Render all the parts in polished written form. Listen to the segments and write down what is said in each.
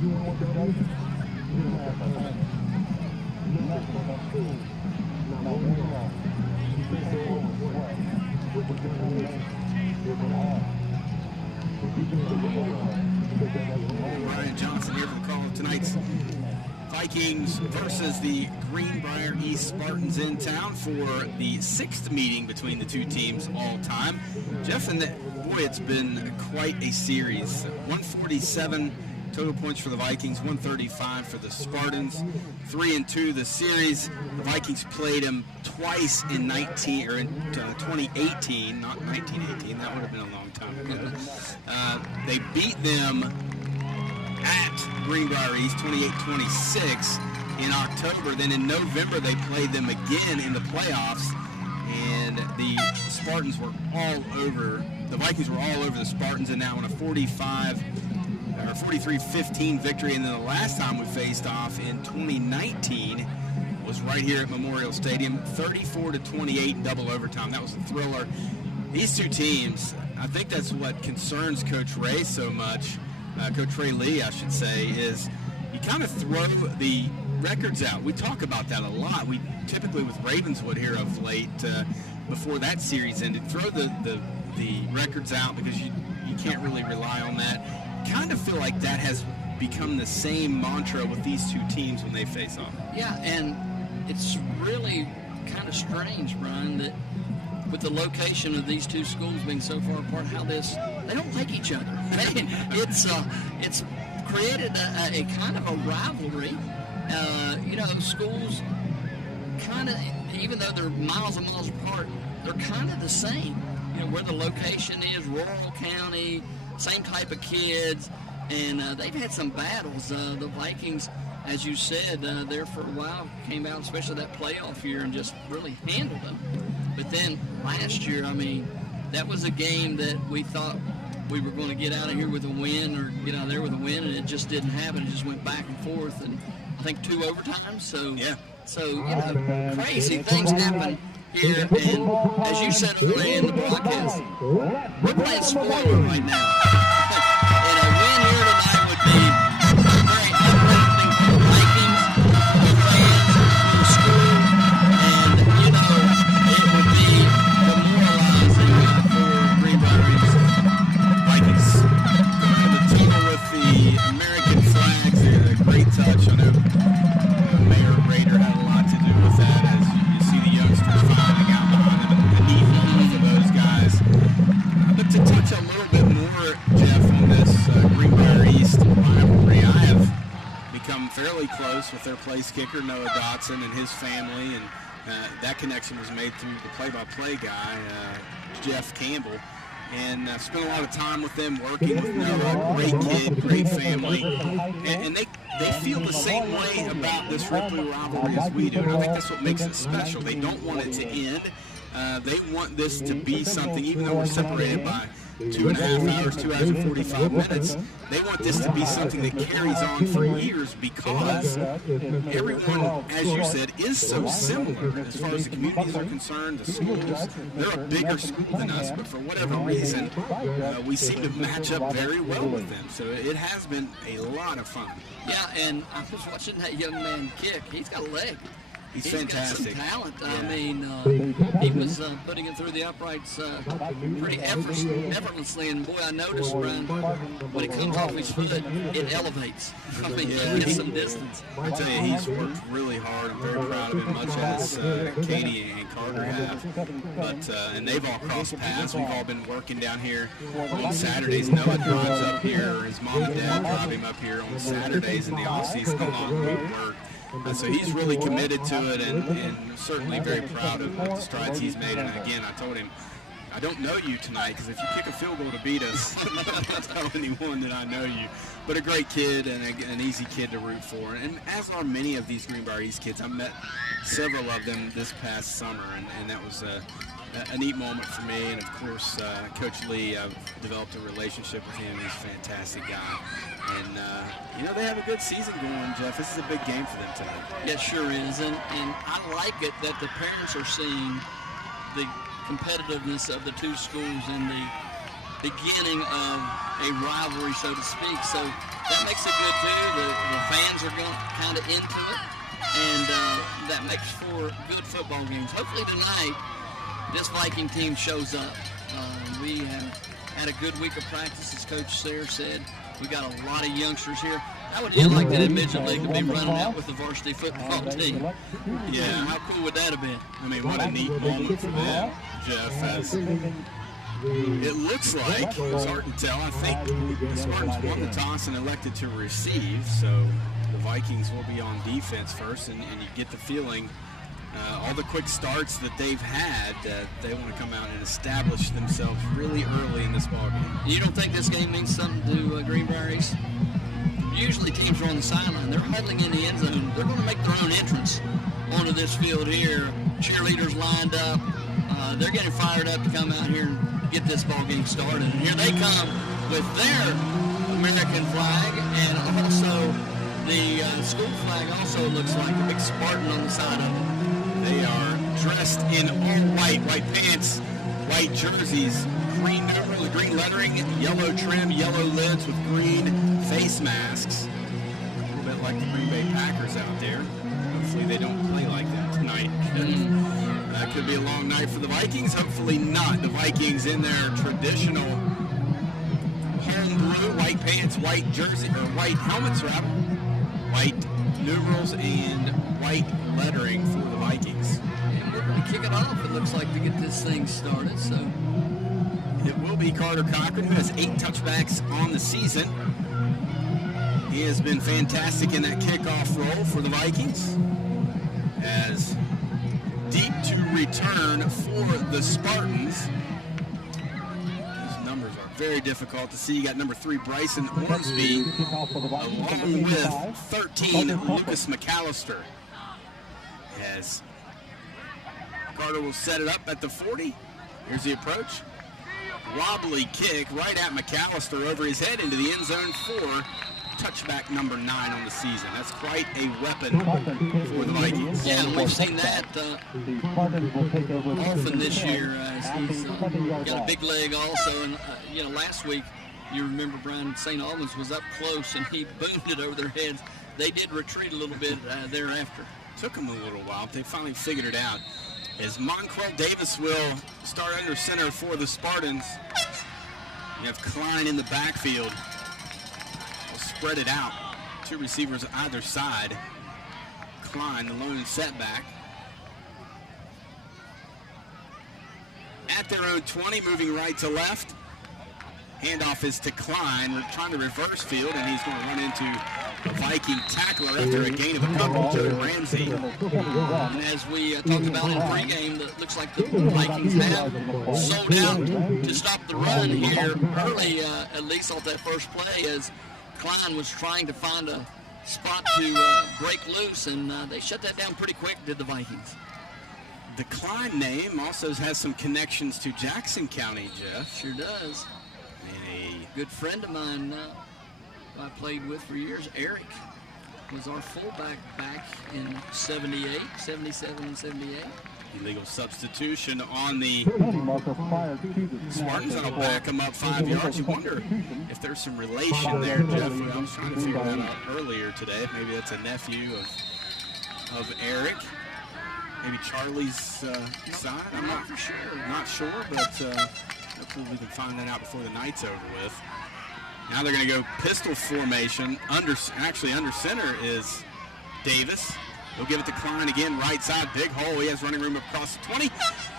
Brian Johnson here for the call of tonight's Vikings versus the Greenbrier East Spartans in town for the 6th meeting between the two teams all time. Jeff, and boy, it's been quite a series. 147 total points for the Vikings, 135 for the Spartans. 3-2 the series. The Vikings played them twice in 2018, not 1918. That would have been a long time ago. They beat them at Greenbrier East 28-26 in October. Then in November they played them again in the playoffs, and the Spartans were all over. The Vikings were all over the Spartans, and now in a 43-15 victory. And then the last time we faced off in 2019 was right here at Memorial Stadium, 34-28 in double overtime. That was a thriller. These two teams, I think that's what concerns Coach Ray so much. Coach Ray Lee, I should say, is you kind of throw the records out. We talk about that a lot. We typically with Ravenswood here of late, before that series ended, throw the records out because you can't really rely on that. Kind of feel like that has become the same mantra with these two teams when they face off. Yeah, and it's really kind of strange, Brian, that with the location of these two schools being so far apart, how they don't like each other. It's created a kind of a rivalry. Schools kind of, even though they're miles and miles apart, they're kind of the same. Where the location is, rural county, same type of kids, and they've had some battles. The Vikings, as you said, there for a while, came out, especially that playoff year, and just really handled them. But then last year, that was a game that we thought we were going to get out of here with a win or get out of there with a win, and it just didn't happen. It just went back and forth, and I think 2 overtimes. So, yeah. Crazy things happen here. And as you said earlier in the broadcast, we're playing spoiler right now. And a win here tonight would be very uplifting for the Vikings, the fans, the school, and, it would be demoralizing for Greenbrier East. Vikings going to the table with the American flags. A great touch. I know Mayor Rader had a lot to do with that, as you see the youngsters finding out behind them, the knee for those guys. But to touch a little bit more, Jeff, on this Greenbrier East rivalry, I have become fairly close with their place kicker, Noah Dotson, and his family, and that connection was made through the play-by-play guy, Jeff Campbell. And spent a lot of time with them, working with Noah. Great kid, great family. And they feel the same way about this Ripley rivalry as we do. And I think that's what makes it special. They don't want it to end. They want this to be something, even though we're separated by 2.5 hours, 2 hours and 45 minutes, they want this to be something that carries on for years because everyone, as you said, is so similar as far as the communities are concerned, the schools. They're a bigger school than us, but for whatever reason, we seem to match up very well with them. So it has been a lot of fun. Yeah, and I was watching that young man kick. He's got a leg. He's fantastic. Got some talent. Yeah. He was putting it through the uprights pretty effortlessly. And boy, I noticed, Brian, when it comes off his foot, it elevates. He gets some distance. I tell you, he's worked really hard. I'm very proud of him, much as Katie and Carter have. But and they've all crossed paths. We've all been working down here on Saturdays. Noah drives up here, or his mom and dad drive him up here on Saturdays in the off-season along with work. So he's really committed to it and certainly very proud of the strides he's made. And again, I told him, I don't know you tonight because if you kick a field goal to beat us, I'm not going to tell anyone that I know you. But a great kid and an easy kid to root for. And as are many of these Greenbrier East kids. I met several of them this past summer, and that was a neat moment for me. And, of course, Coach Lee, I've developed a relationship with him. He's a fantastic guy. And, they have a good season going, Jeff. This is a big game for them tonight. Yeah, it sure is. And I like it that the parents are seeing the competitiveness of the two schools in the beginning of a rivalry, so to speak. So that makes it good too. The fans are going kind of into it, and that makes for good football games. Hopefully tonight, this Viking team shows up. We have had a good week of practice, as Coach Sayre said. We got a lot of youngsters here. How would you like that Midget League to be running out with the varsity football team? Yeah. How cool would that have been? I mean, what a neat moment for them, Jeff. As it looks like, it's hard to tell. I think the Spartans won the toss and elected to receive, so the Vikings will be on defense first, and you get the feeling all the quick starts that they've had, they want to come out and establish themselves really early in this ballgame. You don't think this game means something to Greenbrier East? Usually teams are on the sideline. They're huddling in the end zone. They're going to make their own entrance onto this field here. Cheerleaders lined up. They're getting fired up to come out here and get this ball game started. And here they come with their American flag, and also the school flag also looks like a big Spartan on the side of it. They are dressed in all white pants, white jerseys, green numerals, green lettering, yellow trim, yellow lids with green face masks. A little bit like the Green Bay Packers out there. Hopefully they don't play like that tonight. That could be a long night for the Vikings. Hopefully not. The Vikings in their traditional home blue, white pants, white jersey, or white helmets rather, white numerals and white lettering for the Vikings. And we're going to kick it off, it looks like, to get this thing started. So it will be Carter Cochran, who has 8 touchbacks on the season. He has been fantastic in that kickoff role for the Vikings. As deep to return for the Spartans. These numbers are very difficult to see. You got number 3, Bryson Ormsby, along with 13, Lucas McAllister. As Carter will set it up at the 40. Here's the approach. Wobbly kick right at McAllister over his head into the end zone for touchback number 9 on the season. That's quite a weapon for the Vikings. Yeah, and we've seen that often this year. He's got a big leg also. And, last week, you remember Brian St. Albans was up close and he boomed it over their heads. They did retreat a little bit thereafter. Took them a little while, but they finally figured it out. As Monquel Davis will start under center for the Spartans. You have Klein in the backfield. They'll spread it out. 2 receivers either side. Klein, the lone setback. At their own 20, moving right to left. Handoff is to Klein. We're trying to reverse field, and he's going to run into a Viking tackler after a gain of a couple, Joe Ramsey. And as we talked about in pregame, it looks like the Vikings have sold out to stop the run here early, at least off that first play, as Klein was trying to find a spot to break loose, and they shut that down pretty quick, did the Vikings. The Klein name also has some connections to Jackson County, Jeff. Sure does. And a good friend of mine I played with for years, Eric, was our fullback back in 78, 77 and 78. Illegal substitution on the Spartans. That'll back them up 5 yards. You wonder if there's some relation there, Jeff. I was trying to figure that out earlier today. Maybe that's a nephew of Eric. Maybe Charlie's side. I'm not for sure. Not sure, but hopefully we can find that out before the night's over with. Now they're going to go pistol formation. Under center is Davis. He'll give it to Klein again, right side, big hole. He has running room across the 20,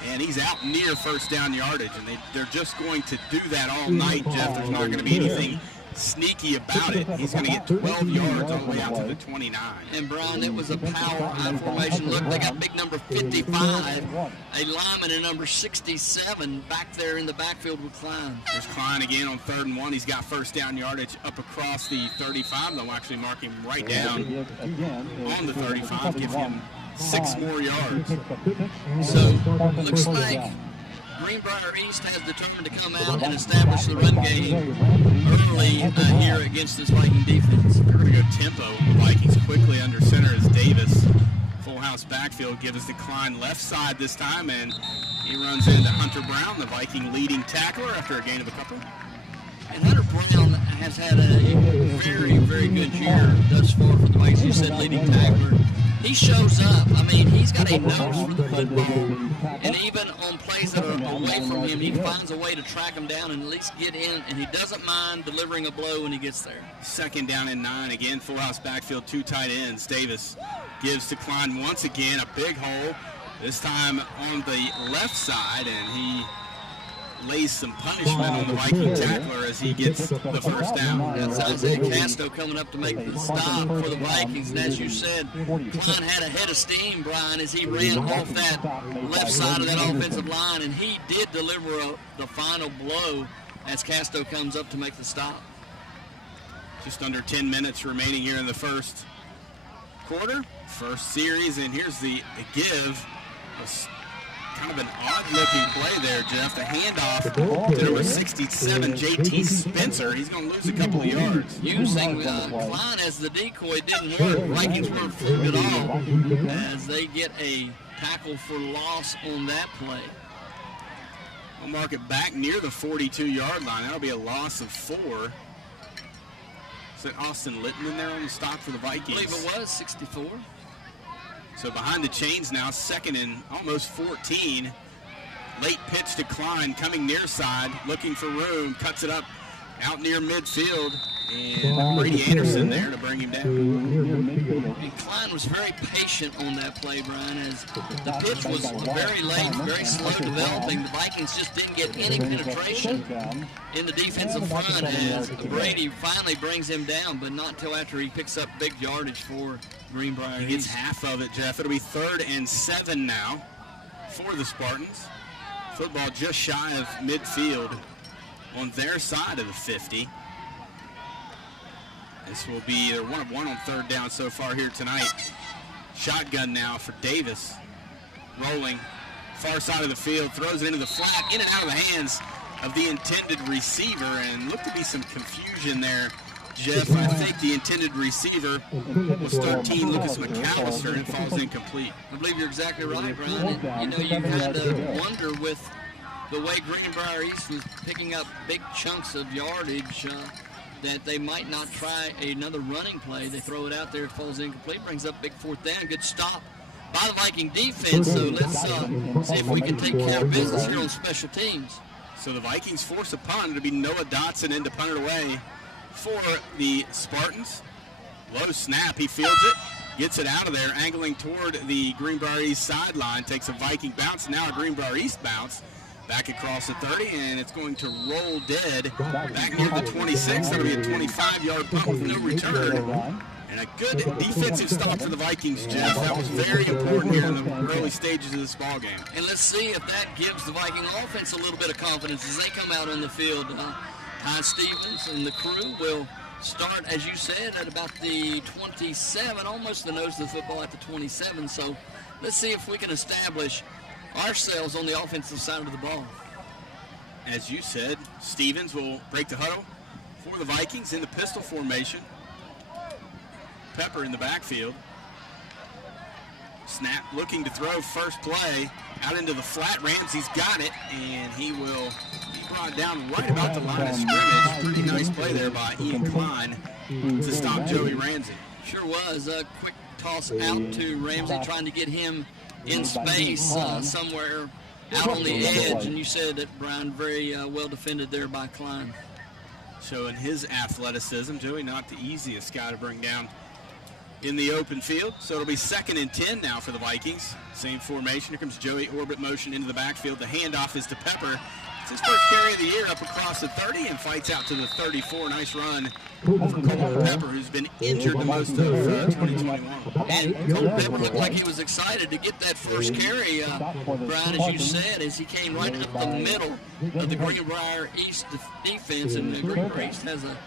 and he's out near first down yardage. And they're just going to do that all night, Jeff. There's not going to be anything sneaky about it. He's going to get 12 yards all the way out to the 29. And Brian, it was a power I formation. Look, they got big number 55, a lineman in number 67 back there in the backfield with Klein. There's Klein again on 3rd and 1. He's got first down yardage up across the 35. They'll actually mark him right down on the 35, give him 6 more yards. So looks like Greenbrier East has determined to come out and establish the run game early here against this Viking defense. They're going to go tempo. The Vikings quickly under center as Davis. Full house backfield gives us the Klein left side this time, and he runs into Hunter Brown, the Viking leading tackler after a gain of a couple. And Hunter Brown has had a very, very good year thus far for the Vikings. You said leading tackler. He shows up. I mean, he's got a nose for the football. And even on plays that are away from him, he finds a way to track him down and at least get in. And he doesn't mind delivering a blow when he gets there. 2nd down and 9. Again, full house backfield, 2 tight ends. Davis gives to Klein once again, a big hole. This time on the left side, and he lays some punishment on the Viking tackler as he gets the first down. That's Isaiah Casto coming up to make the stop for the Vikings. And as you said, Klein had a head of steam, Brian, as he ran off that left side of that offensive line, and he did deliver the final blow as Casto comes up to make the stop. Just under 10 minutes remaining here in the first quarter, first series, and here's the give. Kind of an odd-looking play there, Jeff. The handoff to number 67, J.T. Spencer. He's going to lose a couple of yards. Using Klein as the decoy didn't work. Vikings weren't fooled at all as they get a tackle for loss on that play. We'll mark it back near the 42-yard line. That'll be a loss of 4. Is that Austin Litton in there on the stop for the Vikings? I believe it was 64. So behind the chains now, 2nd and almost 14. Late pitch to Klein, coming near side, looking for room, cuts it up out near midfield, and Brady Anderson there to bring him down. And Klein was very patient on that play, Brian, as the pitch was very late, very slow developing. The Vikings just didn't get any penetration in the defensive front as Brady finally brings him down, but not until after he picks up big yardage for Greenbrier. He gets half of it, Jeff. It'll be 3rd and 7 now for the Spartans. Football just shy of midfield on their side of the 50. This will be their 1 of 1 on 3rd down so far here tonight. Shotgun now for Davis. Rolling far side of the field, throws it into the flat, in and out of the hands of the intended receiver, and looked to be some confusion there, Jeff. I think the intended receiver was 13, Lucas McAllister, and it falls incomplete. I believe you're exactly right, Brian. And, you kind of wonder with the way Greenbrier East was picking up big chunks of yardage that they might not try another running play. They throw it out there, it falls incomplete, brings up big 4th down. Good stop by the Viking defense. So let's see if we can take care of business here on special teams. So the Vikings force a punt. It'll be Noah Dotson in to punt it away for the Spartans. Low snap, he fields it, gets it out of there, angling toward the Greenbrier East sideline, takes a Viking bounce, now a Greenbrier East bounce, back across the 30, and it's going to roll dead back near the 26. That'll be a 25-yard punt with no return. And a good defensive stop for the Vikings, Jeff. That was very important here in the early stages of this ball game. And let's see if that gives the Viking offense a little bit of confidence as they come out on the field. Ty Stevens and the crew will start, as you said, at about the 27, almost the nose of the football at the 27. So let's see if we can establish ourselves on the offensive side of the ball. As you said, Stevens will break the huddle for the Vikings in the pistol formation. Pepper in the backfield. Snap looking to throw, first play out into the flat. Ramsey's got it, and he will be brought down right about the line of scrimmage. Pretty nice play there by Ian Klein to stop Joey Ramsey. Sure was. A quick toss out to Ramsey, trying to get him in space somewhere out on the edge. And you said that, Brian, very well defended there by Klein. Showing his athleticism. Joey not the easiest guy to bring down in the open field. So it'll be 2nd and 10 now for the Vikings. Same formation. Here comes Joey, orbit motion into the backfield. The handoff is to Pepper. It's his first carry of the year, up across the 30 and fights out to the 34. Nice run for Cole Pepper, who's been injured the most of 2021. And Cole Pepper looked like he was excited to get that first carry, Brian, as you said, as he came right up the middle of the Greenbrier East defense. And the Greenbrier East has a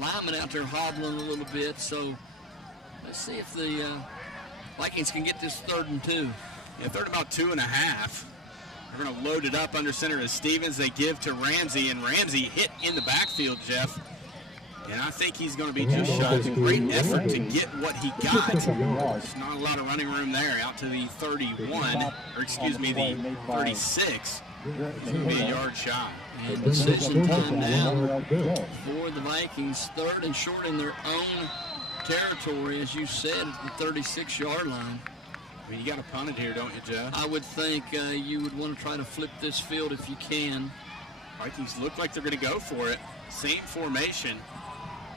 lineman out there hobbling a little bit. So let's see if the Vikings can get this 3rd and 2. Yeah, 3rd about 2.5. They're going to load it up under center as Stevens. They give to Ramsey, and Ramsey hit in the backfield, Jeff. And I think he's going to be just shy. It's a great effort to get what he got. There's not a lot of running room there. Out to the 31, or excuse me, the 36. He'll be a yard shy. And decision time now for the Vikings. 3rd and short in their own territory, as you said, at the 36-yard line. I mean, you got to punt it here, don't you, Jeff? I would think you would want to try to flip this field if you can. Vikings look like they're going to go for it. Same formation.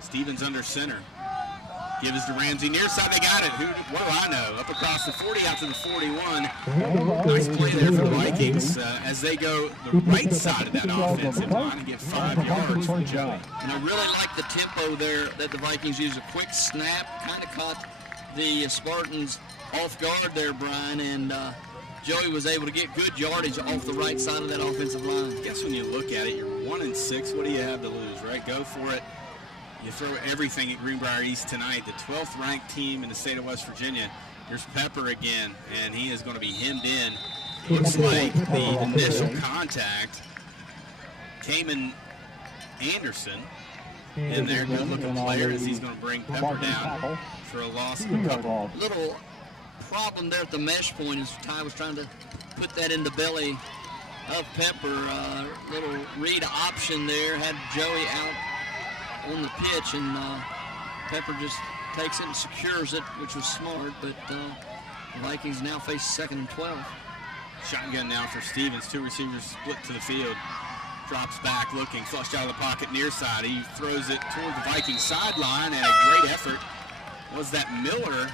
Stevens under center. Gives to Ramsey. Near side, they got it. What do I know? Up across the 40, out to the 41. Nice play there for the Vikings as they go the right side of that offensive line and get 5 yards from Joey. And I really like the tempo there that the Vikings use. A quick snap, kind of caught the Spartans off guard there, Brian, and Joey was able to get good yardage off the right side of that offensive line. I guess when you look at it, you're 1-6. What do you have to lose, right? Go for it. You throw everything at Greenbrier East tonight, the 12th ranked team in the state of West Virginia. There's Pepper again, and he is going to be hemmed in. Looks like the initial contact came in Anderson, and they're good-looking player as he's going to bring Pepper down for a loss of a couple. Little problem there at the mesh point as Ty was trying to put that in the belly of Pepper. Little read option there, had Joey out on the pitch, and Pepper just takes it and secures it, which was smart, but the Vikings now face 2nd and 12. Shotgun now for Stevens. 2 receivers split to the field. Drops back looking, flushed out of the pocket near side. He throws it toward the Vikings sideline, and a great effort was that Miller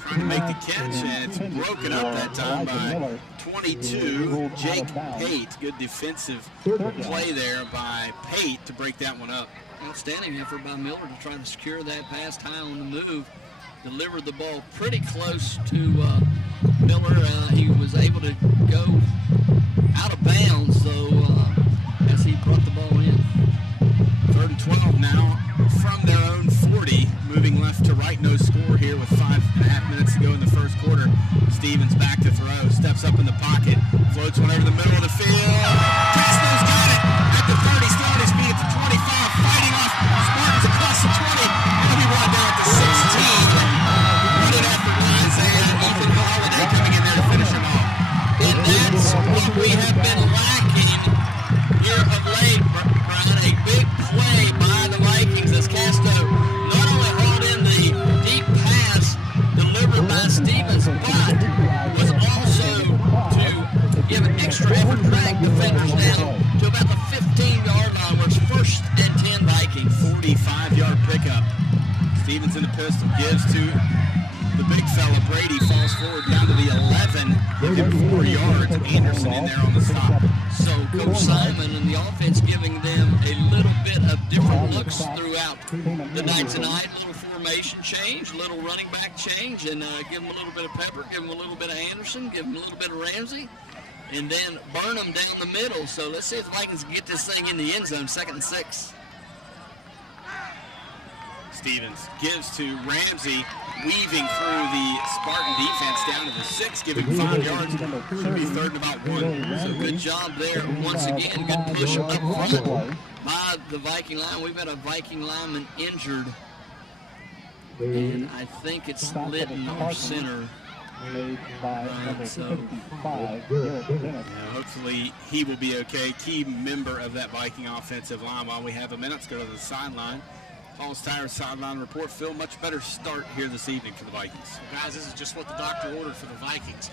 trying to make the catch, and it's broken up that time by 22, Jake Pate. Good defensive play there by Pate to break that one up. Outstanding effort by Miller to try to secure that pass high on the move. Delivered the ball pretty close to Miller. He was able to go out of bounds, though, as he brought the ball in. 3rd and 12 now from their own 40. Moving left to right, no score here with 5.5 minutes to go in the first quarter. Stevens back to throw, steps up in the pocket, floats one over the middle of the field. Castro's got it at the 30, still on his feet at the 25, fighting off Spartans across the 20. Now he brought down at the 16. What an effort by Isaiah and Ethan Holiday coming in there to finish him off. And that's what we have been lacking here of late, Brian. A big play by the Vikings as Castro not only hauled in the deep pass delivered by Stevens, but was also to give an extra effort, drag defenders down to about the 15-yard line, where it's 1st and 10 Vikings. 45-yard pickup. Stevens in the pistol, gives to the big fella. Brady falls forward down to the 11. They get 4 yards. Anderson in there on the stop. So Coach Simon and the offense giving them a little bit of different looks throughout the night tonight. A little formation change, a little running back change, and give them a little bit of Pepper, give them a little bit of Anderson, give them a little bit of Ramsey, and then burn them down the middle. So let's see if the Vikings can get this thing in the end zone, 2nd and 6. Stevens gives to Ramsey, weaving through the Spartan defense down to the 6, giving 5 yards. Should be 3rd and about 1. So good job there. Once again, good push up front by the Viking line. We've had a Viking lineman injured, and I think it's Litton, our center. So hopefully he will be okay. Key member of that Viking offensive line. While we have a minute, let's go to the sideline. Paul's Tire sideline report. Phil, much better start here this evening for the Vikings. Guys, this is just what the doctor ordered for the Vikings.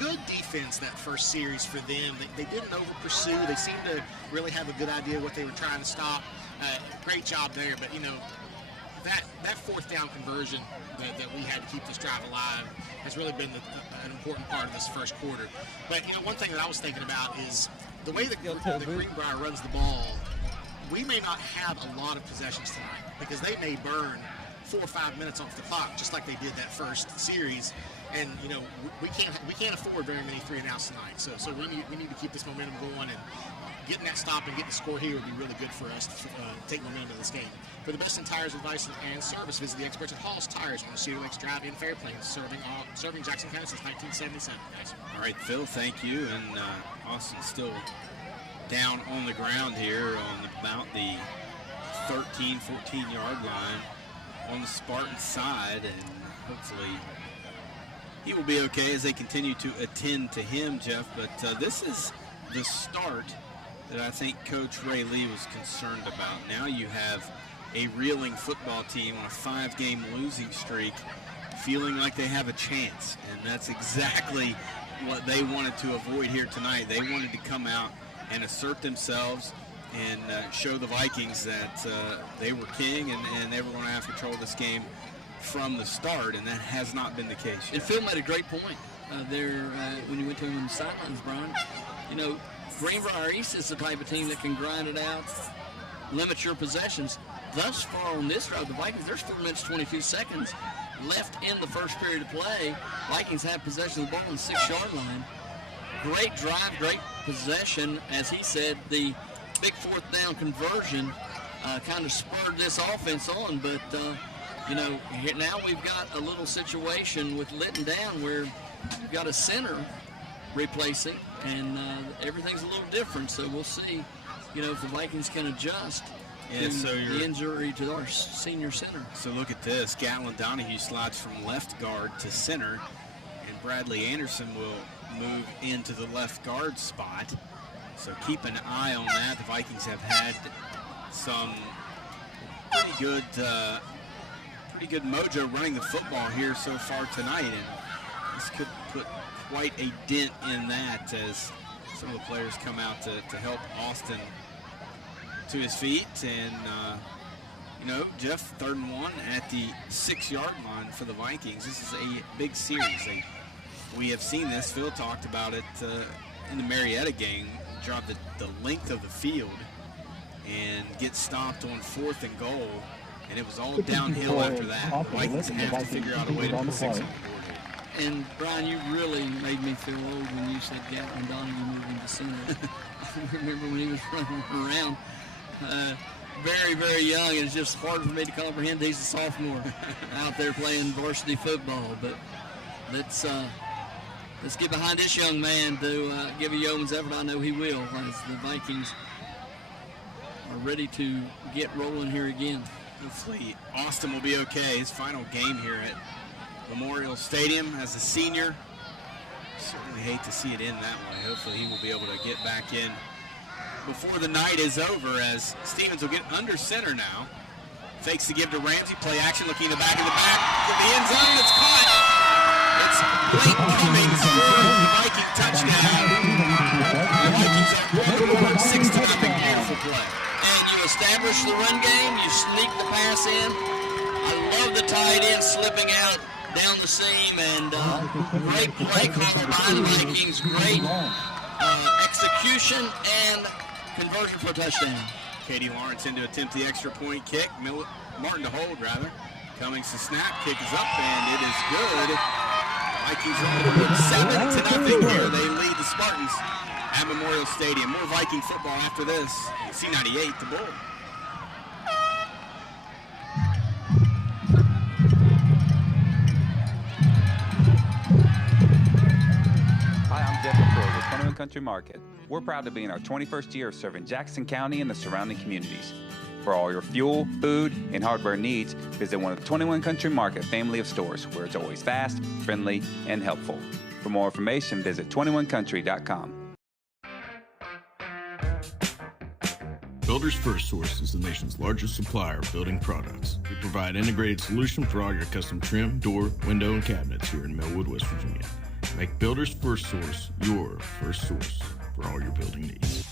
Good defense that first series for them. They didn't over-pursue. They seemed to really have a good idea what they were trying to stop. Great job there, but, you know, that 4th down conversion that we had to keep this drive alive has really been an important part of this first quarter. But, you know, one thing that I was thinking about is the way that Greenbrier runs the ball. We may not have a lot of possessions tonight because they may burn 4 or 5 minutes off the clock, just like they did that first series. And you know we can't afford very many 3-and-outs tonight. So we need to keep this momentum going, and getting that stop and getting the score here would be really good for us to take momentum of this game. For the best in tires, advice, and service, visit the experts at Hall's Tires on Cedar Lakes Drive in Fairplain, serving Jackson County since 1977. Guys. All right, Phil, thank you. And Austin still down on the ground here on about the 13, 14-yard line on the Spartan side, and hopefully he will be okay as they continue to attend to him, Jeff. But this is the start that I think Coach Ray Lee was concerned about. Now you have a reeling football team on a 5-game losing streak feeling like they have a chance, and that's exactly what they wanted to avoid here tonight. They wanted to come out and assert themselves and show the Vikings that they were king and they were going to have control of this game from the start, and that has not been the case yet. And Phil made a great point there when you went to him on the sidelines, Brian. You know, Greenbrier East is the type of team that can grind it out, limit your possessions. Thus far on this drive, the Vikings, there's 4 minutes, 22 seconds left in the first period of play. Vikings have possession of the ball on the 6-yard line. Great drive, great possession. As he said, the big 4th down conversion kind of spurred this offense on, but you know, now we've got a little situation with Litton down where we've got a center replacing, and everything's a little different. So we'll see, you know, if the Vikings can adjust to the injury to our senior center. So look at this. Gatlin Donahue slides from left guard to center, and Bradley Anderson will move into the left guard spot. So keep an eye on that. The Vikings have had some pretty good mojo running the football here so far tonight, and this could put quite a dent in that as some of the players come out to help Austin to his feet. And you know, Jeff, 3rd and 1 at the 6-yard line for the Vikings. This is a big series. We have seen this. Phil talked about it in the Marietta game. Drop the length of the field and get stopped on 4th and goal, and it was all downhill after that. The Vikings have to figure out a way to put 6 on the board. And Brian, you really made me feel old when you said Gatlin Donahue moving to center. I remember when he was running around, very, very young. It's just hard for me to comprehend he's a sophomore out there playing varsity football. But let's get behind this young man to give a yeoman's effort. I know he will, as the Vikings are ready to get rolling here again. Hopefully Austin will be okay. His final game here at Memorial Stadium as a senior. Certainly hate to see it end that way. Hopefully he will be able to get back in before the night is over, as Stevens will get under center now. Fakes to give to Ramsey. Play action, looking in the back of the the end zone. It's caught. It's Blake Cummings for the Viking touchdown. The Vikings are 6-0. Beautiful play. And you establish the run game. You sneak the pass in. I love the tight end slipping out down the seam, and great play call by the Vikings. Great execution and conversion for a touchdown. Katie Lawrence in to attempt the extra point kick. Martin to hold, rather. Cummings to snap. Kick is up, and it is good. Vikings are 7-0 here. They lead the Spartans at Memorial Stadium. More Viking football after this. C98, the Bull. Country Market. We're proud to be in our 21st year of serving Jackson County and the surrounding communities. For all your fuel, food, and hardware needs, visit one of the 21 Country Market family of stores, where it's always fast, friendly, and helpful. For more information, visit 21country.com. Builders First Source is the nation's largest supplier of building products. We provide integrated solutions for all your custom trim, door, window, and cabinets here in Millwood, West Virginia. Make Builders First Source your first source for all your building needs.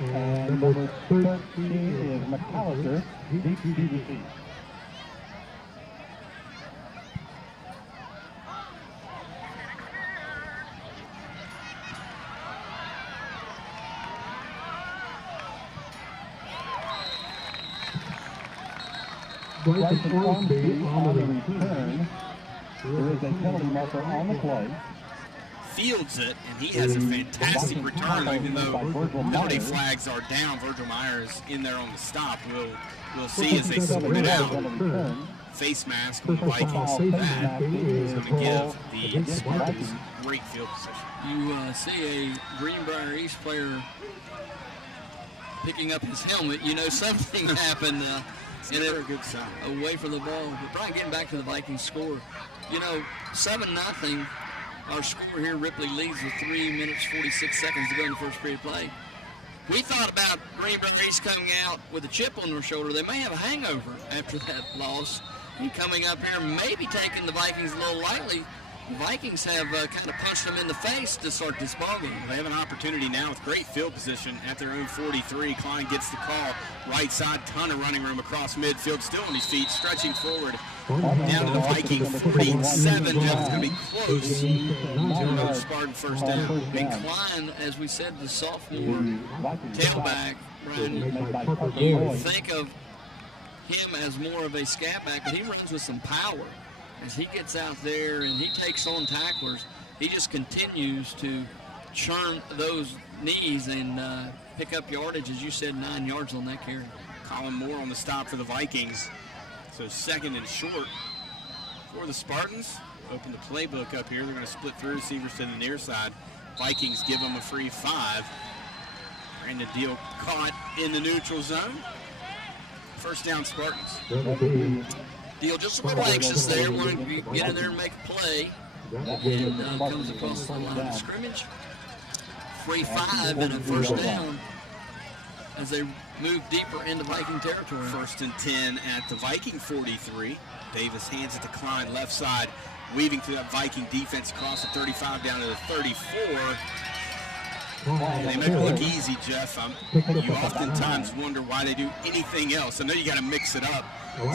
And number 13 is McAllister, DPDC. Bryson Ormsby on the return. There is a penalty marker on the play. Fields it, and he has a fantastic return, even though penalty flags are down. Virgil Myers in there on the stop. We'll see as they sort it out. Face mask on the Vikings. That is going to give the Spartans great field position. You see a Greenbrier East player picking up his helmet. You know something happened It's never a good sign. Away from the ball. But Brian, getting back to the Vikings score, 7-0. Our score here, Ripley leads with 3 minutes, 46 seconds to go in the first period play. We thought about Greenbrier East coming out with a chip on their shoulder. They may have a hangover after that loss. And coming up here, maybe taking the Vikings a little lightly. The Vikings have kind of punched them in the face to start this ballgame. They have an opportunity now with great field position at their own 43. Klein gets the call. Right side, ton of running room across midfield. Still on his feet, stretching forward. Down to the Viking 47. Jeff, it's going to be close to another Spartan first down. And Klein, as we said, the sophomore tailback, Brian, you think of him as more of a scat back, but he runs with some power. As he gets out there and he takes on tacklers, he just continues to churn those knees and pick up yardage, as you said, 9 yards on that carry. Colin Moore on the stop for the Vikings. So second and short for the Spartans. Open the playbook up here. They're going to split three receivers to the near side. Vikings give them a free 5. Brandon Deal caught in the neutral zone. First down, Spartans. Deal just a little anxious there, wanting to get in there and make a play. And comes across the line of scrimmage. Free 5 and a first down as they move deeper into Viking territory. First and 10 at the Viking 43. Davis hands it to Klein, left side, weaving through that Viking defense across the 35 down to the 34. They make it look easy, Jeff. You oftentimes wonder why they do anything else. I know you got to mix it up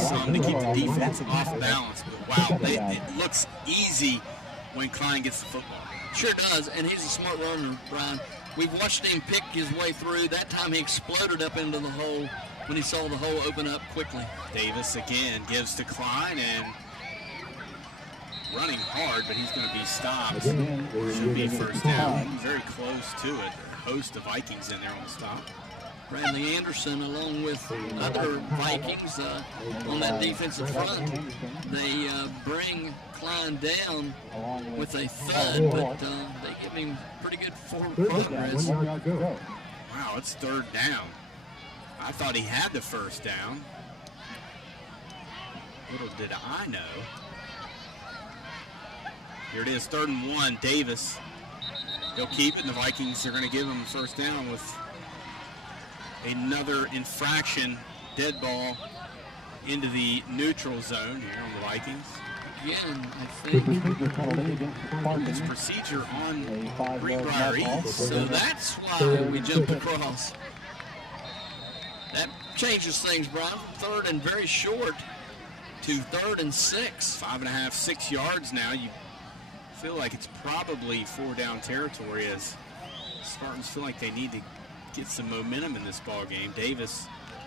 some to keep the defense off balance, but wow, it looks easy when Klein gets the football. Sure does, and he's a smart runner, Brian. We've watched him pick his way through. That time he exploded up into the hole when he saw the hole open up quickly. Davis again gives to Klein and running hard, but he's going to be stopped. Should be first down. Very close to it. A host of Vikings in there on the stop. Bradley Anderson, along with other Vikings on that defensive front, they bring Klein down with a thud, but they give him pretty good forward progress. Wow, it's third down. I thought he had the first down. Little did I know. Here it is, 3rd and 1. Davis, he'll keep it, and the Vikings are going to give him first down with another infraction, dead ball into the neutral zone here on the Vikings. Again, I think it's procedure on Greenbrier East. So that's why we jumped across. That changes things, Brian. 3rd and very short to 3rd and 6. 5.5, 6 yards now. You feel like it's probably 4 down territory as Spartans feel like they need to get some momentum in this ball game. Davis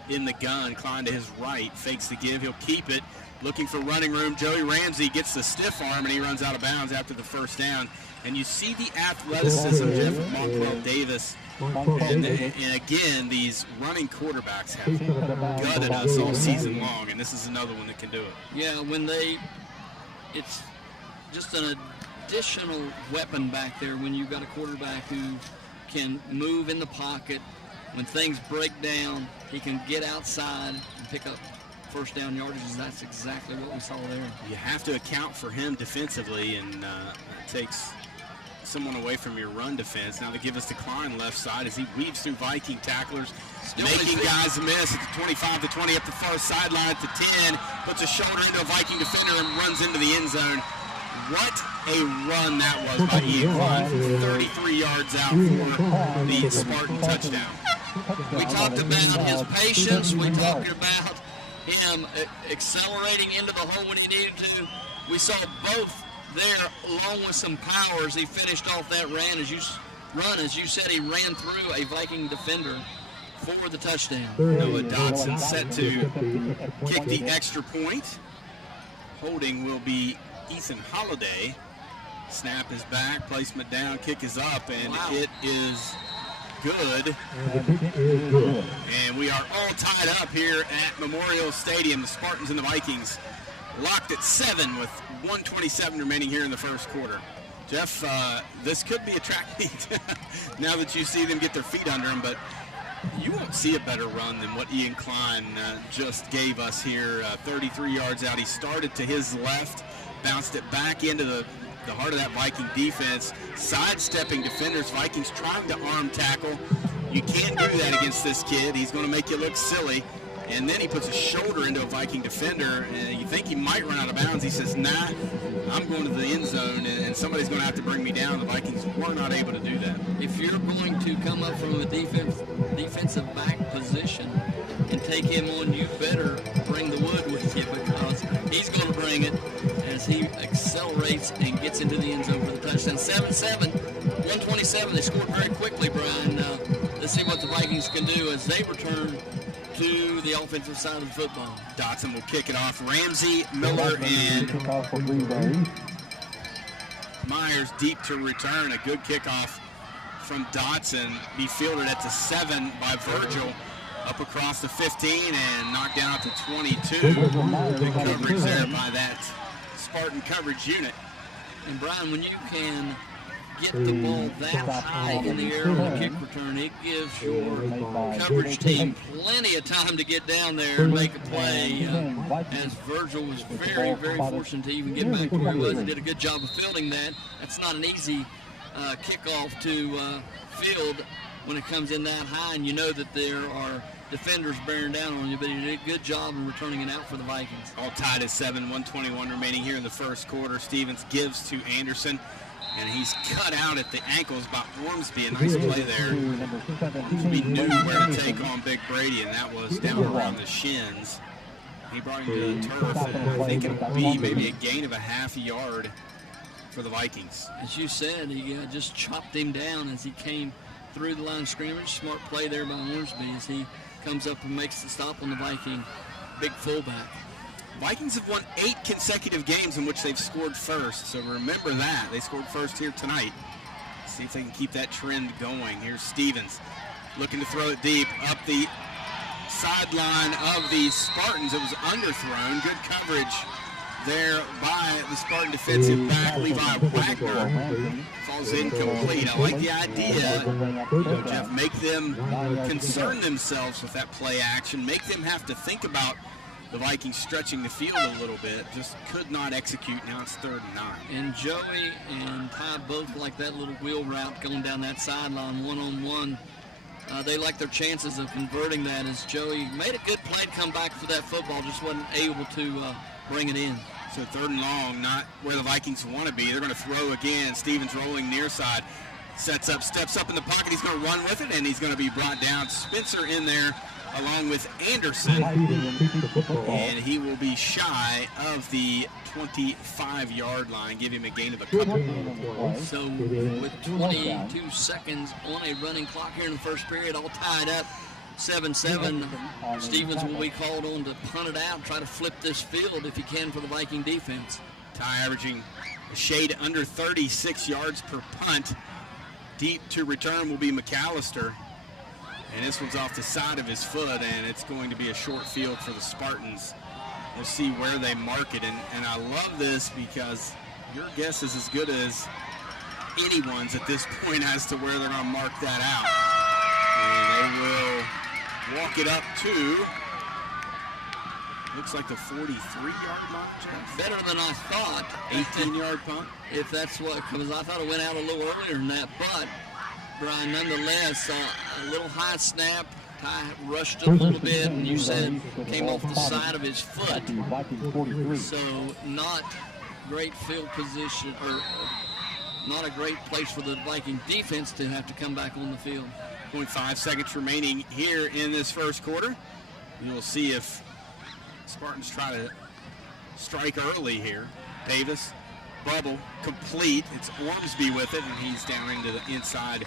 in the gun, Klein to his right, fakes the give, he'll keep it, looking for running room. Joey Ramsey gets the stiff arm and he runs out of bounds after the first down. And you see the athleticism, Jeff, of Montrell Davis. And again, these running quarterbacks have gutted us all season long, and this is another one that can do it. Yeah, it's just an additional weapon back there when you've got a quarterback who can move in the pocket. When things break down, he can get outside and pick up first down yardages. That's exactly what we saw there. You have to account for him defensively, and it takes someone away from your run defense. Now they give us to Klein left side as he weaves through Viking tacklers, making guys miss at the 25 to 20 up the far sideline to 10, puts a shoulder into a Viking defender and runs into the end zone. What a run that was by Ian Klein, 33 yards out for the Spartan touchdown. We talked about his patience. We talked about him accelerating into the hole when he needed to. We saw both there, along with some power as he finished off that run. As you said, he ran through a Viking defender for the touchdown. Noah Dodson set to kick the extra point. Holding will be Ethan Holliday. Snap is back, placement down, kick is up, and it is good. And we are all tied up here at Memorial Stadium. The Spartans and the Vikings locked at 7 with 1:27 remaining here in the first quarter. Jeff, this could be a track meet now that you see them get their feet under them, but You won't see a better run than what Ian Klein just gave us here. 33 yards out. He started to his left, bounced it back into the heart of that Viking defense, sidestepping defenders. Vikings trying to arm tackle. You can't do that against this kid. He's going to make you look silly. And then he puts a shoulder into a Viking defender, and you think he might run out of bounds. He says, nah, I'm going to the end zone, and somebody's going to have to bring me down. The Vikings were not able to do that. If you're going to come up from a defensive back position and take him on, you better bring the wood with you, because he's going to bring it as he accelerates and gets into the end zone for the touchdown. 7-7, 127. They scored very quickly, Brian. Let's see what the Vikings can do as they return to the offensive side of the football. Dotson will kick it off. Ramsey, Miller, and Myers deep to return. A good kickoff from Dotson. Be fielded at the 7 by Virgil. Up across the 15 and knocked down to 22. Good coverage there by that Spartan coverage unit. And Brian, when you can get the ball that high in the air on the kick return, it gives your coverage team plenty of time to get down there and make a play. As Virgil was very, very fortunate to even get back to where he was. He did a good job of fielding that. That's not an easy kickoff to field when it comes in that high, and you know that there are defenders bearing down on you, but he did a good job in returning it out for the Vikings. All tied at 7, 1:21 remaining here in the first quarter. Stevens gives to Anderson, and he's cut out at the ankles by Ormsby. A nice play there. Ormsby knew where to take on Big Brady, and that was down around the shins. He brought him to the turf, and I think it would be maybe a gain of a half a yard for the Vikings. As you said, he just chopped him down as he came through the line of scrimmage. Smart play there by Ormsby as he comes up and makes the stop on the Viking big fullback. Vikings have won 8 consecutive games in which they've scored first, so remember that. They scored first here tonight. See if they can keep that trend going. Here's Stevens looking to throw it deep up the sideline of the Spartans. It was underthrown. Good coverage there by the Spartan defensive back, Levi Wagner. Falls incomplete. I like the idea, Jeff. Make them concern themselves with that play action. Make them have to think about the Vikings stretching the field a little bit. Just could not execute. Now it's 3rd and 9. And Joey and Ty both like that little wheel route going down that sideline one-on-one. They like their chances of converting that, as Joey made a good play to come back for that football, just wasn't able to bring it in. So 3rd and long, not where the Vikings want to be. They're going to throw again. Stevens rolling near side. Sets up, steps up in the pocket. He's going to run with it, and he's going to be brought down. Spencer in there along with Anderson. And he will be shy of the 25-yard line. Give him a gain of a couple. So with 22 seconds on a running clock here in the first period, all tied up. 7-7. Stevens will be called on to punt it out, try to flip this field if he can for the Viking defense. Ty averaging a shade under 36 yards per punt. Deep to return will be McAllister. And this one's off the side of his foot, and it's going to be a short field for the Spartans. We'll see where they mark it. And I love this because your guess is as good as anyone's at this point as to where they're going to mark that out. And they will walk it up to, looks like the 43-yard line, Jeff. Better than I thought. 18-yard punt. If that's what, because I thought it went out a little earlier than that. But, Brian, nonetheless, a little high snap. Ty rushed a little bit, and you said came off the side of his foot. So not great field position, or not a great place for the Viking defense to have to come back on the field. 0.5 seconds remaining here in this first quarter. You'll see if Spartans try to strike early here. Davis, bubble, complete. It's Ormsby with it, and he's down into the inside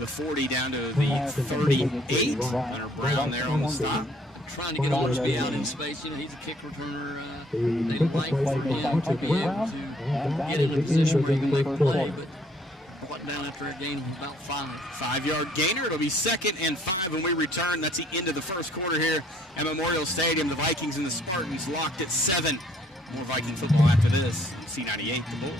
the 40, down to the 38. Leonard Brown there on the stop. Trying to get Ormsby out in space. You know, he's a kick returner. They like for him to be able to get in a position where he can make a play, but brought down after a gain of about 5. 5-yard gainer. It'll be 2nd and 5 when we return. That's the end of the first quarter here at Memorial Stadium. The Vikings and the Spartans locked at 7. More Viking football after this. C98, the Bull.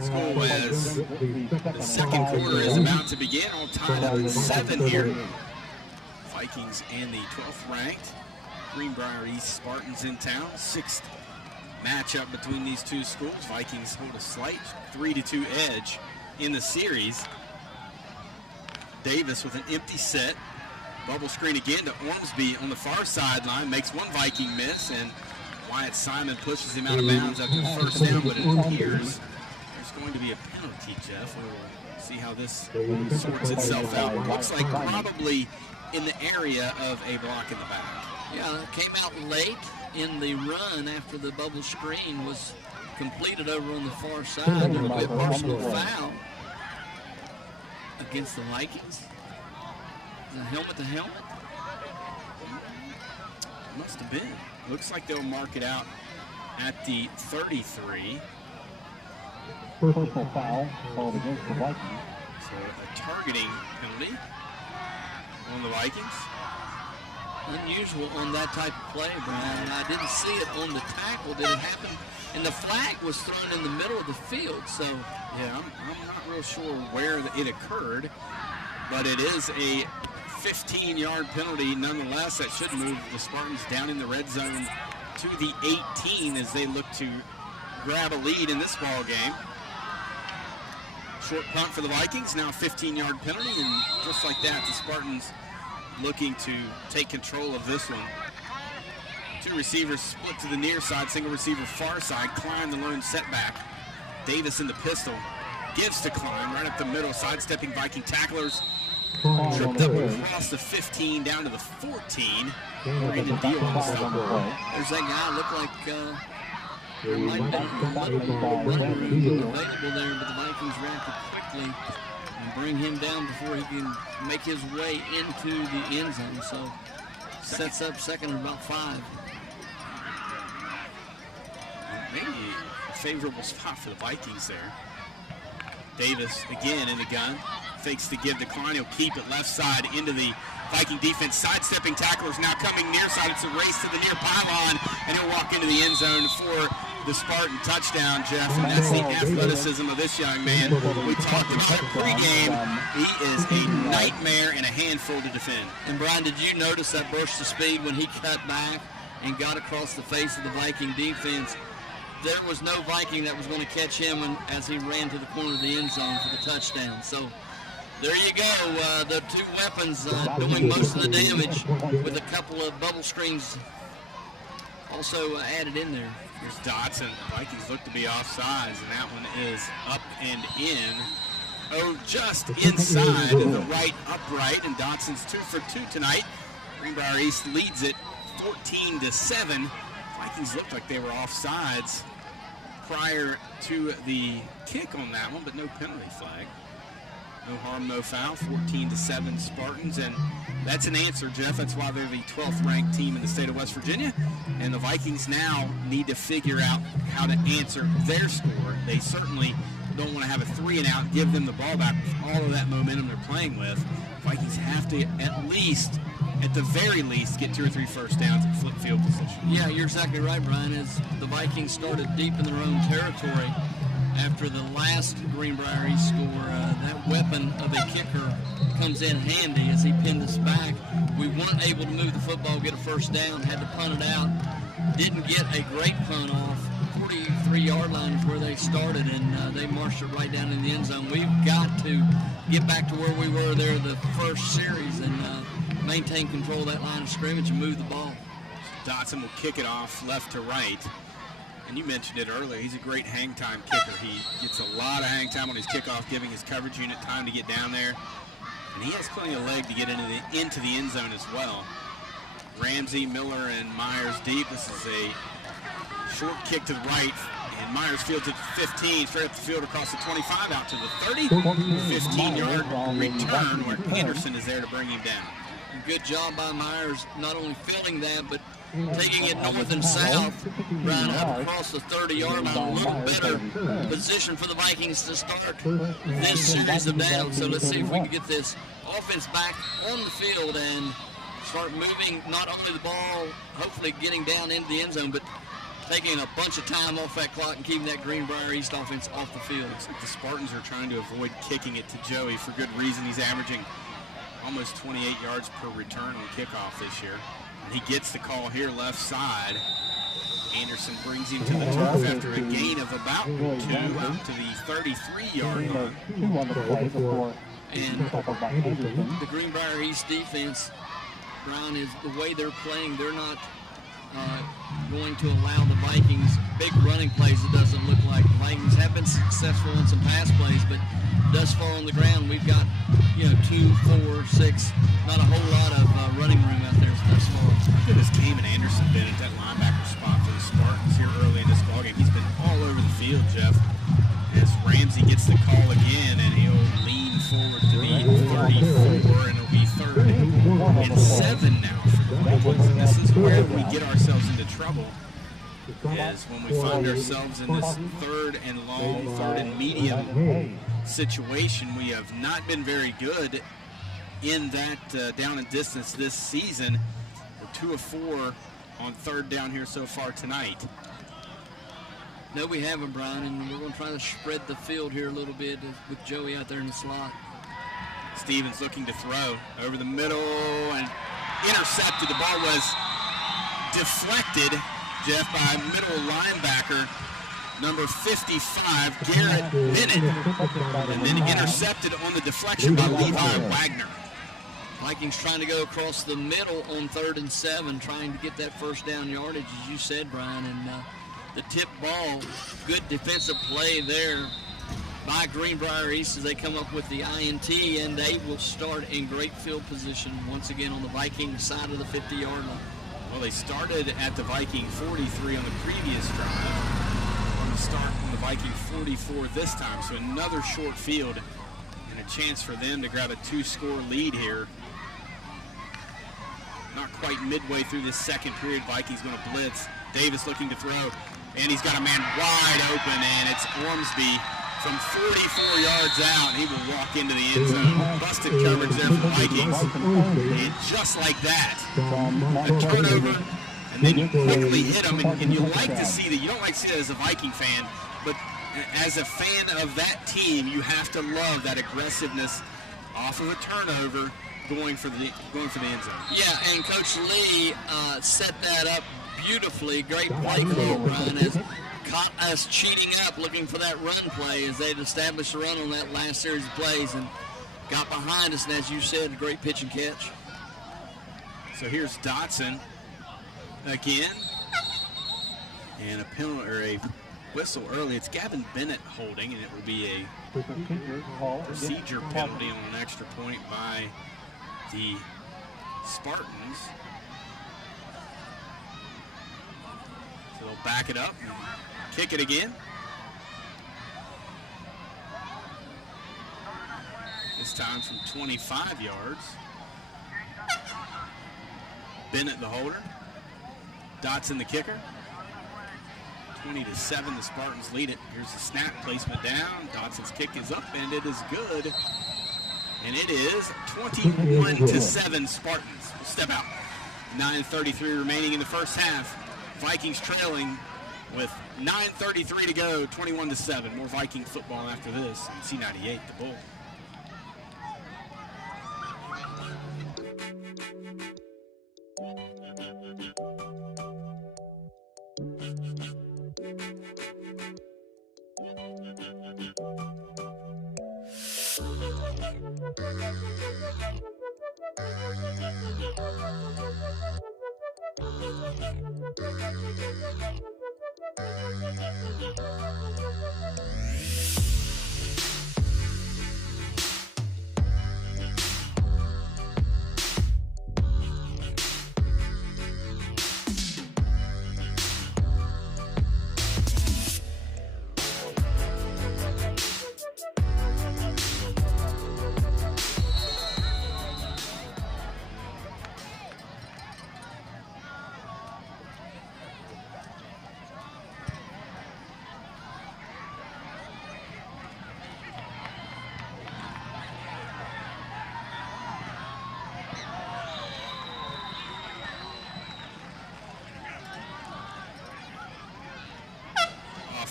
School as the second quarter is about to begin. All tied up at 7 here. Vikings and the 12th ranked Greenbrier East Spartans in town. 6th matchup between these two schools. Vikings hold a slight 3-2 edge in the series. Davis with an empty set. Bubble screen again to Ormsby on the far sideline. Makes one Viking miss, and Wyatt Simon pushes him out of bounds after the first down, but it appears there's going to be a penalty, Jeff. We'll see how this sorts itself out. Looks like probably in the area of a block in the back. Yeah, it came out late in the run after the bubble screen was completed over on the far side. There will be a personal foul against the Vikings. Is it helmet to helmet? Must have been. Looks like they'll mark it out at the 33. Personal foul called against the Vikings. So a targeting penalty on the Vikings. Unusual on that type of play, Brian. I didn't see it on the tackle. Did it happen? And the flag was thrown in the middle of the field, so. Yeah, I'm not real sure where it occurred, but it is a 15-yard penalty nonetheless. That should move the Spartans down in the red zone to the 18 as they look to grab a lead in this ball game. Short punt for the Vikings, now a 15-yard penalty, and just like that, the Spartans looking to take control of this one. Two receivers split to the near side, single receiver far side. Klein the lone setback. Davis in the pistol. Gives to Klein right up the middle, sidestepping Viking tacklers. Tripped up across the 15 down to the 14. Brandon Deal on the stop. There's that guy looked like there might have been a runner available there, but the Vikings reacted quickly and bring him down before he can make his way into the end zone. So sets up second and about 5. Maybe a favorable spot for the Vikings there. Davis again in the gun. Fakes to give to Klein. He'll keep it left side into the Viking defense. Sidestepping tacklers now coming near side. It's a race to the near pylon, and he'll walk into the end zone for the Spartan touchdown, Jeff. And that's the athleticism of this young man. We talked about pregame. He is a nightmare and a handful to defend. And Brian, did you notice that burst of speed when he cut back and got across the face of the Viking defense? There was no Viking that was going to catch him as he ran to the corner of the end zone for the touchdown. So there you go, the two weapons doing most of the damage with a couple of bubble screens also added in there. Here's Dotson. Vikings look to be offsides, and that one is up and in. Oh, just inside the right upright, and Dotson's 2 for 2 tonight. Greenbrier East leads it 14-7. Vikings looked like they were offsides prior to the kick on that one, but no penalty flag. No harm, no foul. 14-7 Spartans, and that's an answer, Jeff. That's why they're the 12th ranked team in the state of West Virginia, and the Vikings now need to figure out how to answer their score. They certainly don't want to have a 3-and-out, give them the ball back with all of that momentum they're playing with. Vikings have to at the very least, get 2 or 3 first downs and flip field position. Yeah, you're exactly right, Brian. As the Vikings started deep in their own territory after the last Greenbrier East score, that weapon of a kicker comes in handy as he pinned us back. We weren't able to move the football, get a first down, had to punt it out. Didn't get a great punt off. 43-yard line is where they started, and they marched it right down in the end zone. We've got to get back to where we were there the first series and maintain control of that line of scrimmage and move the ball. Dotson will kick it off left to right. And you mentioned it earlier, he's a great hang time kicker. He gets a lot of hang time on his kickoff, giving his coverage unit time to get down there. And he has plenty of leg to get into the end zone as well. Ramsey, Miller, and Myers deep. This is a short kick to the right. And Myers fields it to 15, straight up the field across the 25, out to the 30. 15-yard return where Henderson is there to bring him down. Good job by Myers, not only fielding that, but taking it north and south, right up across the 30-yard line. A little better position for the Vikings to start this series of downs. So let's see if we can get this offense back on the field and start moving not only the ball, hopefully getting down into the end zone, but taking a bunch of time off that clock and keeping that Greenbrier East offense off the field. Looks like the Spartans are trying to avoid kicking it to Joey for good reason. He's averaging almost 28 yards per return on kickoff this year. And he gets the call here left side. Anderson brings him to the turf after a gain of about 2 out to the 33-yard line. And the Greenbrier East defense, Brian, is the way they're playing. They're not going to allow the Vikings big running plays. It doesn't look like the Vikings have been successful in some pass plays, but thus far on the ground, we've got 2, 4, 6, not a whole lot of running room out there thus far. Look at this Cayman Anderson been at that linebacker spot for the Spartans here early in this ballgame. He's been all over the field, Jeff. As Ramsey gets the call again, and he'll lean forward to the 34, and it'll be 3rd and 7 now for the Vikings. And this is where we get ourselves into trouble, is when we find ourselves in this 3rd and long, 3rd and medium situation. We have not been very good in that down and distance this season. We're 2 of 4 on 3rd down here so far tonight. No, we haven't, Brian, and we're going to try to spread the field here a little bit with Joey out there in the slot. Stevens looking to throw over the middle and intercepted. The ball was deflected, Jeff, by middle linebacker number 55, Garrett Bennett, and then intercepted on the deflection by Levi Wagner. Vikings trying to go across the middle on 3rd and 7, trying to get that first down yardage, as you said, Brian, and the tip ball, good defensive play there by Greenbrier East as they come up with the INT, and they will start in great field position once again on the Viking side of the 50-yard line. Well, they started at the Viking 43 on the previous drive. Going to start on the Viking 44 this time, so another short field and a chance for them to grab a 2-score lead here. Not quite midway through this second period, Vikings going to blitz. Davis looking to throw, and he's got a man wide open, and it's Ormsby from 44 yards out, and he will walk into the end zone. Busted coverage there for the Vikings, and just like that, a turnover, and then you quickly hit them, and you like to see that. You don't like to see that as a Viking fan, but as a fan of that team, you have to love that aggressiveness off of a turnover, going for the end zone. Yeah, and Coach Lee set that up beautifully. Great play call, Brian, has caught us cheating up, looking for that run play as they'd established a run on that last series of plays and got behind us, and as you said, great pitch and catch. So here's Dotson again, and a penalty or a whistle early. It's Gavin Bennett holding, and it will be a procedure penalty on an extra point by the Spartans. So they'll back it up and kick it again. This time from 25 yards. Bennett the holder. Dotson the kicker. 20-7, the Spartans lead it. Here's the snap, placement down. Dotson's kick is up, and it is good. And it is 21-7 Spartans. We'll step out. 9:33 remaining in the first half. Vikings trailing with 9:33 to go, 21-7. More Viking football after this on C98, the Bull.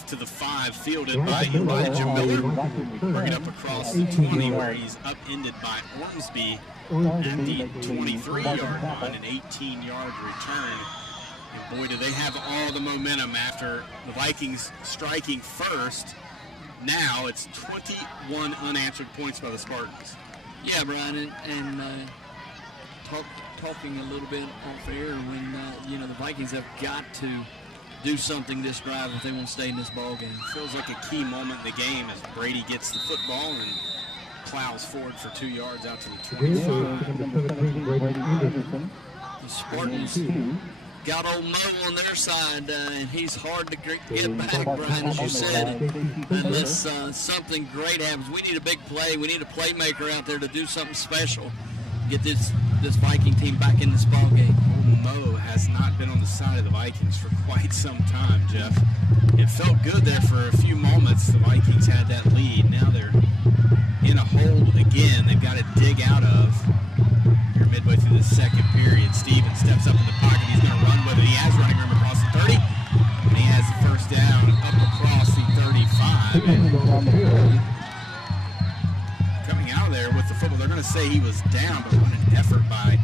to the 5, fielded by Elijah Miller. Bring it up across the 20, where he's upended by Ormsby at the 23-yard line, an 18-yard return. And boy, do they have all the momentum after the Vikings striking first. Now it's 21 unanswered points by the Spartans. Yeah, Brian, and talking a little bit off air when, the Vikings have got to do something this drive if they want to stay in this ball game. Feels like a key moment in the game as Brady gets the football and plows forward for 2 yards out to the 25. The Spartans got old Mo on their side, and he's hard to get back, Brian, as you said, unless something great happens. We need a big play. We need a playmaker out there to do something special. Get this Viking team back in this ball game. Mo has not been on the side of the Vikings for quite some time, Jeff. It felt good there for a few moments. The Vikings had that lead. Now they're in a hole again. They've got to dig out of. Here midway through the second period, Stevens steps up in the pocket. He's going to run with it. He has running room across the 30, and he has the first down up across the 35. And coming out of there with the football, they're going to say he was down, but what an effort by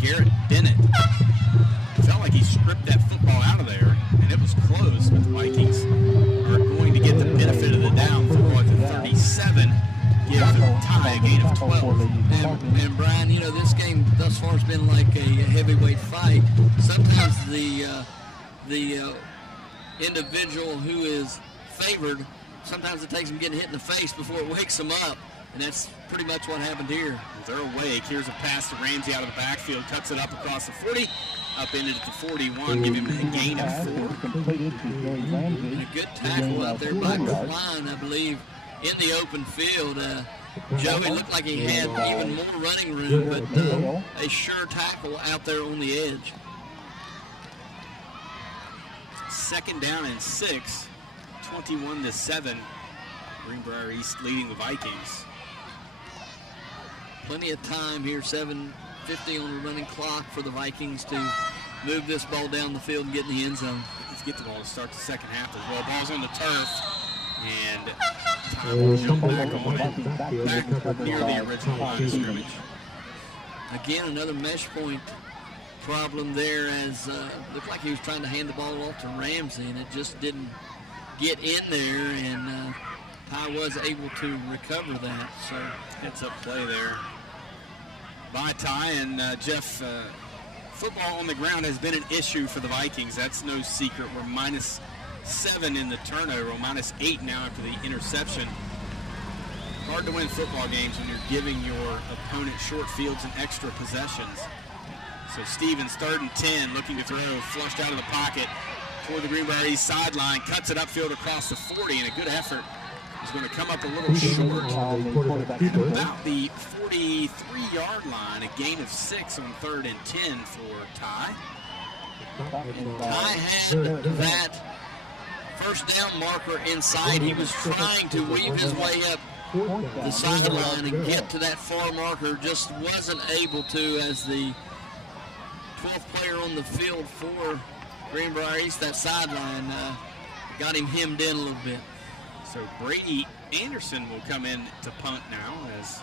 Garrett Bennett. It felt like he stripped that football out of there, and it was close, but the Vikings are going to get the benefit of the down. Football at the 37 gives the tie a gain of 12. And Brian, this game thus far has been like a heavyweight fight. Sometimes the individual who is favored, sometimes it takes him getting hit in the face before it wakes him up. And that's pretty much what happened here. They're awake. Here's a pass to Ramsey out of the backfield. Cuts it up across the 40. Upended at the 41. Give him a gain of 4. And a good tackle out there by Klein, I believe, in the open field. Joey looked like he had even more running room, but a sure tackle out there on the edge. 2nd down and 6. 21-7. Greenbrier East leading the Vikings. Plenty of time here, 7:50 on the running clock for the Vikings to move this ball down the field and get in the end zone. Let's get the ball to start the second half as well. Ball's on the turf, and Ty will jump back on it, back near the original line of scrimmage. Again, another mesh point problem there, as looked like he was trying to hand the ball off to Ramsey, and it just didn't get in there, and Ty was able to recover that. So heads up play there by Ty. And Jeff, football on the ground has been an issue for the Vikings. That's no secret. We're -7 in the turnover, -8 now after the interception. Hard to win football games when you're giving your opponent short fields and extra possessions. So Stevens, 3rd and 10, looking to throw, flushed out of the pocket toward the Greenbrier East sideline, cuts it upfield across the 40, and a good effort. He's going to come up a little short at about the 43-yard line, a gain of 6 on 3rd and 10 for Ty. And Ty had that first down marker inside. He was trying to weave his way up the sideline and get to that far marker, just wasn't able to, as the 12th player on the field for Greenbrier East, that sideline, got him hemmed in a little bit. So Brady Anderson will come in to punt now, as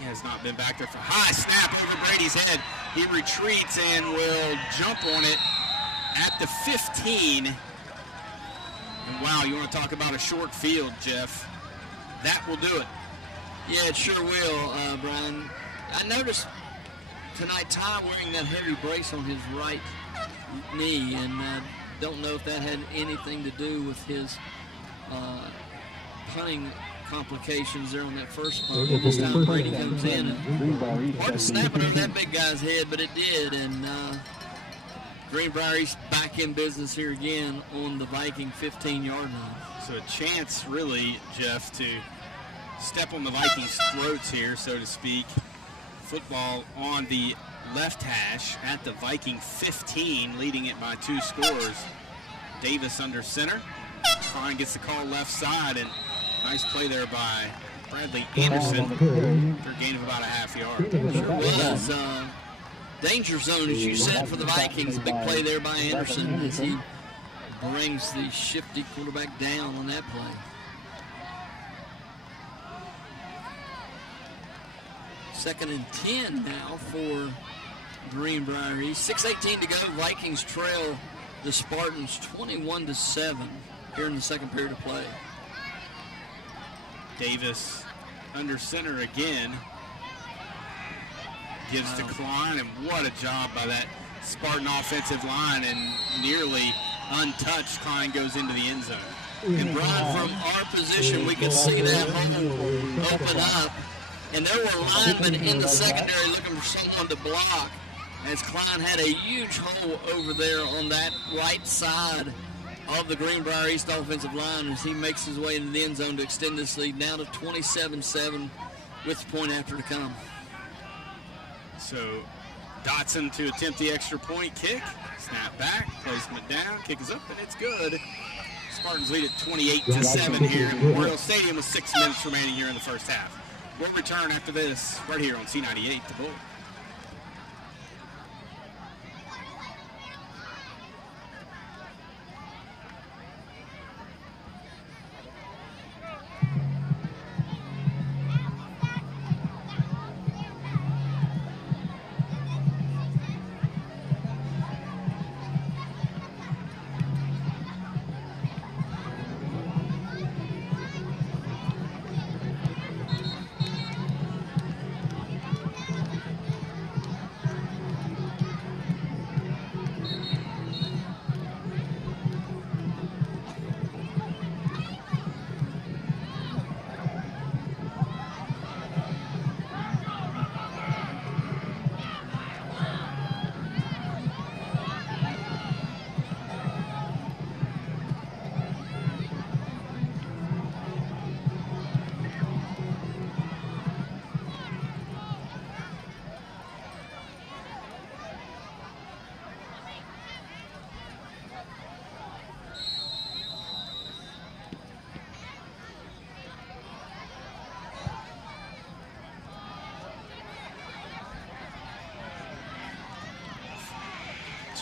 he has not been back there for high snap over Brady's head. He retreats and will jump on it at the 15. And wow, you want to talk about a short field, Jeff. That will do it. Yeah, it sure will, Brian. I noticed tonight Ty wearing that heavy brace on his right knee, and don't know if that had anything to do with his punting complications there on that first punt. This time Brady comes in, and hard to snap it over that big guy's head, but it did. And Greenbrier East back in business here again on the Viking 15-yard line. So a chance, really, Jeff, to step on the Vikings' throats here, so to speak. Football on the left hash at the Viking 15, leading it by 2 scores. Davis under center. Klein gets the call left side, and nice play there by Bradley Anderson for a gain of about a half yard. Sure was. Danger zone, as you said, for the Vikings. Big play there by Anderson as he brings the shifty quarterback down on that play. Second and 10 now for Greenbrier East. 6:18 to go. Vikings trail the Spartans 21-7 here in the second period of play. Davis under center again. Gives to Klein, and what a job by that Spartan offensive line, and nearly untouched, Klein goes into the end zone. And Brian, from our position, we could see that hole open up, and there were linemen in the secondary looking for someone to block, as Klein had a huge hole over there on that right side of the Greenbrier East offensive line as he makes his way into the end zone to extend this lead now to 27-7 with the point after to come. So Dotson to attempt the extra point kick. Snap back, placement down, kick is up, and it's good. Spartans lead at 28-7 here in Memorial Stadium with 6 minutes remaining here in the first half. We'll return after this right here on C98, The Bull.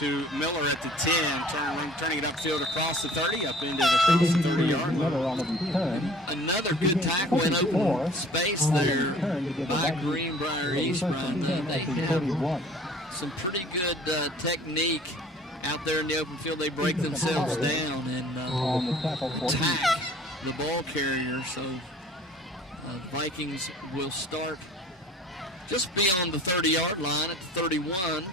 To Miller at the 10, turning it upfield across the 30, up into the 30-yard line. Another good tackle in open space there by Greenbrier East, Brian. They have some pretty good technique out there in the open field. They break themselves down and attack the ball carrier. So Vikings will start just beyond the 30-yard line at the 31.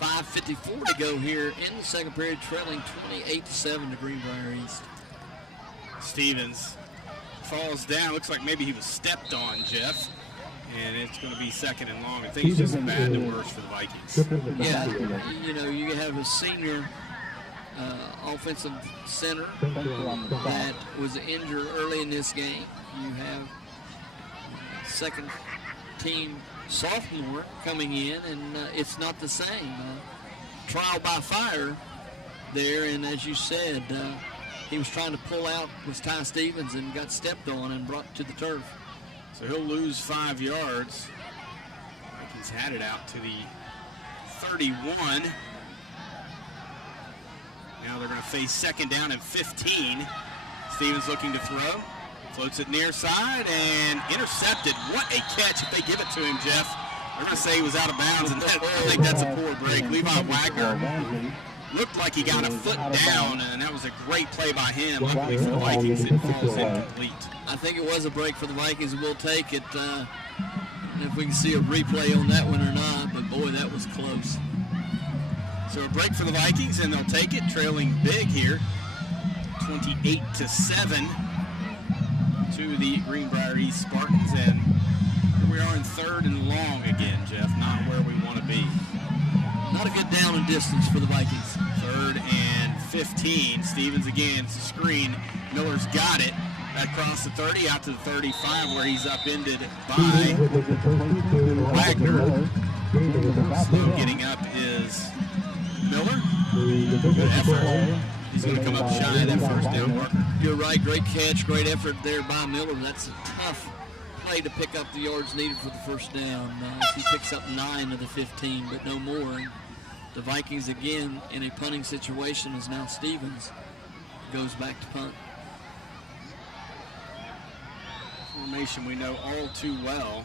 5:54 to go here in the second period, trailing 28-7 to Greenbrier East. Stevens falls down. Looks like maybe he was stepped on, Jeff. And it's going to be second and long. I think it's just bad to worse for the Vikings. Yeah, you know, you have a senior offensive center that was injured early in this game. You have second team sophomore coming in, and it's not the same. Trial by fire there, and as you said, he was trying to pull out with Ty Stevens and got stepped on and brought to the turf. So he'll lose 5 yards. He's had it out to the 31. Now they're going to face second down and 15. Stevens looking to throw. Floats it near side and intercepted. What a catch if they give it to him, Jeff. They're going to say he was out of bounds, and I think that's a poor break. Levi Wagner looked like he got a foot down, and that was a great play by him. Luckily for the Vikings, it falls incomplete. I think it was a break for the Vikings. We'll take it if we can see a replay on that one or not, but boy, that was close. So a break for the Vikings, and they'll take it, trailing big here, 28-7. To the Greenbrier East Spartans, and here we are in third and long again, Jeff. Not where we want to be. Not a good down and distance for the Vikings. Third and 15. Stevens again, it's a screen. Miller's got it. Across the 30, out to the 35, where he's upended by Wagner. Slow getting up is Miller. Good effort. He's going to come up shy of that first down marker. You're right. Great catch. Great effort there by Miller. That's a tough play to pick up the yards needed for the first down. He picks up 9 of the 15, but no more. the Vikings again in a punting situation as now Stevens goes back to punt. Formation we know all too well.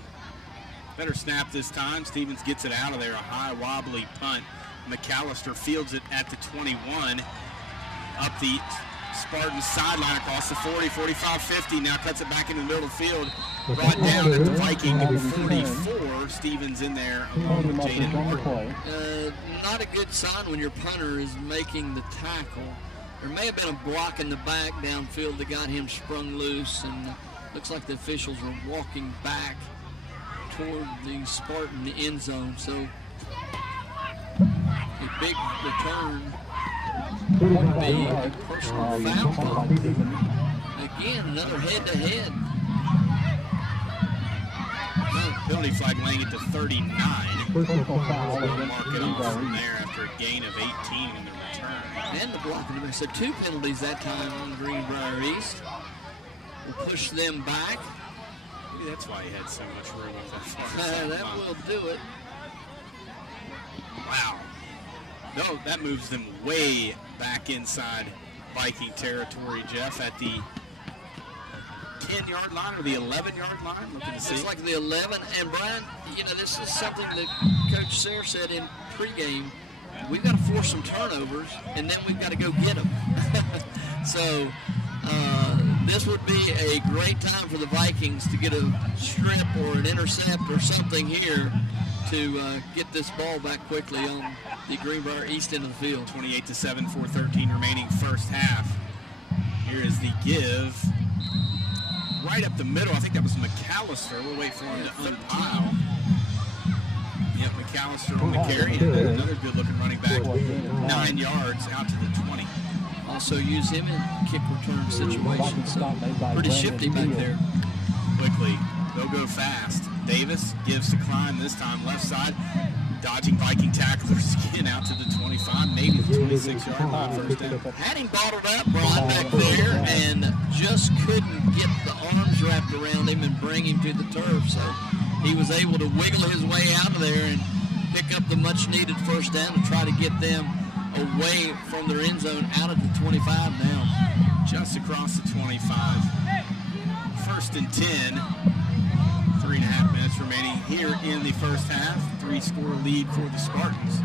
Better snap this time. Stevens gets it out of there. A high wobbly punt. McAllister fields it at the 21. Up the Spartans sideline across the 40, 45, 50. Now cuts it back in the middle of the field. Brought down at the Viking 44. Stevens in there along with Jaden Martin. Not a good sign when your punter is making the tackle. There may have been a block in the back downfield that got him sprung loose, and looks like the officials are walking back toward the Spartan end zone. So a big return would be a personal foul. Again, another head-to-head. Penalty flag laying at the 39. We'll mark it off from there after a gain of 18 in the return. And the blocking. So 2 penalties that time on Greenbrier East. Will push them back. Maybe that's why he had so much room up that far. That will do it. Wow. No, that moves them way back inside Viking territory, Jeff, at the 10-yard line or the 11-yard line. Looking to see. It's like the 11. And Brian, you know, this is something that Coach Sayre said in pregame. We've got to force some turnovers, and then we've got to go get them. So this would be a great time for the Vikings to get a strip or an intercept or something here to get this ball back quickly on the Greenbrier East end of the field. 28-7, 4:13 remaining first half. Here is the give. Right up the middle. I think that was McAllister. We'll wait for him to unpile. Yep, McAllister on the carry. And then another good-looking running back. 9 yards out to the 20. Also use him in kick return situations. So pretty shifty back there. Quickly. They'll go fast. Davis gives to Klein this time left side. Dodging Viking tacklers again out to the 25, maybe the 26-yard line, first down. Had him bottled up, Brian, back there, and just couldn't get the arms wrapped around him and bring him to the turf. So he was able to wiggle his way out of there and pick up the much-needed first down to try to get them away from their end zone out at the 25 now. Just across the 25. First and 10. 3.5 minutes remaining here in the first half. 3-score lead for the Spartans.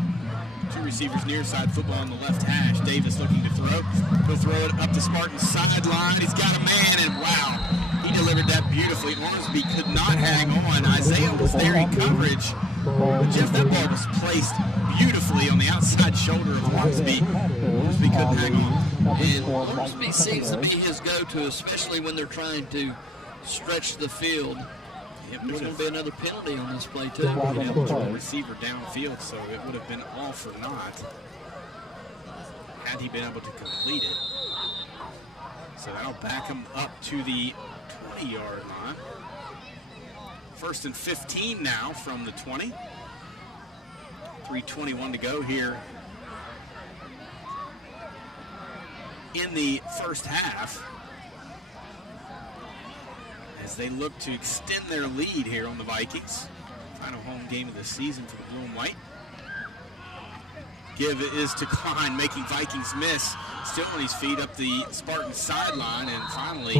2 receivers near side, football on the left hash. Davis looking to throw. He'll throw it up the Spartans sideline. He's got a man, and wow, he delivered that beautifully. Ormsby could not hang on. Isaiah was there in coverage. But Jeff, that ball was placed beautifully on the outside shoulder of Ormsby. Ormsby couldn't hang on. And Ormsby seems to be his go-to, especially when they're trying to stretch the field. There's going to be another penalty on this play, too. A receiver downfield, so it would have been all for naught had he been able to complete it. So that'll back him up to the 20-yard line. First and 15 now from the 20. 3:21 to go here in the first half, as they look to extend their lead here on the Vikings. Final home game of the season for the blue and white. Give is to Klein, making Vikings miss. Still on his feet up the Spartan sideline, and finally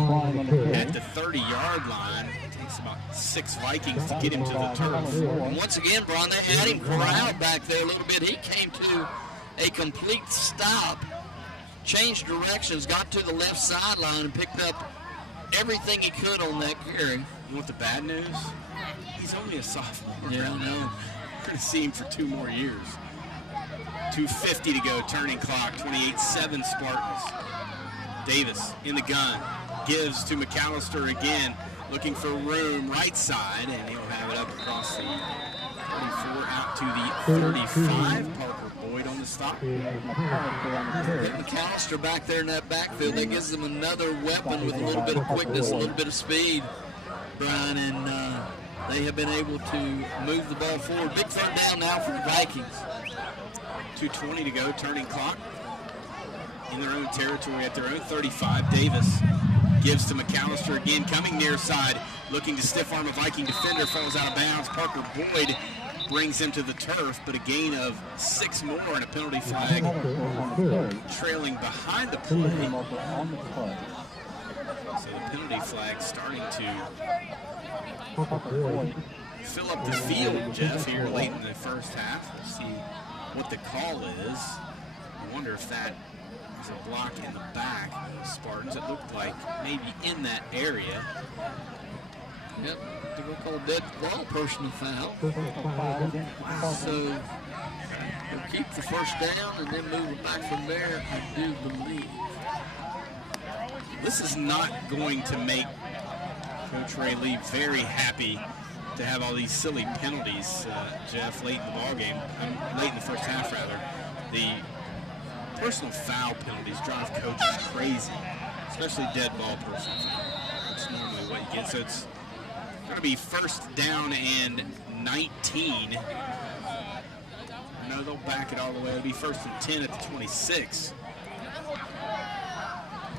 at the 30-yard line. It takes about 6 Vikings to get him to the turf. And once again, Brian, they had him corralled back there a little bit. He came to a complete stop, changed directions, got to the left sideline, and picked up everything he could on that carry. You want the bad news? He's only a sophomore. Yeah, I know. We're going to see him for 2 more years. 2:50 to go, turning clock, 28-7 Spartans. Davis in the gun, gives to McAllister again, looking for room right side, and he'll have it up across the 34 out to the 35. Parker Boyd on the stop. McAllister back there in that backfield, that gives them another weapon with a little bit of quickness, a little bit of speed, Brian, and they have been able to move the ball forward. Big third down now for the Vikings. 2:20 to go, turning clock. In their own territory at their own 35. Davis gives to McAllister again, coming near side, looking to stiff arm a Viking defender, falls out of bounds. Parker Boyd brings him to the turf, but a gain of 6 more and a penalty flag trailing behind the play. So the penalty flag starting to fill up the field, Jeff, here late in the first half. Let's see what the call is. I wonder if that is a block in the back of the Spartans. It looked like maybe in that area. Yep, they're going to call a dead ball personal foul. So they'll keep the first down and then move it back from there, I do believe. This is not going to make Coach Ray Lee very happy to have all these silly penalties, Jeff, late in the ball game, late in the first half rather. The personal foul penalties drive coaches crazy, especially dead ball personal foul. That's normally what you get. So it's going to be first down and 19. No, they'll back it all the way. It'll be first and 10 at the 26.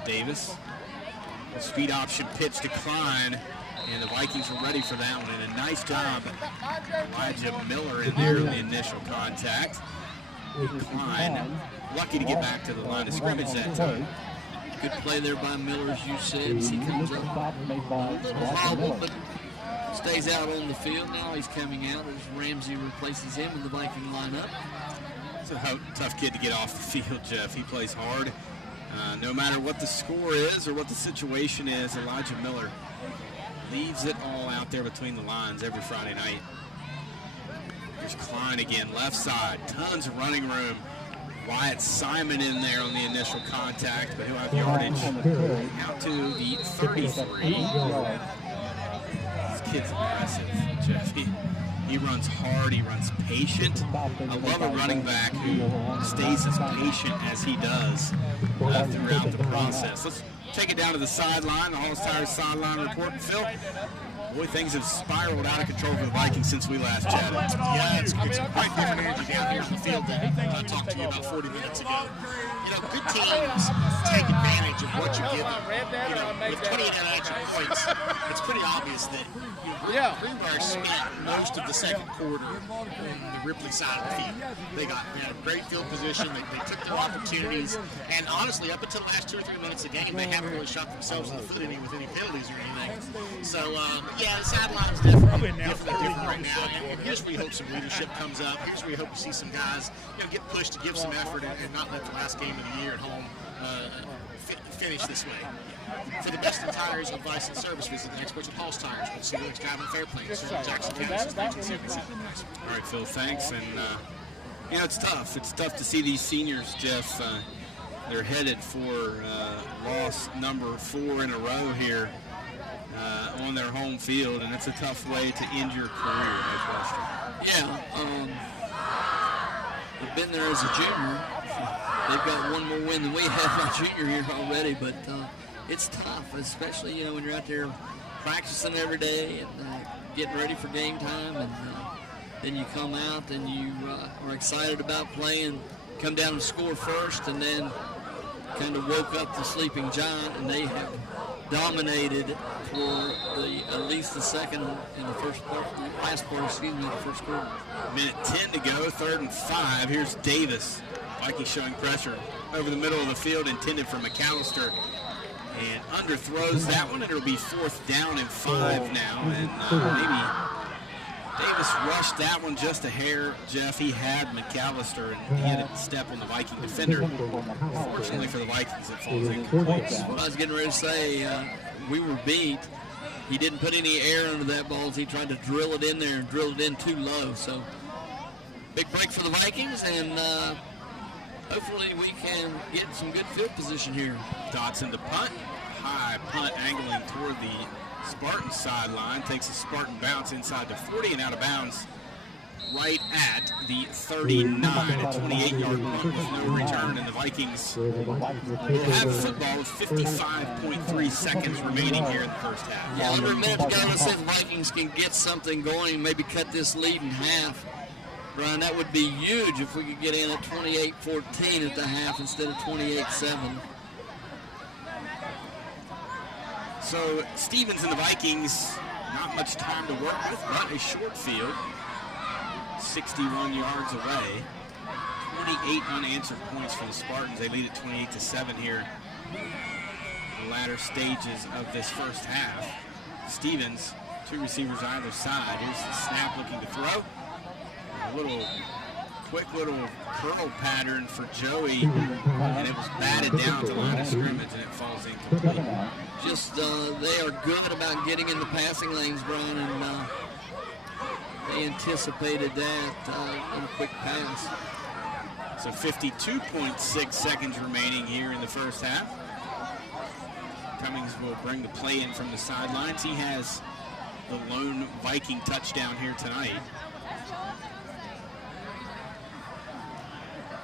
Davis, a speed option pitch to Klein, and the Vikings were ready for that one. And a nice job, Elijah Miller in there in the initial contact. Klein, lucky to get back to the line of scrimmage that time. Good play there by Miller, as you said, as he comes up a little hobbled, but stays out on the field. Now he's coming out as Ramsey replaces him in the Viking lineup. It's a tough kid to get off the field, Jeff. He plays hard. No matter what the score is or what the situation is, Elijah Miller leaves it all out there between the lines every Friday night. Here's Klein again, left side, tons of running room. Wyatt Simon in there on the initial contact, but he'll have yardage out to the 33. This kid's impressive, Jeff. He runs hard, he runs patient. I love a running back who stays as patient as he does throughout the process. Let's take it down to the sideline, the Halls Tires sideline report. Phil, boy, things have spiraled out of control for the Vikings since we last chatted. Yeah, it's quite different energy down here in the field that I talked to you about 40 minutes ago. You know, good teams take advantage of what you give them. You know, with 28 unanswered points, it's pretty obvious that Greenbrier spent most of the second quarter on the Ripley side of the field. They had a great field position. They took their opportunities, and honestly, up until the last 2 or 3 minutes of the game, they haven't really shot themselves in the foot with any penalties or anything. So, yeah, the sideline's definitely different right now. And here's where we hope some leadership comes up. Here's where we hope to see some guys, get pushed to give some effort and not let the last game of the year at home finish this way. For the best in tires, advice, and service, visit the experts at Halls Tires. We'll see you next time in Fairplains, serving Jackson County since 1977. All right, Phil, thanks. And, it's tough. It's tough to see these seniors, Jeff. They're headed for loss number 4 in a row here on their home field, and it's a tough way to end your career, no question. Yeah, I've been there as a junior. They've got one more win than we have my junior year already, but it's tough, especially, when you're out there practicing every day and getting ready for game time, and then you come out and you are excited about playing, come down and score first, and then kind of woke up the sleeping giant, and they have dominated for at least the second and the first part, last quarter, the first quarter. Minute 10 to go, 3rd and 5. Here's Davis. Vikings showing pressure over the middle of the field, intended for McAllister, and underthrows that one, and it'll be 4th down and 5 now, and maybe Davis rushed that one just a hair, Jeff. He had McAllister, and he had a step on the Viking defender. Fortunately for the Vikings, it falls incomplete. Well, I was getting ready to say, we were beat. He didn't put any air under that ball as he tried to drill it in there and drill it in too low. So, big break for the Vikings, and hopefully we can get some good field position here. Dotson to punt. High punt angling toward the Spartan sideline. Takes a Spartan bounce inside the 40 and out of bounds right at the 39. A 28-yard punt with no return, and the Vikings will have football with 55.3 seconds remaining here in the first half. Yeah, under a minute to go. Let's see if the Vikings can get something going, maybe cut this lead in half. Brian, that would be huge if we could get in at 28-14 at the half instead of 28-7. So Stevens and the Vikings, not much time to work with, but a short field. 61 yards away. 28 unanswered points for the Spartans. They lead at 28-7 here in the latter stages of this first half. Stevens, 2 receivers either side. Here's the snap looking to throw. A quick little curl pattern for Joey, and it was batted down to the line of scrimmage, and it falls incomplete. Just they are good about getting in the passing lanes, Brian, and they anticipated that in a quick pass. So 52.6 seconds remaining here in the first half. Cummings will bring the play in from the sidelines. He has the lone Viking touchdown here tonight.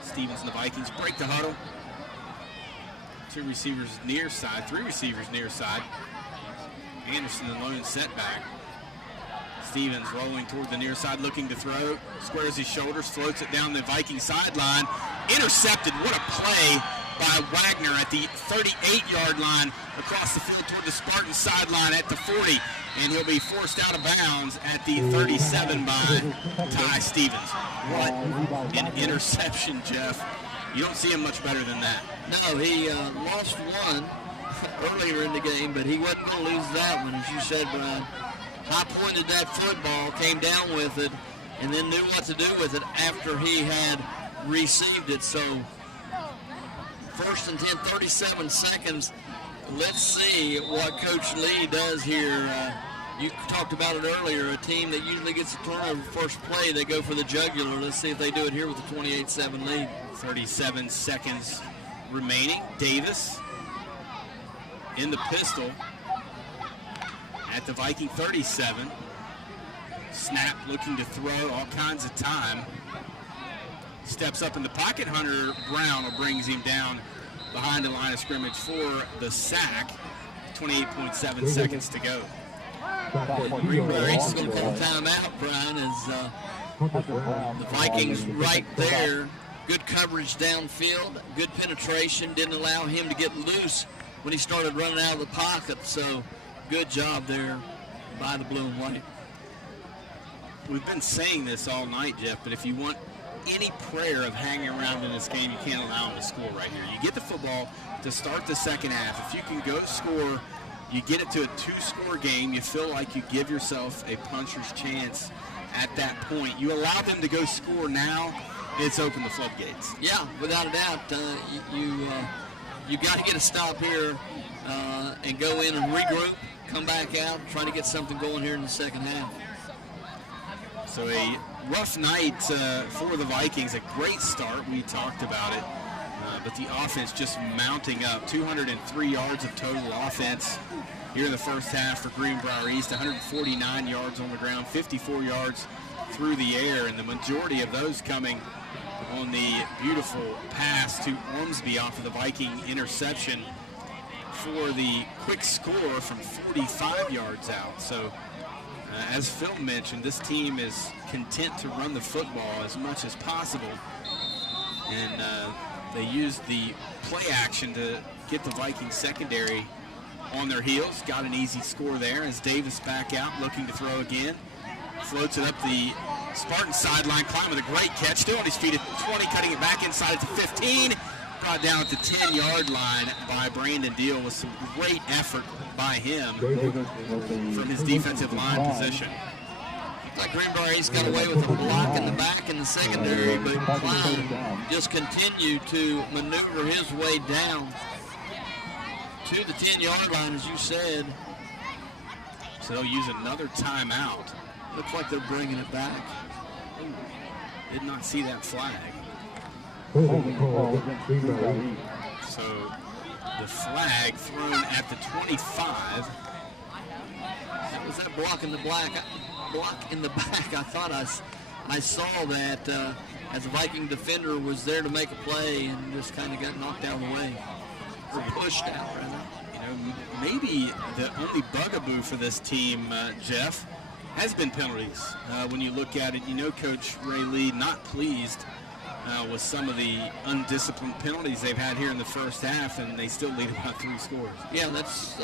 Stevens and the Vikings break the huddle. 2 receivers near side, 3 receivers near side. Anderson, the lone setback. Stevens rolling toward the near side, looking to throw. Squares his shoulders, floats it down the Viking sideline. Intercepted. What a play by Wagner at the 38-yard line across the field toward the Spartan sideline at the 40. And he'll be forced out of bounds at the 37 by Ty Stevens. What an interception, Jeff. You don't see him much better than that. No, he lost one earlier in the game, but he wasn't going to lose that one, as you said, Brian. High-pointed that football, came down with it, and then knew what to do with it after he had received it. So, 1st and 10, 37 seconds. Let's see what Coach Lee does here. You talked about it earlier, a team that usually gets a turnover first play, they go for the jugular. Let's see if they do it here with a 28-7 lead. 37 seconds remaining. Davis in the pistol at the Viking 37. Snap looking to throw, all kinds of time. Steps up in the pocket. Hunter Brown brings him down behind the line of scrimmage for the sack. 28.7 seconds to go. Greenbrier is going to call timeout, Brian, as the Vikings right there. Good coverage downfield, good penetration, didn't allow him to get loose when he started running out of the pocket. So good job there by the blue and white. We've been saying this all night, Jeff, but if you want any prayer of hanging around in this game, you can't allow them to score right here. You get the football to start the second half. If you can go score, you get it to a 2-score game, you feel like you give yourself a puncher's chance at that point. You allow them to go score now, it's open the floodgates. Yeah, without a doubt. You got to get a stop here and go in and regroup, come back out, try to get something going here in the second half. So a rough night for the Vikings. A great start. We talked about it. But the offense just mounting up. 203 yards of total offense here in the first half for Greenbrier East. 149 yards on the ground, 54 yards through the air, and the majority of those coming on the beautiful pass to Ormsby off of the Viking interception for the quick score from 45 yards out. So as Phil mentioned, this team is content to run the football as much as possible, and they used the play action to get the Viking secondary on their heels. Got an easy score there as Davis back out looking to throw again. Floats it up the Spartan sideline, climbing with a great catch. Still on his feet at 20, cutting it back inside at the 15. Brought down at the 10-yard line by Brandon Deal with some great effort by him from his defensive line position. Like Greenbrier East got away with a block in the back in the secondary, but Klein just continued to maneuver his way down to the 10-yard line, as you said. So they'll use another timeout. Looks like they're bringing it back. Did not see that flag. So the flag thrown at the 25. That was that block in the back. I thought I saw that as a Viking defender was there to make a play and just kind of got knocked out of the way. Or pushed out, rather. You know, maybe the only bugaboo for this team, Jeff, has been penalties. When you look at it, you know Coach Ray Lee not pleased with some of the undisciplined penalties they've had here in the first half, and they still lead about 3 scores. Yeah, that's,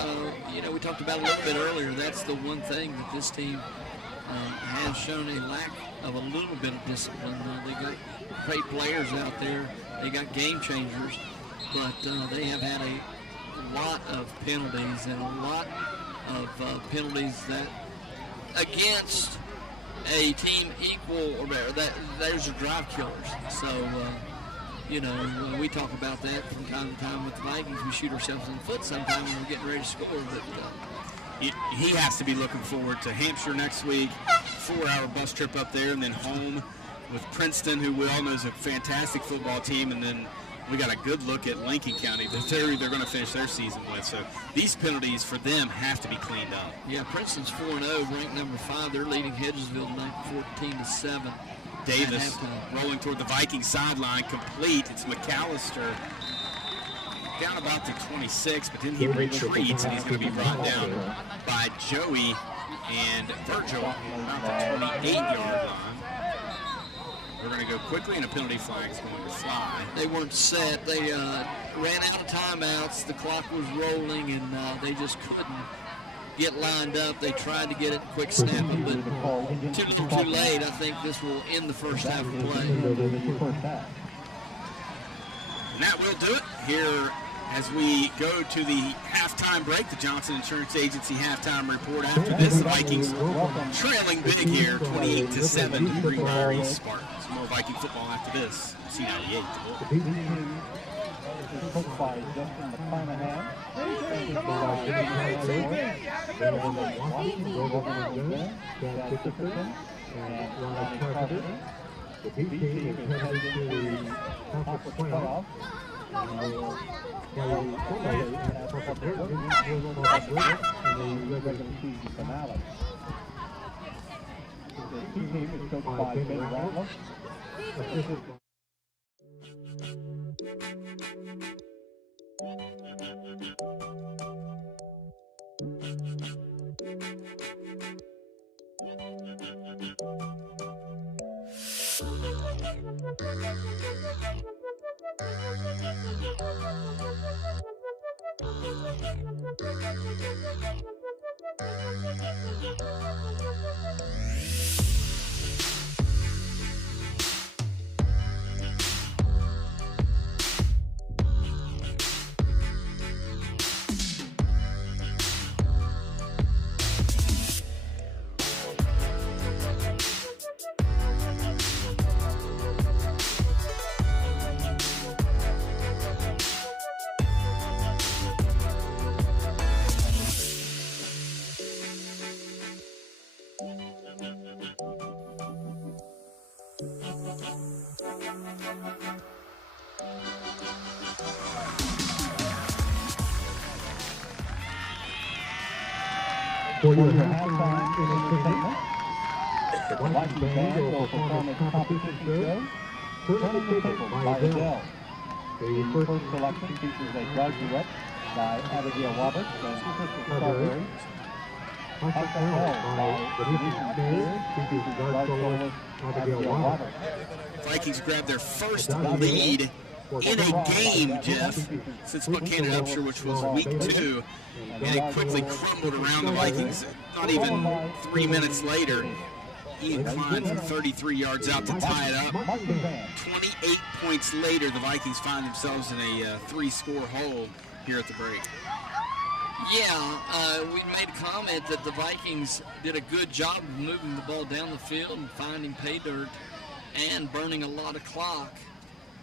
we talked about it a little bit earlier. That's the one thing that this team has shown a lack of a little bit of discipline. They got great players out there. They got game changers, but they have had a lot of penalties and a lot of penalties that against a team equal or better, that there's your drive killers. So, when we talk about that from time to time with the Vikings, we shoot ourselves in the foot sometimes when we're getting ready to score. But he has to be looking forward to Hampshire next week, 4-hour bus trip up there, and then home with Princeton, who we all know is a fantastic football team, and then we got a good look at Lincoln County that they're going to finish their season with. So these penalties for them have to be cleaned up. Yeah, Princeton's 4-0, ranked number 5. They're leading Hedgesville tonight 14-7. Davis rolling toward the Viking sideline, complete. It's McAllister down about the 26, but then he retreats, and he's going to be brought down by Joey and Virgil about the 28-yard line. We're going to go quickly, and a penalty flag is going to fly. They weren't set. They ran out of timeouts. The clock was rolling, and they just couldn't get lined up. They tried to get it quick snapping, but too late. I think this will end the first half of play. And that will do it here as we go to the halftime break. The Johnson Insurance Agency halftime report. After this, the Vikings trailing big here, 28-7 to Greenbrier East Spartans. More Viking football after this. C98. The B team is headed to the conference playoff. And the regular season finale. The B team is coached by Ben Ratliff. For your halftime entertainment, the Viking band will perform its competition show, Turning the Table by Adele. The first selection features a Graduate by Abigail Roberts and Sister Strawberry. By the Venetian Bears features guard soloist Abigail Roberts. Vikings grab their first lead in a game, Jeff, since Buchanan Upshur, which was week 2, and it quickly crumbled around the Vikings. Not even 3 minutes later, Ian Klein from 33 yards out to tie it up. 28 points later, the Vikings find themselves in a 3-score hole here at the break. Yeah, we made a comment that the Vikings did a good job of moving the ball down the field and finding pay dirt and burning a lot of clock.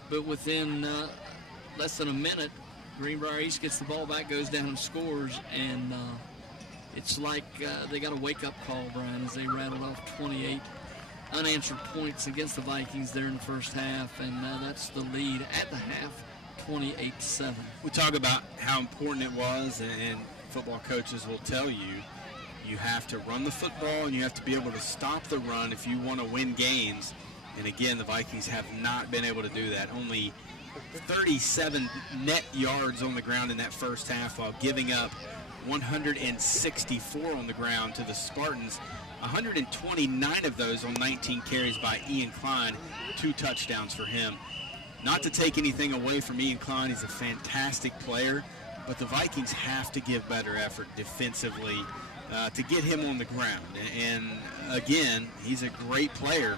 But within less than a minute, Greenbrier East gets the ball back, goes down and scores, and it's like they got a wake-up call, Brian, as they rattled off 28 unanswered points against the Vikings there in the first half, and that's the lead at the half, 28-7. We talk about how important it was, and football coaches will tell you, you have to run the football and you have to be able to stop the run if you want to win games. And again, the Vikings have not been able to do that. Only 37 net yards on the ground in that first half while giving up 164 on the ground to the Spartans. 129 of those on 19 carries by Ian Klein, 2 touchdowns for him. Not to take anything away from Ian Klein, he's a fantastic player, but the Vikings have to give better effort defensively to get him on the ground. And again, he's a great player,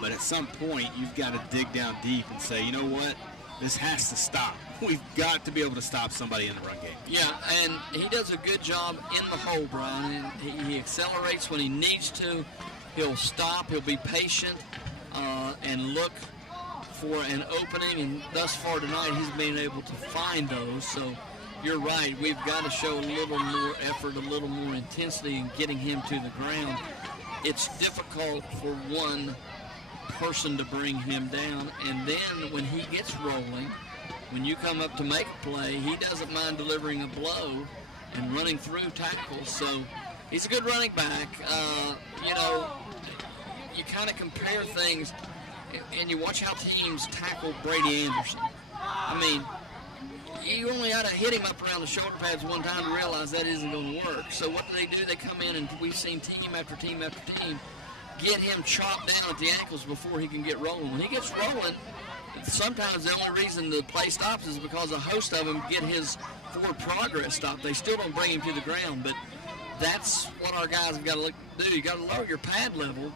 but at some point you've got to dig down deep and say, you know what, this has to stop. We've got to be able to stop somebody in the run game. Yeah, and he does a good job in the hole, Brian. He accelerates when he needs to. He'll stop. He'll be patient and look for an opening. And thus far tonight, he's been able to find those. So you're right. We've got to show a little more effort, a little more intensity in getting him to the ground. It's difficult for one person to bring him down. And then when he gets rolling, when you come up to make a play, he doesn't mind delivering a blow and running through tackles. So he's a good running back. You know, you kind of compare things, and you watch how teams tackle Brady Anderson. I mean, you only got to hit him up around the shoulder pads one time to realize that isn't going to work. So what do? They come in, and we've seen team after team after team get him chopped down at the ankles before he can get rolling. When he gets rolling, sometimes the only reason the play stops is because a host of them get his forward progress stopped. They still don't bring him to the ground, but that's what our guys have got to do. You got to lower your pad level,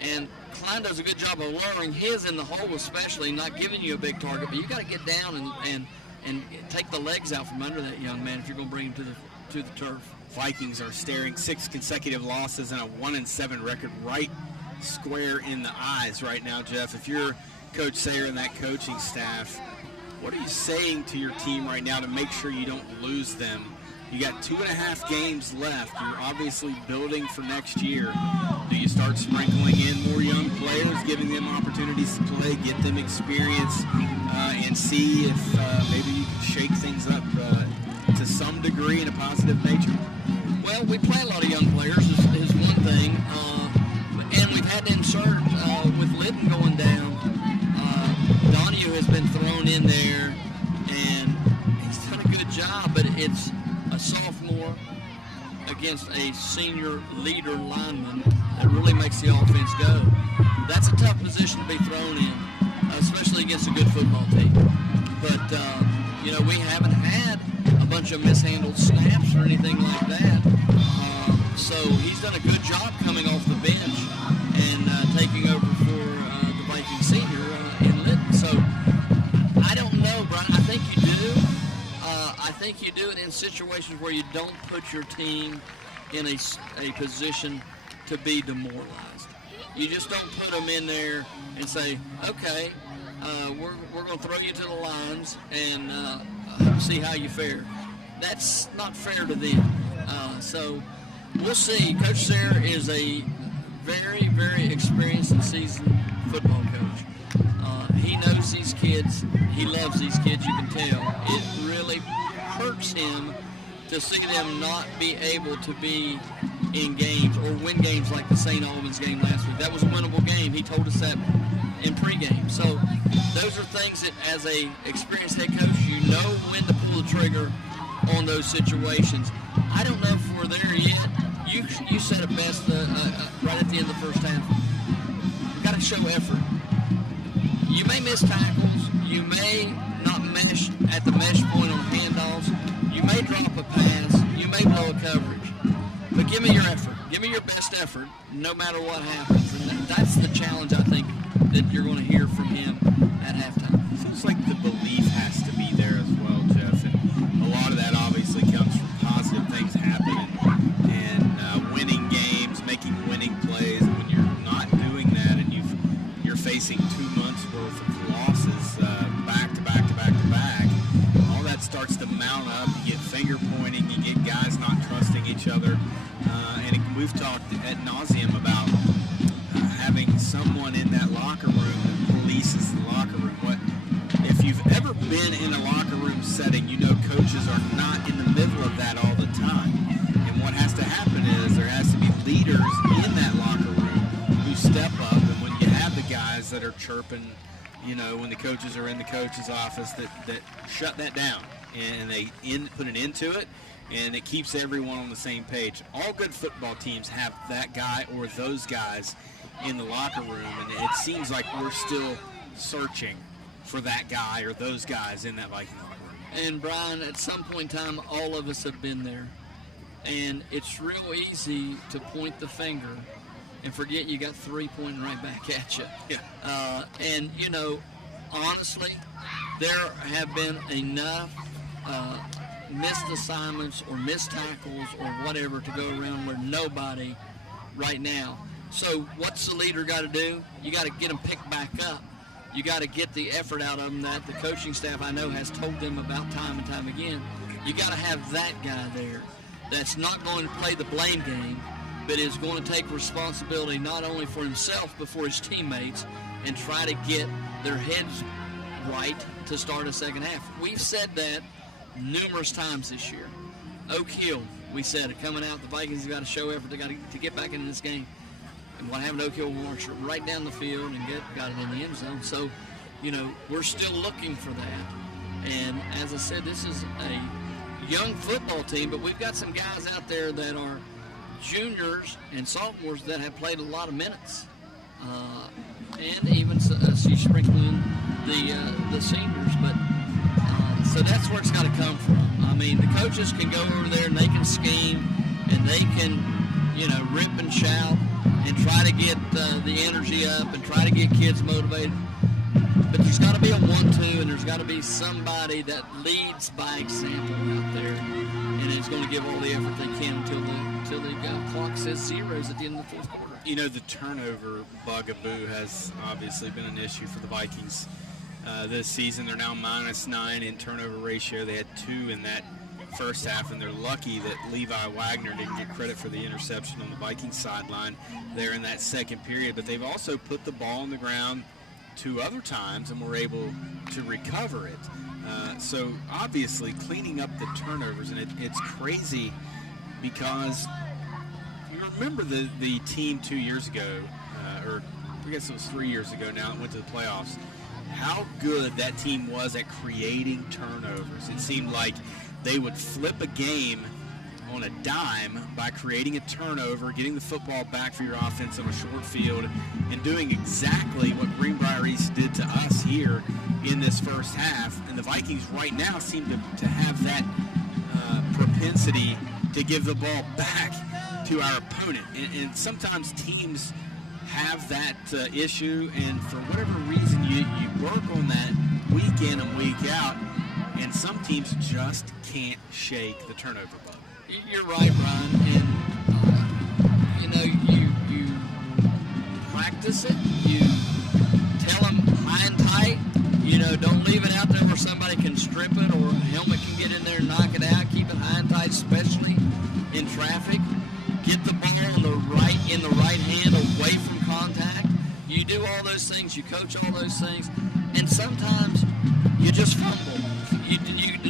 and Klein does a good job of lowering his in the hole, especially not giving you a big target. But you got to get down and take the legs out from under that young man if you're going to bring him to the turf. Vikings are staring 6 consecutive losses and a 1-7 record right square in the eyes right now, Jeff. If you're Coach Sayre and that coaching staff, what are you saying to your team right now to make sure you don't lose them? You got 2.5 games left. You're obviously building for next year. Do you start sprinkling in more young players, giving them opportunities to play, get them experience, and see if maybe you can shake things up to some degree in a positive nature? Well, we play a lot of young players is one thing, and we've had to insert with Litton going down. Donahue has been thrown in there, and he's done a good job, but it's a sophomore against a senior leader lineman that really makes the offense go. That's a tough position to be thrown in, especially against a good football team. But, you know, we haven't had a bunch of mishandled snaps or anything like that. So he's done a good job coming off the bench and taking over for the Viking senior in Litton. So I don't know, Brian. I think you do. I think you do it in situations where you don't put your team in a position to be demoralized. You just don't put them in there and say, okay, we're going to throw you to the lines and see how you fare. That's not fair to them. So we'll see. Coach Sayre is a very, very experienced and seasoned football coach. He knows these kids. He loves these kids, you can tell. It really hurts him to see them not be able to be in games or win games like the St. Albans game last week. That was a winnable game. He told us that in pregame. So those are things that, as a experienced head coach, you know when to pull the trigger on those situations. I don't know if we're there yet. You said it best right at the end of the first half. You've got to show effort. You may miss tackles. You may not mesh at the mesh point on handoffs. You may drop a pass. You may blow a coverage. But give me your effort. Give me your best effort, no matter what happens. And that's the challenge, I think, that you're going to hear from him at halftime. Seems like the belief has to be there as well, Jeff. And a lot of that obviously comes from positive things happening and winning games, making winning plays. When you're not doing that and you're facing 2 months worth of losses back to back to back to back, all that starts to mount up. You get finger pointing, you get guys not trusting each other. And we've talked ad nauseum about having someone in that locker room that polices the locker room. If you've ever been in a locker room setting, you know coaches are not in the middle of that all the time. And what has to happen is there has to be leaders in that locker room who step up. And when you have the guys that are chirping, you know, when the coaches are in the coach's office, that shut that down and they put an end to it, and it keeps everyone on the same page. All good football teams have that guy or those guys in the locker room, and it seems like we're still searching for that guy or those guys in that Viking locker room. And Brian, at some point in time, all of us have been there. And it's real easy to point the finger and forget you got 3 pointing right back at you. Yeah. And, you know, honestly, there have been enough missed assignments or missed tackles or whatever to go around where nobody right now. So what's the leader got to do? You got to get them picked back up. You got to get the effort out of them that the coaching staff I know has told them about time and time again. You got to have that guy there that's not going to play the blame game, but is going to take responsibility not only for himself but for his teammates and try to get their heads right to start a second half. We've said that numerous times this year. Oak Hill, we said it coming out, the Vikings have got to show effort. They got to get back into this game. And what happened to Oak Hill marched right down the field and got it in the end zone. So, you know, we're still looking for that. And as I said, this is a young football team, but we've got some guys out there that are juniors and sophomores that have played a lot of minutes. And even sprinkling in the seniors. But so that's where it's got to come from. I mean, the coaches can go over there and they can scheme and they can, you know, rip and shout and try to get the energy up and try to get kids motivated. But there's got to be a 1-2, and there's got to be somebody that leads by example out there, and it's going to give all the effort they can until the clock says zeros at the end of the fourth quarter. You know, the turnover bugaboo has obviously been an issue for the Vikings this season. They're now -9 in turnover ratio. They had 2 in that first half, and they're lucky that Levi Wagner didn't get credit for the interception on the Vikings sideline there in that second period. But they've also put the ball on the ground 2 other times and were able to recover it. So obviously cleaning up the turnovers, and it's crazy because you remember the team 2 years ago, or I guess it was 3 years ago now, it went to the playoffs, how good that team was at creating turnovers. It seemed like they would flip a game on a dime by creating a turnover, getting the football back for your offense on a short field, and doing exactly what Greenbrier East did to us here in this first half. And the Vikings right now seem to have that propensity to give the ball back to our opponent. And sometimes teams have that issue, and for whatever reason you work on that week in and week out, and some teams just can't shake the turnover bug. You're right, Brian, and you know, you practice it, you tell them high and tight, you know, don't leave it out there where somebody can strip it or a helmet can get in there and knock it out. Keep it high and tight, especially in traffic. Get the ball in the right hand, away from contact. You do all those things, you coach all those things, and sometimes you just fumble. You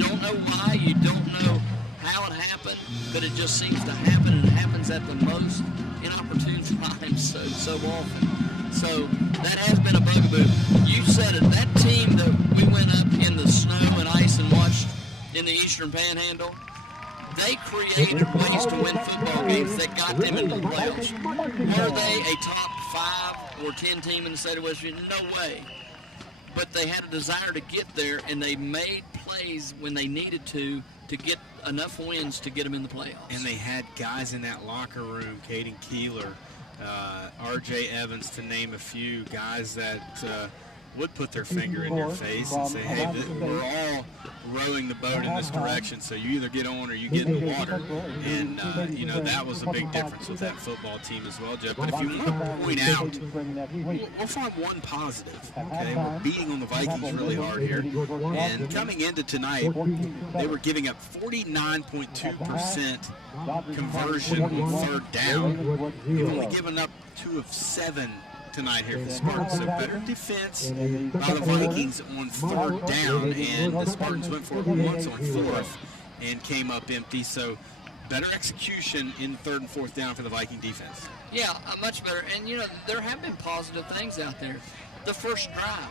don't know why, you don't know how it happened, but it just seems to happen, and it happens at the most inopportune times so often. So that has been a bugaboo. You said it, that team that we went up in the snow and ice and watched in the Eastern Panhandle, they created ways to win football games that got them into the playoffs. Were they a top 5 or 10 team in the state of West Virginia? No way. But they had a desire to get there, and they made plays when they needed to get enough wins to get them in the playoffs. And they had guys in that locker room, Caden Keeler, R.J. Evans, to name a few, guys that would put their finger in your face and say, hey, we're all rowing the boat in this direction, so you either get on or you get in the water. And, you know, that was a big difference with that football team as well, Jeff. But if you want to point out, we'll find one positive, okay? We're beating on the Vikings really hard here. And coming into tonight, they were giving up 49.2% conversion on third down. You've only given up 2 of 7 tonight here for the Spartans. So better defense by the Vikings on third down, and the Spartans went for it once on fourth and came up empty. So better execution in third and fourth down for the Viking defense. Yeah, much better. And, you know, there have been positive things out there. The first drive,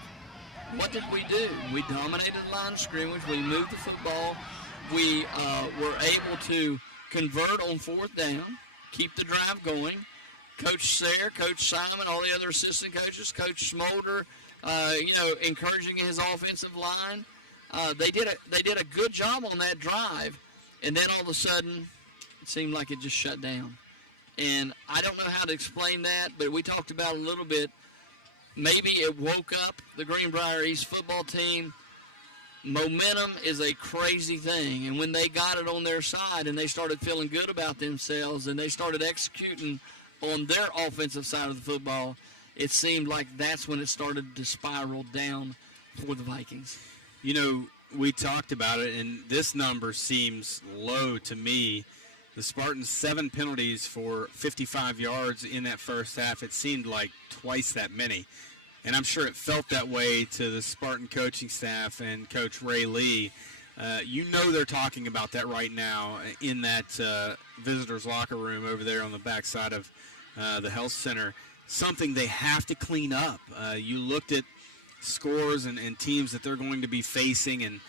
what did we do? We dominated the line of scrimmage. We moved the football. We were able to convert on fourth down, keep the drive going. Coach Sayre, Coach Simon, all the other assistant coaches, Coach Smolder, you know, encouraging his offensive line. they did a good job on that drive, and then all of a sudden, it seemed like it just shut down. And I don't know how to explain that, but we talked about it a little bit. Maybe it woke up the Greenbrier East football team. Momentum is a crazy thing, and when they got it on their side and they started feeling good about themselves and they started executing on their offensive side of the football, it seemed like that's when it started to spiral down for the Vikings. You know, we talked about it, and this number seems low to me. The Spartans, 7 penalties for 55 yards in that first half. It seemed like twice that many. And I'm sure it felt that way to the Spartan coaching staff and Coach Ray Lee. You know they're talking about that right now in that visitors' locker room over there on the backside of the health center. Something they have to clean up. You looked at scores and teams that they're going to be facing, and,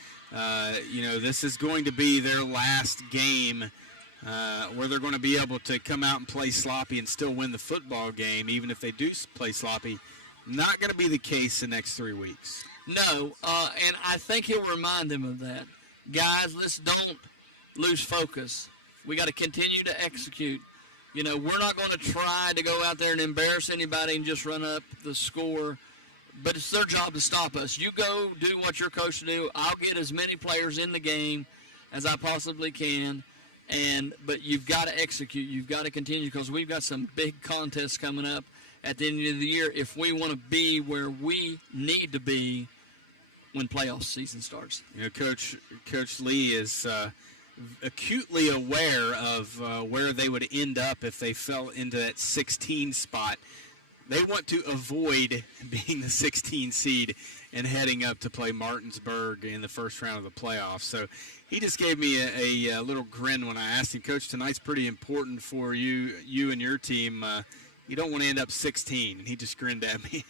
this is going to be their last game where they're going to be able to come out and play sloppy and still win the football game, even if they do play sloppy. Not going to be the case the next 3 weeks. No, and I think he'll remind them of that. Guys, let's don't lose focus. We got to continue to execute. We're not going to try to go out there and embarrass anybody and just run up the score, but it's their job to stop us. You go do what you're coached to do. I'll get as many players in the game as I possibly can, but you've got to execute. You've got to continue because we've got some big contests coming up at the end of the year if we want to be where we need to be when playoff season starts. Coach Lee is acutely aware of where they would end up if they fell into that 16 spot. They want to avoid being the 16 seed and heading up to play Martinsburg in the first round of the playoffs. So he just gave me a little grin when I asked him, Coach, tonight's pretty important for you and your team. You don't want to end up 16. And he just grinned at me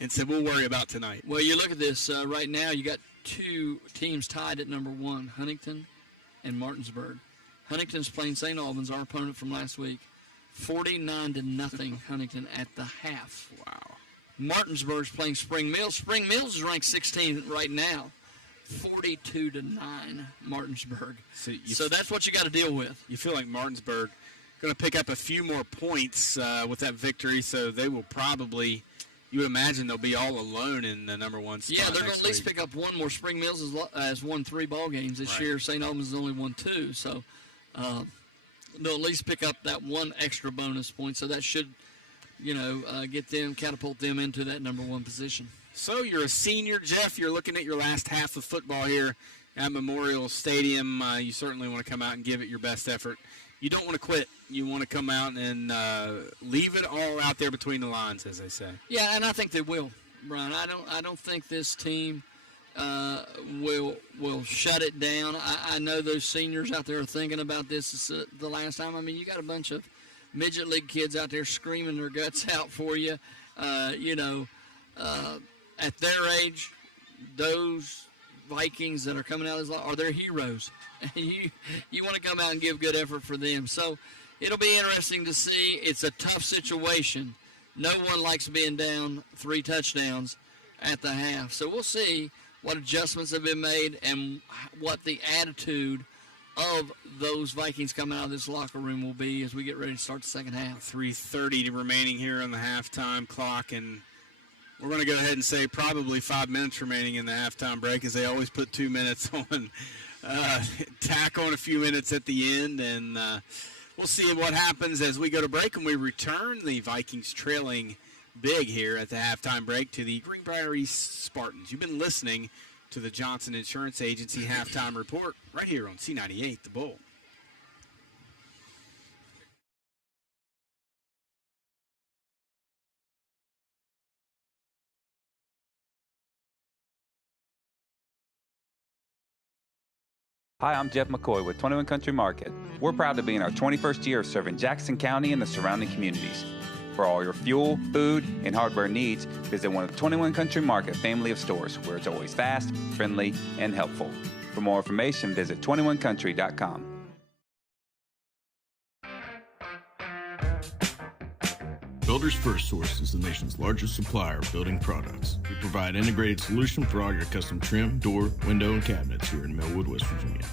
and said, we'll worry about tonight. Well, you look at this. Right now you got 2 teams tied at number 1, Huntington and Martinsburg. Huntington's playing St. Albans, our opponent from last week. 49-0 Huntington at the half. Wow. Martinsburg's playing Spring Mills. Spring Mills is ranked 16 right now. 42-9 Martinsburg. So that's what you got to deal with. You feel like Martinsburg going to pick up a few more points with that victory, so they will probably, you would imagine they'll be all alone in the number 1 spot. Yeah, they're going to at least pick up one more. Spring Mills has won 3 ball games this year. St. Albans has only won 2, so they'll at least pick up that 1 extra bonus point, so that should, catapult them into that number 1 position. So you're a senior, Jeff. You're looking at your last half of football here at Memorial Stadium. You certainly want to come out and give it your best effort. You don't want to quit. You want to come out and leave it all out there between the lines, as they say. Yeah, and I think they will, Brian. I don't think this team will shut it down. I know those seniors out there are thinking about this. It's the last time. I mean, you got a bunch of midget league kids out there screaming their guts out for you. At their age, those Vikings that are coming out of this are their heroes. You want to come out and give good effort for them. So it'll be interesting to see. It's a tough situation. No one likes being down 3 touchdowns at the half. So we'll see what adjustments have been made and what the attitude of those Vikings coming out of this locker room will be as we get ready to start the second half. 3:30 remaining here on the halftime clock, and we're going to go ahead and say probably 5 minutes remaining in the halftime break, as they always put 2 minutes on. Tack on a few minutes at the end, and we'll see what happens as we go to break and we return. The Vikings trailing big here at the halftime break to the Greenbrier East Spartans. You've been listening to the Johnson Insurance Agency halftime report right here on C98 The Bull. Hi, I'm Jeff McCoy with 21 Country Market. We're proud to be in our 21st year serving Jackson County and the surrounding communities. For all your fuel, food, and hardware needs, visit one of the 21 Country Market family of stores where it's always fast, friendly, and helpful. For more information, visit 21country.com. Builders First Source is the nation's largest supplier of building products. We provide integrated solutions for all your custom trim, door, window, and cabinets here in Millwood, West Virginia.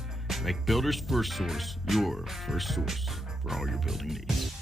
Make Builders First Source your first source for all your building needs.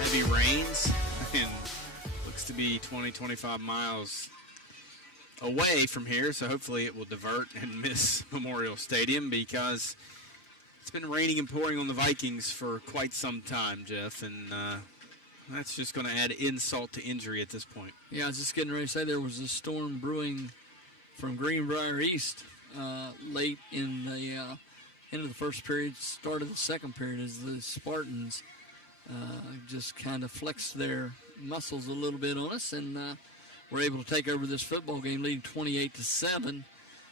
Heavy rains, and looks to be 20-25 miles away from here, so hopefully it will divert and miss Memorial Stadium, because it's been raining and pouring on the Vikings for quite some time, Jeff, and that's just going to add insult to injury at this point. Yeah, I was just getting ready to say there was a storm brewing from Greenbrier East late in the end of the first period, start of the second period, as the Spartans just kind of flexed their muscles a little bit on us, and were able to take over this football game, leading 28-7.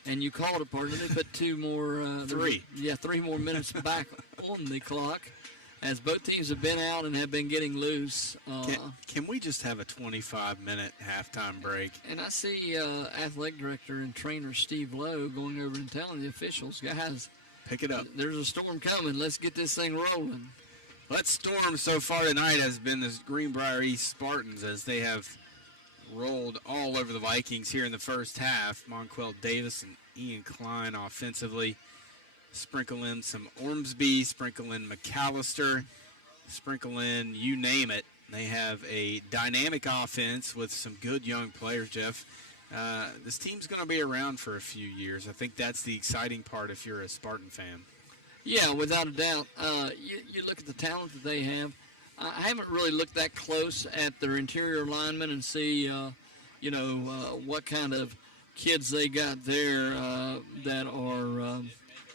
And you called it, pardon me, put three more minutes back on the clock, as both teams have been out and have been getting loose. Can we just have a 25-minute halftime break? And I see athletic director and trainer Steve Lowe going over and telling the officials, guys, pick it up. There's a storm coming. Let's get this thing rolling. That storm so far tonight has been the Greenbrier East Spartans, as they have rolled all over the Vikings here in the first half. Monquel Davis and Ian Klein offensively. Sprinkle in some Ormsby, sprinkle in McAllister, sprinkle in you name it. They have a dynamic offense with some good young players, Jeff. This team's going to be around for a few years. I think that's the exciting part if you're a Spartan fan. Yeah, without a doubt. You look at the talent that they have. I haven't really looked that close at their interior linemen and see, what kind of kids they got there that are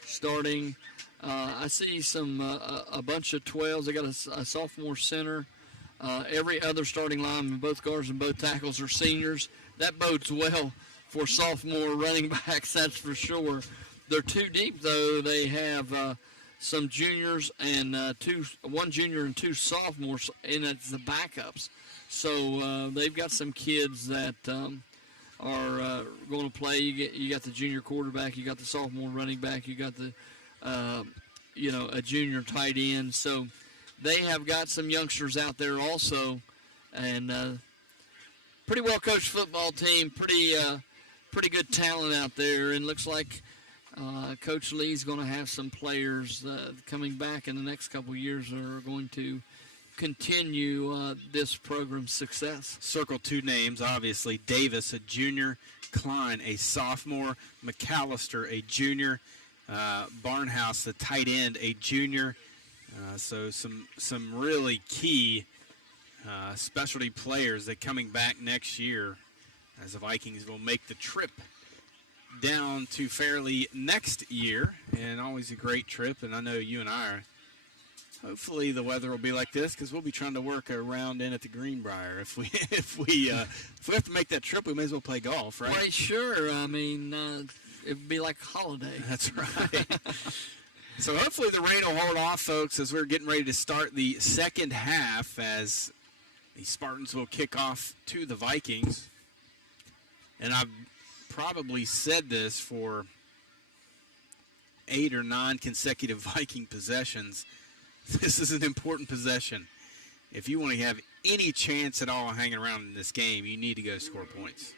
starting. I see a bunch of 12s. They got a sophomore center. Every other starting lineman, both guards and both tackles, are seniors. That bodes well for sophomore running backs, that's for sure. They're too deep, though. They have some juniors and one junior and two sophomores, and it's the backups. So they've got some kids that are going to play. You got the junior quarterback, you got the sophomore running back, you got the a junior tight end. So they have got some youngsters out there also, and pretty well coached football team. Pretty good talent out there, and looks like Coach Lee's going to have some players coming back in the next couple of years that are going to continue this program's success. Circle 2 names, obviously. Davis, a junior. Klein, a sophomore. McAllister, a junior. Barnhouse, the tight end, a junior. So some really key specialty players that coming back next year as the Vikings will make the trip down to Fairleigh next year. And always a great trip, and I know you and I are. Hopefully the weather will be like this because we'll be trying to work around in at the Greenbrier. If we have to make that trip, we may as well play golf, right? Well, sure. I mean, it'd be like a holiday. That's right. So hopefully the rain will hold off, folks, as we're getting ready to start the second half as the Spartans will kick off to the Vikings. And I've probably said this for 8 or 9 consecutive Viking possessions. This is an important possession. If you want to have any chance at all hanging around in this game, you need to go score points.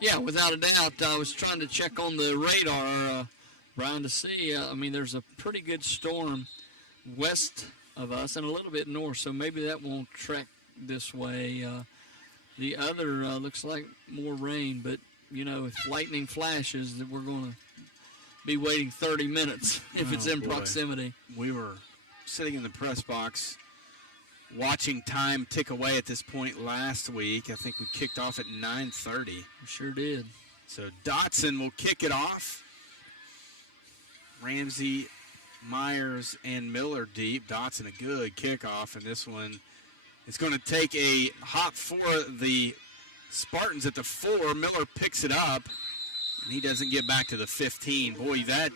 Yeah, without a doubt. I was trying to check on the radar, Brian, to see. I mean, there's a pretty good storm west of us and a little bit north, so maybe that won't trek this way. The other looks like more rain, but, you know, if lightning flashes, that we're going to be waiting 30 minutes if it's in proximity. We were sitting in the press box watching time tick away at this point last week. I think we kicked off at 9:30. We sure did. So Dotson will kick it off. Ramsey, Myers, and Miller deep. Dotson, a good kickoff, and this one is going to take a hop for the Spartans at the 4. Miller picks it up, and he doesn't get back to the 15. Boy, that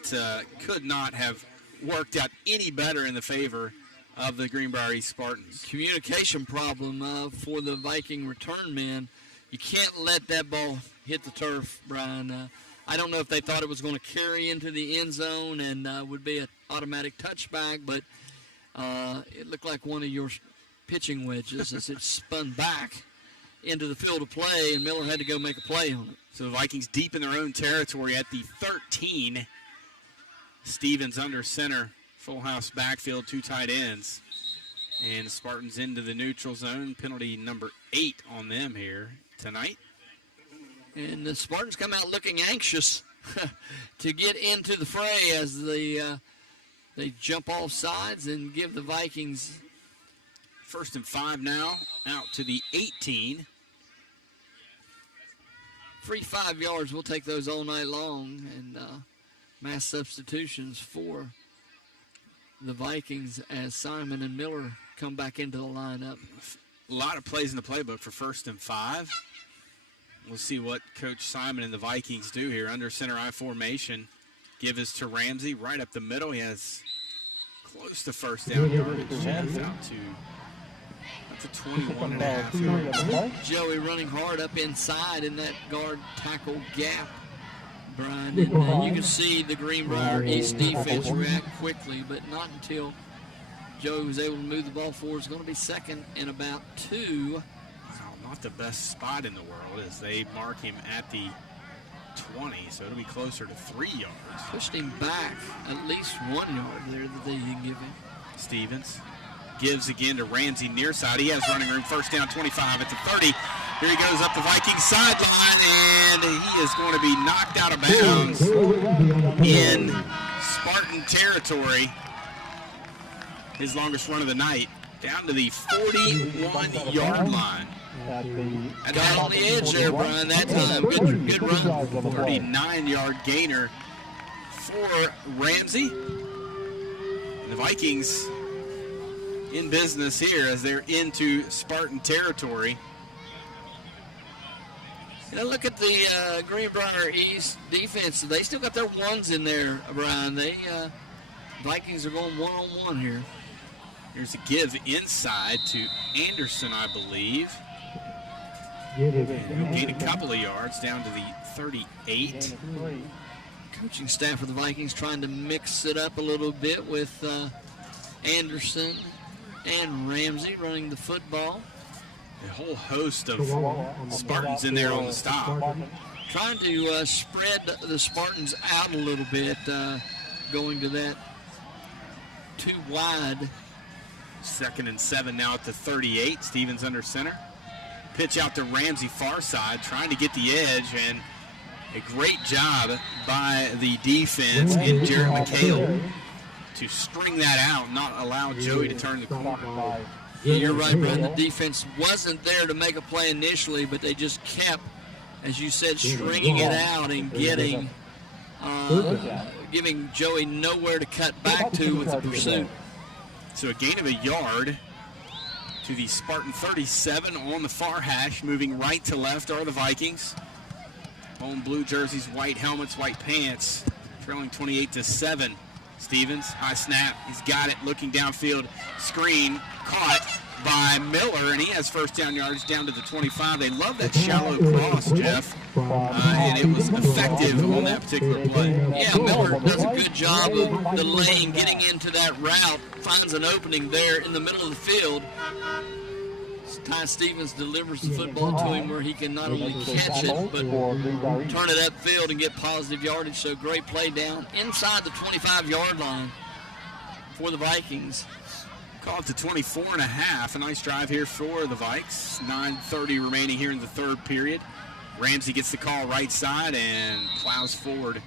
could not have worked out any better in the favor of the Greenbrier East Spartans. Communication problem for the Viking return men. You can't let that ball hit the turf, Brian. I don't know if they thought it was going to carry into the end zone and would be an automatic touchback, but it looked like one of your pitching wedges as it spun back into the field of play, and Miller had to go make a play on it. So the Vikings deep in their own territory at the 13. Stevens under center, full house backfield, 2 tight ends. And the Spartans into the neutral zone, penalty number 8 on them here tonight. And the Spartans come out looking anxious to get into the fray as they jump off sides and give the Vikings 1st and 5 now, out to the 18. Free 5 yards, we'll take those all night long. And mass substitutions for the Vikings as Simon and Miller come back into the lineup. A lot of plays in the playbook for 1st and 5. We'll see what Coach Simon and the Vikings do here. Under center I formation. Give is to Ramsey right up the middle. He has close to first down yardage. Out to 21 and a half yards. Joey running hard up inside in that guard tackle gap, Brian. And you can see the Greenbrier East defense react quickly, but not until Joey was able to move the ball forward. It's going to be 2nd and about 2. Not the best spot in the world as they mark him at the 20, so it'll be closer to 3 yards. Pushed him back at least 1 yard there that they didn't give him. Stevens gives again to Ramsey near side. He has running room, 1st down, 25 at the 30. Here he goes up the Vikings sideline, and he is going to be knocked out of bounds in Spartan territory. His longest run of the night, down to the 41-yard line. Got on the edge there, Brian, that time. Good run. 39-yard gainer for Ramsey. And the Vikings in business here as they're into Spartan territory. You know, look at the Greenbrier East defense. They still got their ones in there, Brian. Vikings are going one-on-one here. Here's a give inside to Anderson, I believe. And he'll gain a couple of yards down to the 38. Coaching staff for the Vikings trying to mix it up a little bit with Anderson and Ramsey running the football. A whole host of Spartans in there on the stop. Trying to spread the Spartans out a little bit, going to that too wide 2nd and 7 now at the 38. Stevens under center. Pitch out to Ramsey far side, trying to get the edge, and a great job by the defense and Jared McHale to string that out, not allow Joey to turn the corner. Yeah, you're right, Brad. The defense wasn't there to make a play initially, but they just kept, as you said, stringing it out and giving Joey nowhere to cut back to with the pursuit. So a gain of a yard to the Spartan 37 on the far hash. Moving right to left are the Vikings. Home blue jerseys, white helmets, white pants. Trailing 28-7. Stevens, high snap. He's got it. Looking downfield. Screen caught by Miller, and he has first down yards down to the 25. They love that shallow cross, Jeff, and it was effective on that particular play. Yeah, Miller does a good job of delaying, getting into that route, finds an opening there in the middle of the field. Ty Stevens delivers the football to him where he can not only catch it, but turn it upfield and get positive yardage. So great play down inside the 25-yard line for the Vikings. Call it to 24.5. A nice drive here for the Vikes. 9:30 remaining here in the third period. Ramsey gets the call right side and plows forward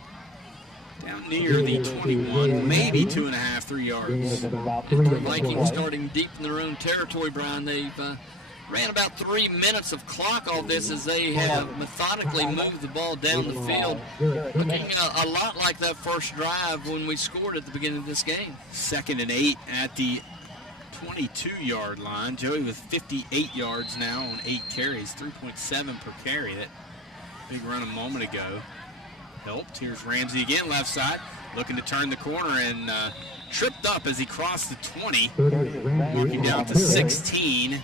down near the 21, maybe 2.5, 3 yards. The Vikings starting deep in their own territory, Brian. They've ran about 3 minutes of clock off this as they have methodically moved the ball down the field, looking a lot like that first drive when we scored at the beginning of this game. 2nd and 8 at the 22-yard line. Joey with 58 yards now on 8 carries, 3.7 per carry. That big run a moment ago helped. Here's Ramsey again, left side, looking to turn the corner and tripped up as he crossed the 20, walking down to 16,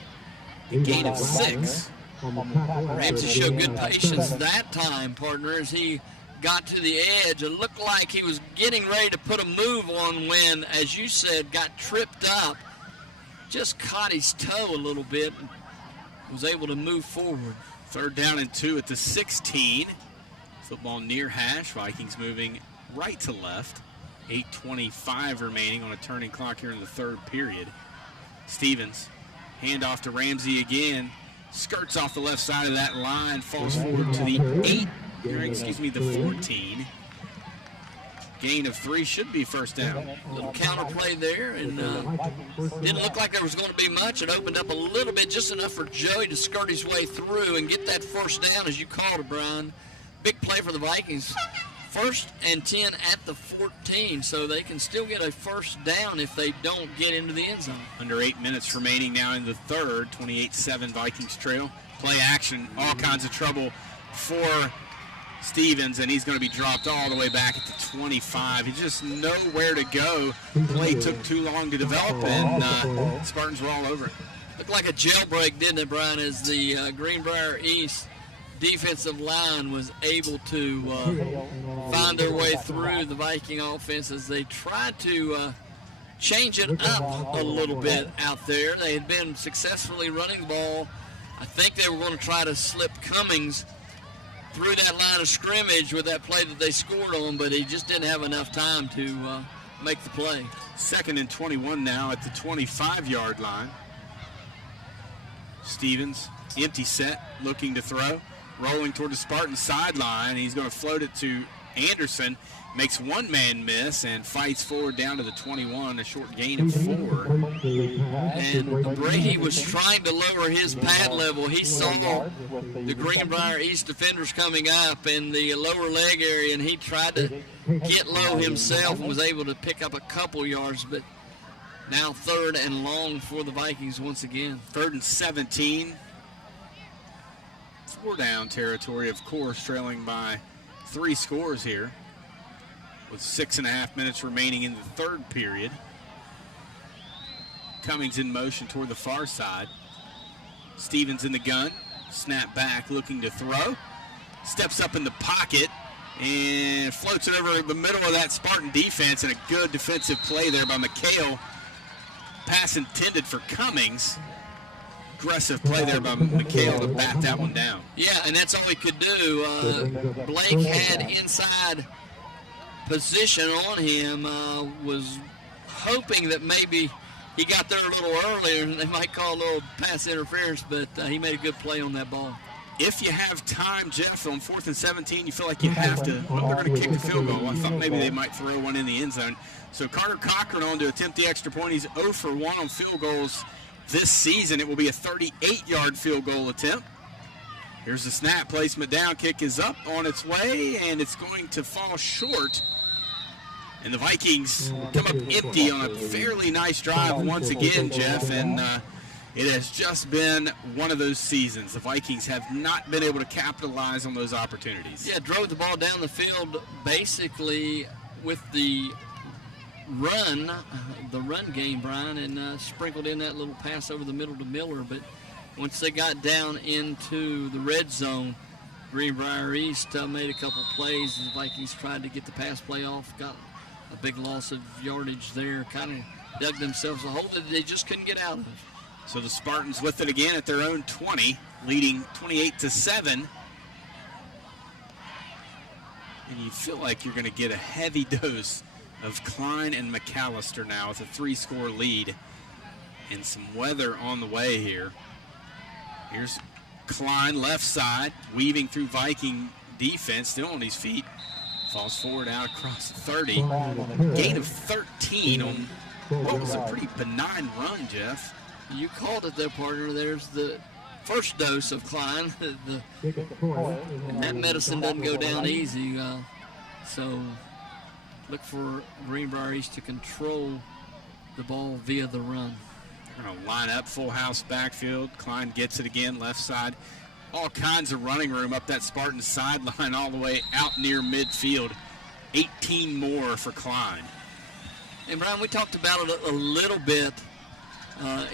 a gain of 6. Ramsey showed good patience that time, partner, as he got to the edge. It looked like he was getting ready to put a move on when, as you said, got tripped up. Just caught his toe a little bit and was able to move forward. 3rd down and 2 at the 16. Football near hash. Vikings moving right to left. 8:25 remaining on a turning clock here in the third period. Stevens, handoff to Ramsey again. Skirts off the left side of that line. Falls forward to the 14. Gain of 3 should be first down. Little counter play there, and didn't look like there was going to be much. It opened up a little bit, just enough for Joey to skirt his way through and get that first down, as you called it, Brian. Big play for the Vikings. 1st and 10 at the 14, so they can still get a first down if they don't get into the end zone. Under 8 minutes remaining now in the third. 28-7 Vikings trail. Play action, all kinds of trouble for Stevens, and he's going to be dropped all the way back at the 25. He just nowhere to go. Play took too long to develop, and Spartans were all over it. Looked like a jailbreak, didn't it, Brian, as the Greenbrier East defensive line was able to find their way through the Viking offense as they tried to change it up a little bit out there. They had been successfully running the ball. I think they were going to try to slip Cummings through that line of scrimmage with that play that they scored on, but he just didn't have enough time to make the play. 2nd and 21 now at the 25-yard line. Stevens, empty set, looking to throw. Rolling toward the Spartan sideline. He's going to float it to Anderson. Makes one man miss and fights forward down to the 21, a short gain of 4. And Brady was trying to lower his pad level. He saw the Greenbrier East defenders coming up in the lower leg area, and he tried to get low himself and was able to pick up a couple yards, but now 3rd and long for the Vikings once again. 3rd and 17. 4-down territory, of course, trailing by 3 scores here with 6.5 minutes remaining in the third period. Cummings in motion toward the far side. Stevens in the gun. Snap back, looking to throw. Steps up in the pocket and floats it over the middle of that Spartan defense, and a good defensive play there by McHale. Pass intended for Cummings. Aggressive play there by McHale to bat that one down. Yeah, and that's all he could do. Blake had inside position on him, was hoping that maybe he got there a little earlier, and they might call a little pass interference, but he made a good play on that ball. If you have time, Jeff, on 4th and 17, you feel like you have to, well, they're going to kick the field goal. I thought maybe they might throw one in the end zone. So Carter Cochran on to attempt the extra point. He's 0 for 1 on field goals this season. It will be a 38-yard field goal attempt. Here's the snap, placement down, kick is up on its way, and it's going to fall short. And the Vikings come up empty on a fairly nice drive once again, Jeff, and it has just been one of those seasons. The Vikings have not been able to capitalize on those opportunities. Yeah, drove the ball down the field basically with the run game, Brian, and sprinkled in that little pass over the middle to Miller. But once they got down into the red zone, Greenbrier East made a couple plays. The Vikings tried to get the pass play off, got a big loss of yardage there, kind of dug themselves a hole that they just couldn't get out of. So the Spartans with it again at their own 20, leading 28-7. And you feel like you're going to get a heavy dose of Klein and McAllister now with a 3-score lead and some weather on the way here. Here's Klein, left side, weaving through Viking defense, still on his feet. Falls forward out across the 30. Gain of 13 on what was a pretty benign run, Jeff. You called it there, partner. There's the first dose of Klein. And that medicine doesn't go down easy. So look for Greenbrier East to control the ball via the run. They're going to line up, full house backfield. Klein gets it again, left side. All kinds of running room up that Spartan sideline all the way out near midfield. 18 more for Klein. And Brian, we talked about it a little bit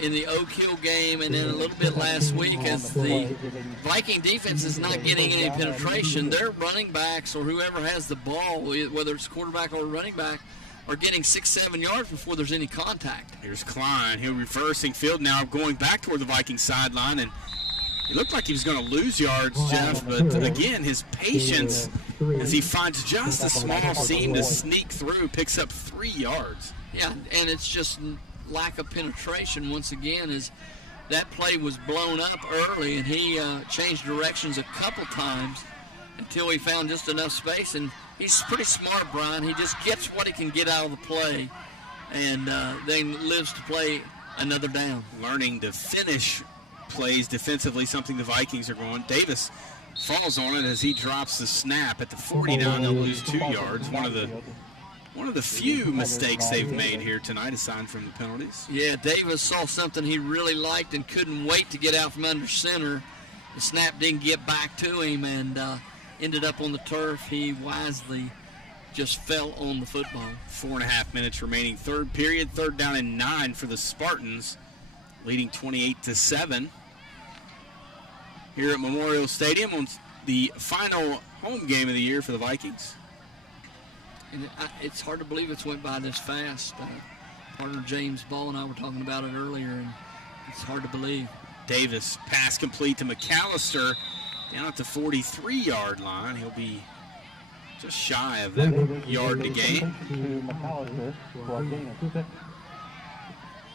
in the Oak Hill game and then a little bit last week as the Viking defense is not getting any penetration. Their running backs or whoever has the ball, whether it's quarterback or running back, are getting 6-7 yards before there's any contact. Here's Klein. He'll reversing field now, going back toward the Viking sideline, and it looked like he was going to lose yards, Jeff, but again, his patience as he finds just a small seam to sneak through, picks up 3 yards. Yeah, and it's just lack of penetration once again as that play was blown up early, and he changed directions a couple times until he found just enough space. And he's pretty smart, Brian. He just gets what he can get out of the play and then lives to play another down. Learning to finish plays defensively, something the Vikings are going. Davis falls on it as he drops the snap at the 49. They'll lose 2 yards. One of the few mistakes they've made here tonight, aside from the penalties. Yeah, Davis saw something he really liked and couldn't wait to get out from under center. The snap didn't get back to him and ended up on the turf. He wisely just fell on the football. 4.5 minutes remaining, third period, 3rd down and 9 for the Spartans, leading 28-7. Here at Memorial Stadium on the final home game of the year for the Vikings. And it's hard to believe it's went by this fast. Partner James Ball and I were talking about it earlier, and it's hard to believe. Davis, pass complete to McAllister down at the 43-yard line. He'll be just shy of that yard to gain.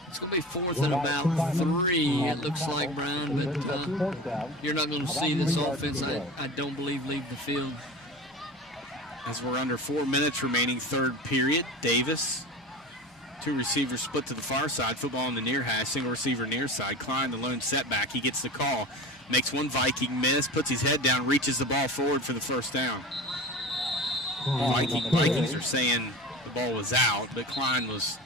It's going to be 4th and about 3, it looks like, Brian, but you're not going to see this offense, I don't believe, leave the field. As we're under 4 minutes remaining, third period, Davis, 2 receivers split to the far side, football on the near hash, single receiver near side. Klein, the lone setback, he gets the call, makes one Viking miss, puts his head down, reaches the ball forward for the first down. Vikings are saying the ball was out, but Klein was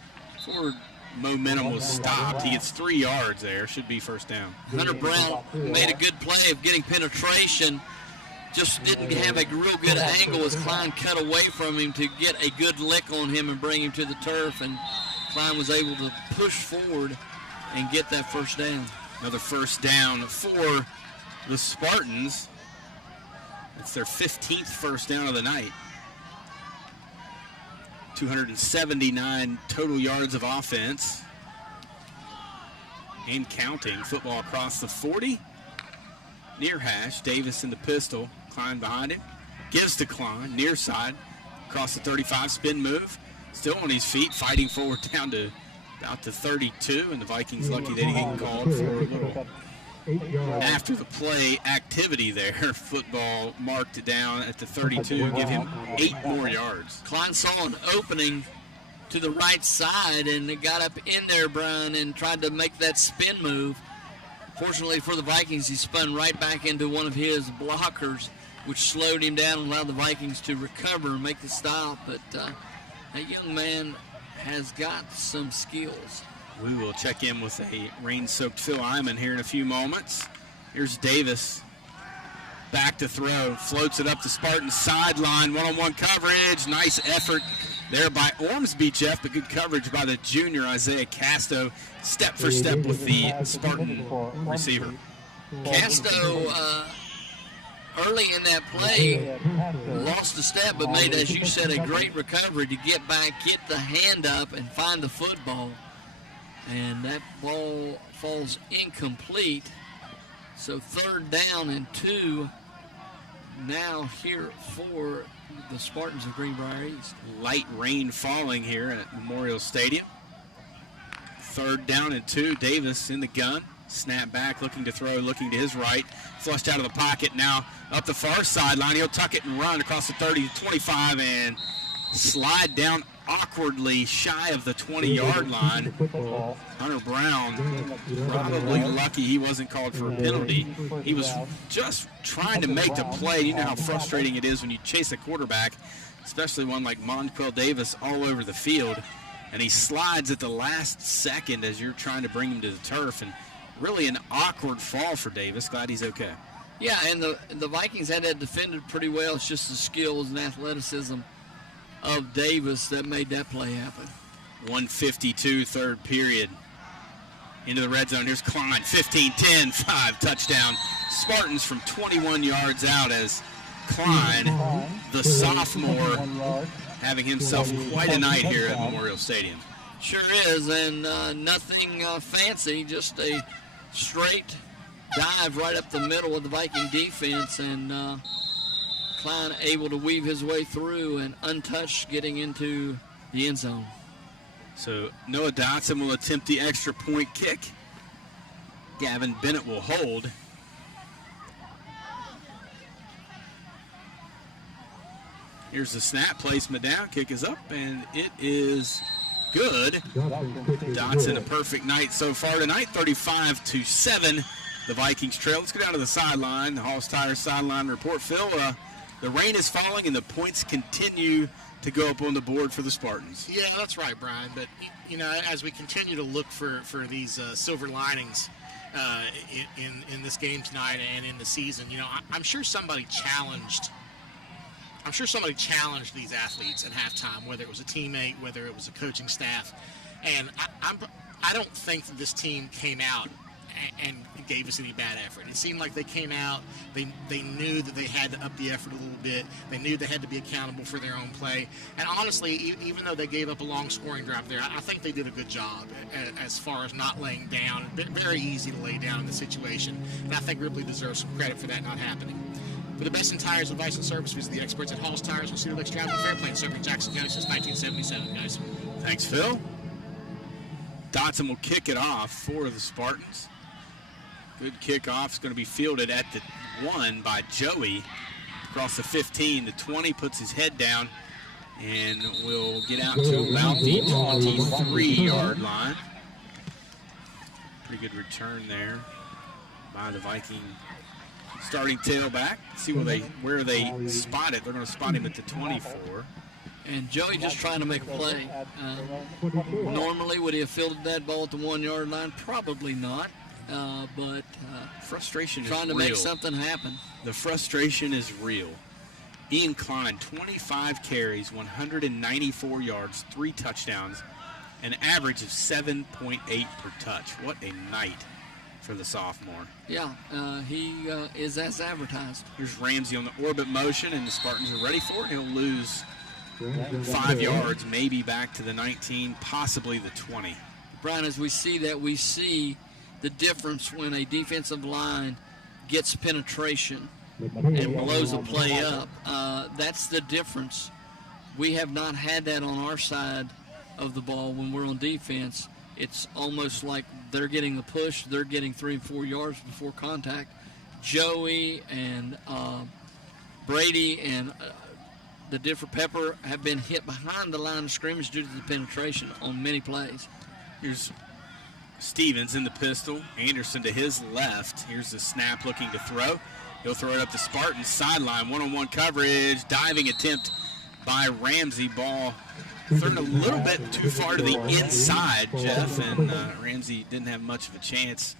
forward. Momentum was stopped. He gets 3 yards there. Should be first down. Hunter Brown made a good play of getting penetration. Just didn't have a real good angle as Klein cut away from him to get a good lick on him and bring him to the turf. And Klein was able to push forward and get that first down. Another first down for the Spartans. It's their 15th first down of the night. 279 total yards of offense. And counting. Football across the 40. Near hash. Davis in the pistol. Klein behind him. Gives to Klein. Near side. Across the 35. Spin move. Still on his feet. Fighting forward down to Out to 32, and the Vikings lucky they didn't get called for a little after the play activity there. Football marked down at the 32, give him 8 more yards. Klein saw an opening to the right side, and it got up in there, Brian, and tried to make that spin move. Fortunately for the Vikings, he spun right back into one of his blockers, which slowed him down and allowed the Vikings to recover and make the stop. But that young man has got some skills. We will check in with a rain-soaked Phil Iman here in a few moments. Here's Davis. Back to throw. Floats it up the Spartans sideline. One-on-one coverage. Nice effort there by Ormsby, Jeff, but good coverage by the junior Isaiah Casto. Step for step with the Spartan receiver. Casto, early in that play, lost a step, but made, as you said, a great recovery to get back, get the hand up, and find the football. And that ball falls incomplete. So 3rd down and 2 now here for the Spartans of Greenbrier East. Light rain falling here at Memorial Stadium. 3rd down and 2. Davis in the gun. Snap back, looking to throw, looking to his right. Flushed out of the pocket now up the far sideline. He'll tuck it and run across the 30 to 25 and slide down awkwardly shy of the 20-yard line. Hunter Brown probably lucky he wasn't called for a penalty. He was just trying to make the play. You know how frustrating it is when you chase a quarterback, especially one like Monquel Davis all over the field, and he slides at the last second as you're trying to bring him to the turf, and really an awkward fall for Davis. Glad he's okay. Yeah, and the Vikings had that defended pretty well. It's just the skills and athleticism of Davis that made that play happen. 1:52, 3rd period. Into the red zone. Here's Klein. 15-10, 5 touchdown. Spartans from 21 yards out as Klein, the sophomore, having himself quite a night here at Memorial Stadium. Sure is, and nothing fancy, just a straight dive right up the middle of the Viking defense, and Klein able to weave his way through and untouched getting into the end zone. So Noah Dotson will attempt the extra point kick. Gavin Bennett will hold. Here's the snap, placement down, kick is up, and it is good. Dotson, a perfect night so far tonight, 35-7. The Vikings trail. Let's go down to the sideline, the Hall's Tires sideline report. Phil, the rain is falling and the points continue to go up on the board for the Spartans. Yeah, that's right, Brian. But, you know, as we continue to look for these silver linings in this game tonight and in the season, you know, I'm sure somebody challenged these athletes at halftime, whether it was a teammate, whether it was a coaching staff. And I don't think that this team came out and gave us any bad effort. It seemed like they came out, they knew that they had to up the effort a little bit. They knew they had to be accountable for their own play. And honestly, even though they gave up a long scoring drive there, I think they did a good job as far as not laying down. Very easy to lay down in the situation. And I think Ripley deserves some credit for that not happening. For the best in tires, advice, and service, visit the experts at Hall's Tires on Cedar Lakes Drive in Fairplain, serving Jackson County since 1977, guys. Thanks, Phil. Dotson will kick it off for the Spartans. Good kickoff. It's going to be fielded at the 1 by Joey. Across the 15, the 20 puts his head down and will get out to about the 23-yard line. Pretty good return there by the Viking starting tailback. See where they spot it. They're going to spot him at the 24. And Joey just trying to make a play. Normally, would he have fielded that ball at the 1-yard line? Probably not. But frustration is trying to real. make something happen. The frustration is real. Ian Klein, 25 carries, 194 yards, 3 touchdowns, an average of 7.8 per touch. What a night for the sophomore. Yeah, he is as advertised. Here's Ramsey on the orbit motion, and the Spartans are ready for it. He'll lose 5 yards, maybe back to the 19, possibly the 20. Brian, as we see that, we see the difference when a defensive line gets penetration and blows a play up. That's the difference. We have not had that on our side of the ball when we're on defense. it's almost like they're getting the push. They're getting 3 and 4 yards before contact. Joey and Brady and the different Pepper have been hit behind the line of scrimmage due to the penetration on many plays. Here's Stevens in the pistol. Anderson to his left. Here's the snap looking to throw. He'll throw it up the Spartans sideline. One-on-one coverage. Diving attempt by Ramsey. Ball thrown a little bit too far to the inside, Jeff, and Ramsey didn't have much of a chance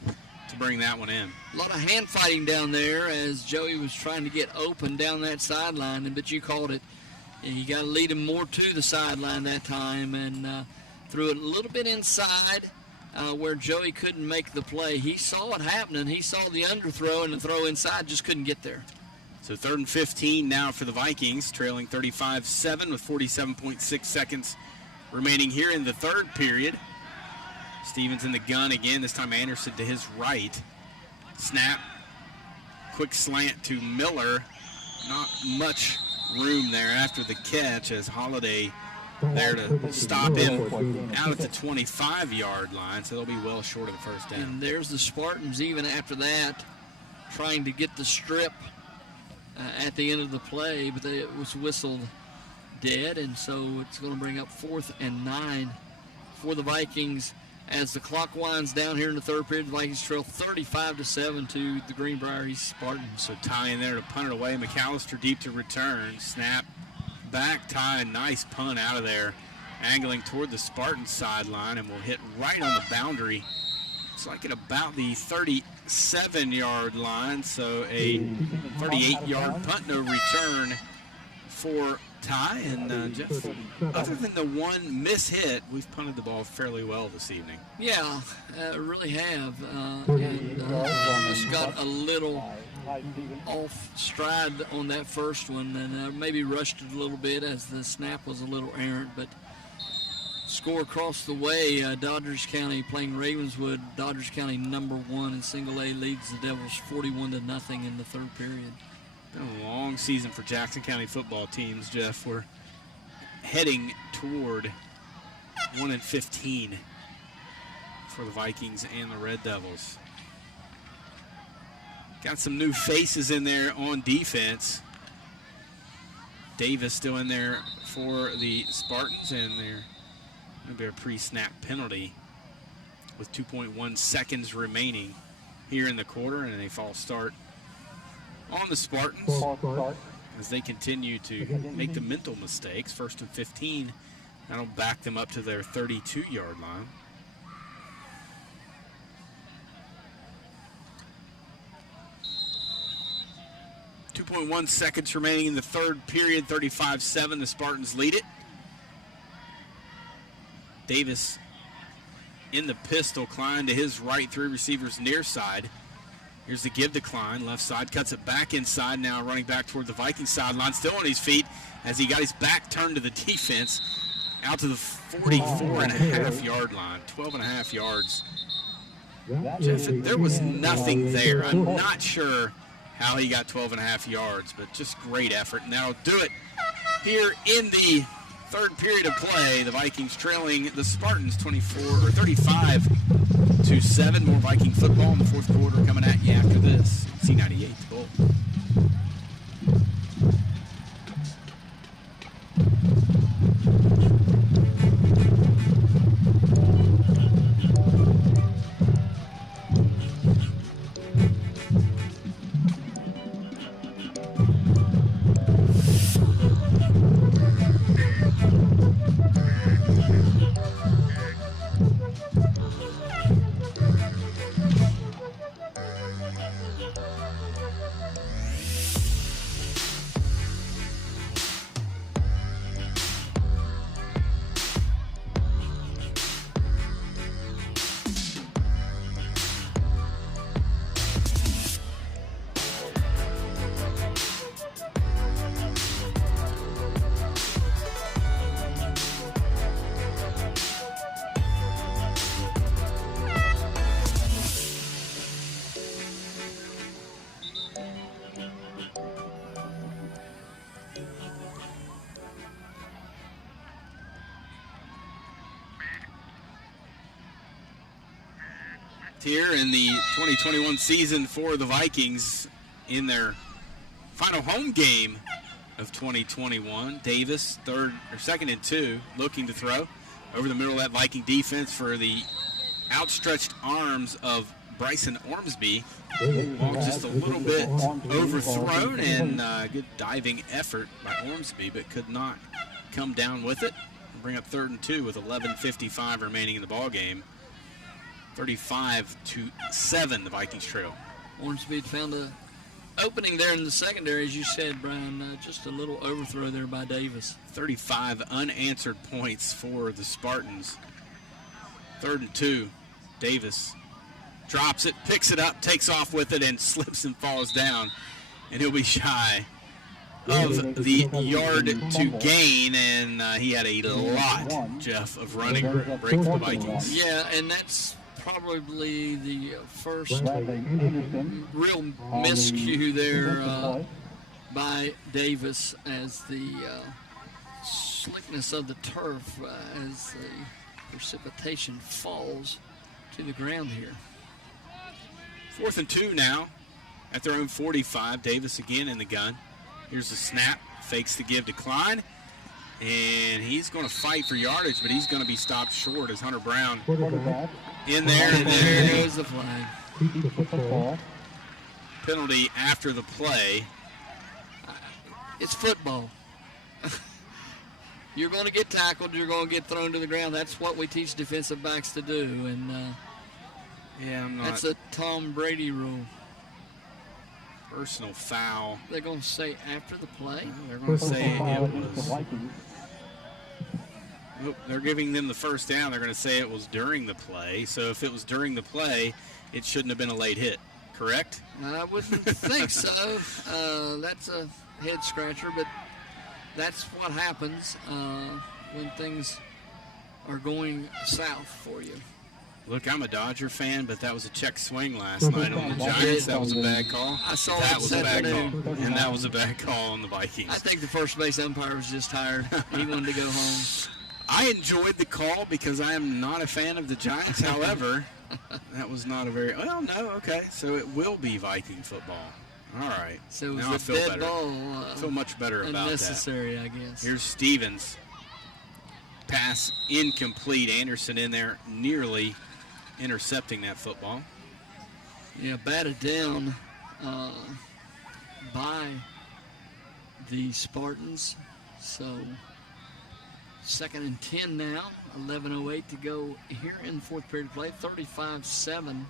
to bring that one in. A lot of hand fighting down there as Joey was trying to get open down that sideline, but you called it. And you got to lead him more to the sideline that time, and threw it a little bit inside where Joey couldn't make the play. He saw it happening. He saw the underthrow, and the throw inside just couldn't get there. So 3rd and 15 now for the Vikings, trailing 35-7 with 47.6 seconds remaining here in the third period. Stevens in the gun again, this time Anderson to his right. Snap, quick slant to Miller. Not much room there after the catch as Holiday there to stop him out at the 25-yard line, so they'll be well short of the first down. And there's the Spartans even after that trying to get the strip at the end of the play, but it was whistled dead, and so it's going to bring up 4th and 9 for the Vikings as the clock winds down here in the third period. The Vikings trail 35-7 to the Greenbrier East Spartans. So Ty in there to punt it away. McAllister deep to return. Snap back. Ty, a nice punt out of there, angling toward the Spartans sideline, and will hit right on the boundary. It's like at about the 37-yard line, so a 38-yard punt, no return for Ty. And Jeff, other than the one miss hit, we've punted the ball fairly well this evening. Yeah, really have. Just got a little off stride on that first one, and maybe rushed it a little bit as the snap was a little errant, but score across the way, Doddridge County playing Ravenswood. Doddridge County #1 in single A leads the Devils 41-0 in the third period. Been a long season for Jackson County football teams, Jeff. We're heading toward 1-15 for the Vikings and the Red Devils. Got some new faces in there on defense. Davis still in there for the Spartans, and they're going to be a pre-snap penalty with 2.1 seconds remaining here in the quarter, and a false start on the Spartans as they continue to make the mental mistakes. 1st and 15. That'll back them up to their 32-yard line. .1 seconds remaining in the third period. 35-7. The Spartans lead it. Davis in the pistol. Klein to his right, 3 receivers near side. Here's the give to Klein. Left side, cuts it back inside. Now running back toward the Viking sideline. Still on his feet as he got his back turned to the defense. Out to the 44.5-yard line. 12.5 yards. Jeff, there was nothing there. I'm not sure how he got 12.5 yards, but just great effort. And that'll do it here in the third period of play. The Vikings trailing the Spartans 35-7. More Viking football in the fourth quarter coming at you after this. C98 Bull. here in the 2021 season for the Vikings in their final home game of 2021. Davis, second and 2, looking to throw over the middle of that Viking defense for the outstretched arms of Bryson Ormsby. Ball just a little bit overthrown, and good diving effort by Ormsby, but could not come down with it. Bring up 3rd and 2 with 11:55 remaining in the ball game. 35-7, the Vikings trail. Ormsby found a opening there in the secondary, as you said, Brian. Just a little overthrow there by Davis. 35 unanswered points for the Spartans. 3rd and 2, Davis drops it, picks it up, takes off with it, and slips and falls down. And he'll be shy of the yard to gain, and he had a lot, Jeff, of running room break for the Vikings. Yeah, and that's probably the first real miscue there by Davis, as the slickness of the turf as the precipitation falls to the ground here. 4th and 2 now at their own 45. Davis again in the gun. Here's the snap, fakes the give to Klein, and he's going to fight for yardage, but he's going to be stopped short as Hunter Brown in there, and there goes the flag. Penalty after the play. It's football. You're going to get tackled, you're going to get thrown to the ground. That's what we teach defensive backs to do, and that's a Tom Brady rule. Personal foul. They're going to say after the play? They're going to say it was. Nope, they're giving them the first down. They're going to say it was during the play. So if it was during the play, it shouldn't have been a late hit, correct? I wouldn't think so. That's a head scratcher, but that's what happens when things are going south for you. Look, I'm a Dodger fan, but that was a check swing last night on the Giants. That was a bad call. I saw that was a bad call, afternoon. and that was a bad call on the Vikings. I think the first base umpire was just tired. He wanted to go home. I enjoyed the call because I am not a fan of the Giants. However, that was not a very well. No, okay, so it will be Viking football. All right. So it was now I a feel dead better. ball. I feel much better about that. Unnecessary, I guess. Here's Stevens. Pass incomplete. Anderson in there nearly intercepting that football. Yeah, batted down by the Spartans. So 2nd and 10 now. 11:08 to go here in the 4th period of play. 35-7.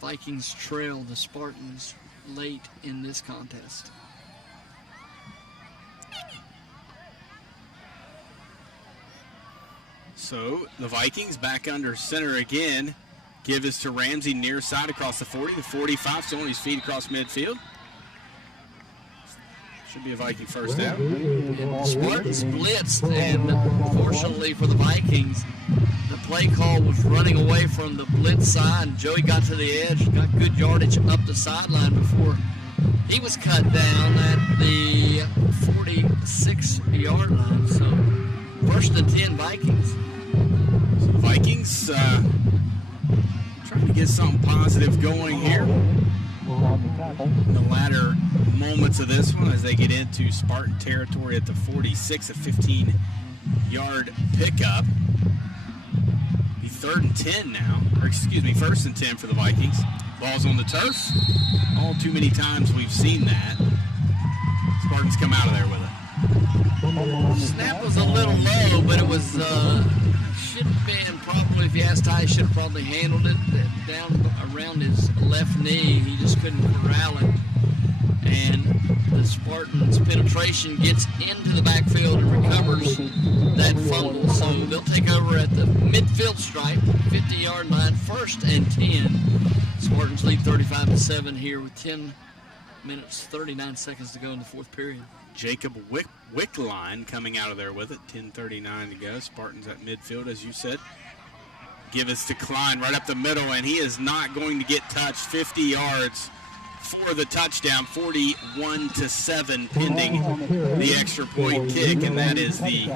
Vikings trail the Spartans late in this contest. So the Vikings back under center again. Give is to Ramsey near side across the 40. The 45 still on his feet across midfield. Should be a Viking first down. Spartans blitzed, and fortunately for the Vikings, the play call was running away from the blitz side. Joey got to the edge, got good yardage up the sideline before he was cut down at the 46-yard line. So 1st and 10 Vikings. So the Vikings trying to get something positive going here in the latter moments of this one as they get into Spartan territory at the 46, a 15-yard pickup. Be 3rd and 10 now, or excuse me, 1st and 10 for the Vikings. Ball's on the turf. All too many times we've seen that. Spartans come out of there with it. Snap was a little low, but it was should have been probably, if you asked Ty, should have probably handled it down around his left knee. He just couldn't corral it. And the Spartans' penetration gets into the backfield and recovers that fumble. So they'll take over at the midfield stripe, 50-yard line, 1st and 10. Spartans lead 35-7 here with 10 minutes, 39 seconds to go in the 4th period. Jacob Wickline coming out of there with it. 10:39 to go. Spartans at midfield, as you said. Give us to Klein right up the middle, and he is not going to get touched. 50 yards for the touchdown. 41-7 pending the extra point kick, and that is the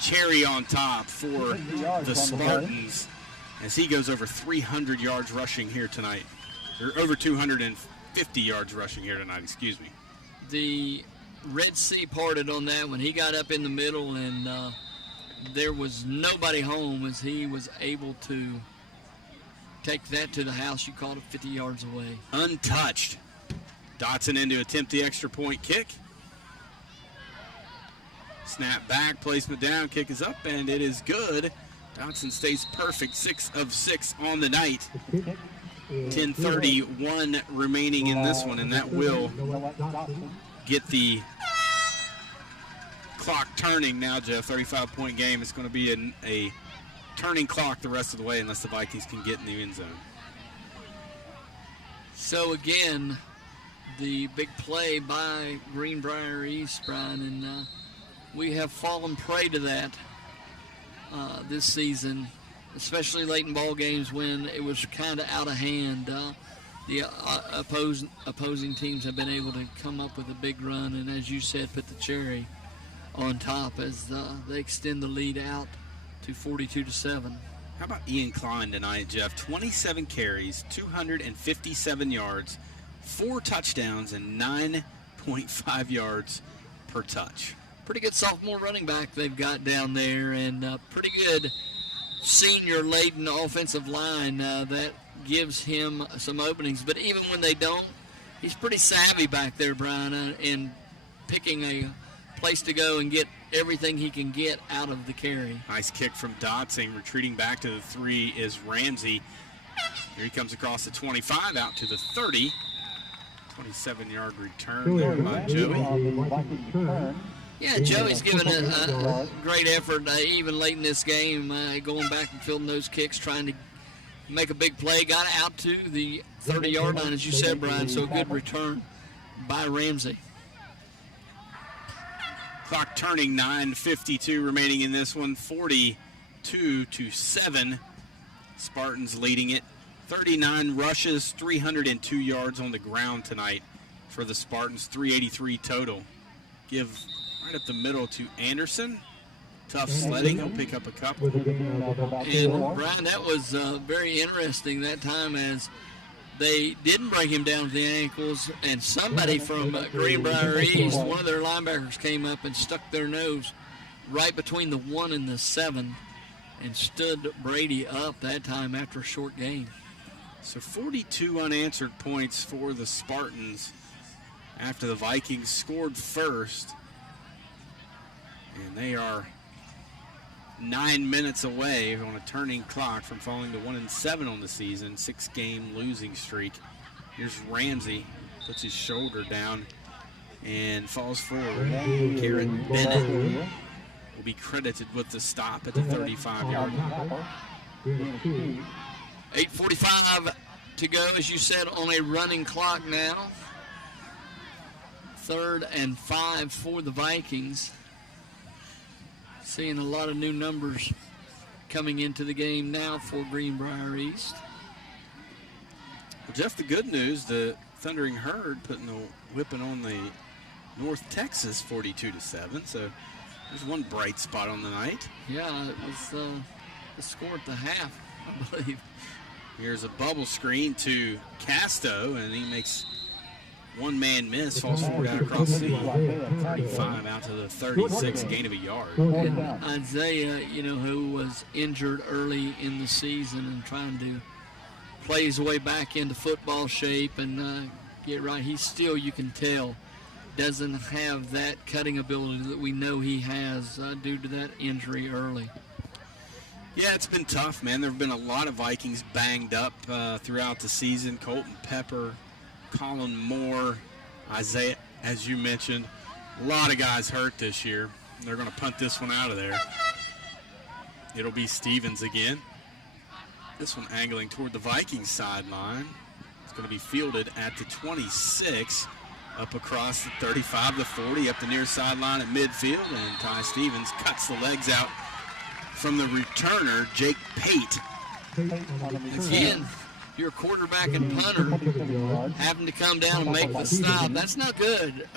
cherry on top for the Spartans as he goes over 300 yards rushing here tonight, or over 250 yards rushing here tonight, excuse me. The Red Sea parted on that one. He got up in the middle, and there was nobody home as he was able to take that to the house. You called it 50 yards away. Untouched. Dotson in to attempt the extra point kick. Snap back, placement down, kick is up, and it is good. Dotson stays perfect, 6 of 6 on the night. 10:31 remaining in this one, and that will get the clock turning now, Jeff. 35-point game. It's going to be a turning clock the rest of the way unless the Vikings can get in the end zone. So again, the big play by Greenbrier East, Brian, and we have fallen prey to that this season, especially late in ball games when it was kind of out of hand. The opposing teams have been able to come up with a big run, and as you said, put the cherry on top as they extend the lead out to 42-7. How about Ian Klein tonight, Jeff? 27 carries, 257 yards, 4 touchdowns, and 9.5 yards per touch. Pretty good sophomore running back they've got down there, and pretty good senior-laden offensive line that gives him some openings. But even when they don't, he's pretty savvy back there, Brian, in picking a place to go and get everything he can get out of the carry. Nice kick from Dotson. Retreating back to the 3 is Ramsey. Here he comes across the 25 out to the 30. 27-yard return there by Joey. Yeah, Joey's given a great effort even late in this game, going back and fielding those kicks, trying to make a big play. Got out to the 30-yard line, as you said, Brian, so a good return by Ramsey. Clock turning, 9:52 remaining in this one, 42-7. Spartans leading it. 39 rushes, 302 yards on the ground tonight for the Spartans, 383 total. Give right up the middle to Anderson. Tough sledding. He'll pick up a couple. And, Brian, that was very interesting that time as they didn't bring him down to the ankles, and somebody from Greenbrier East, one of their linebackers, came up and stuck their nose right between the 1 and the 7 and stood Brady up that time after a short game. So 42 unanswered points for the Spartans after the Vikings scored first. And they are 9 minutes away on a turning clock from falling to 1-7 on the season, 6-game losing streak. Here's Ramsey, puts his shoulder down and falls forward. Garrett Bennett will be credited with the stop at the 35-yard line. 8:45 to go, as you said, on a running clock now. 3rd and 5 for the Vikings. Seeing a lot of new numbers coming into the game now for Greenbrier East. Well, Jeff, the good news, the Thundering Herd putting the whipping on the North Texas 42-7. So there's one bright spot on the night. Yeah, it was the score at the half, I believe. Here's a bubble screen to Casto, and he makes one-man miss, falls forward out across the 35 out to the 36, gain of a yard. And Isaiah, who was injured early in the season and trying to play his way back into football shape and get right, he still, you can tell, doesn't have that cutting ability that we know he has due to that injury early. Yeah, it's been tough, man. There have been a lot of Vikings banged up throughout the season. Colton Pepper, Colin Moore, Isaiah, as you mentioned. A lot of guys hurt this year. They're going to punt this one out of there. It'll be Stevens again. This one angling toward the Vikings sideline. It's going to be fielded at the 26, up across the 35, the 40, up the near sideline at midfield, and Ty Stevens cuts the legs out from the returner, Jake Pate. Again, your quarterback and punter having to come down and make the stop. That's not good,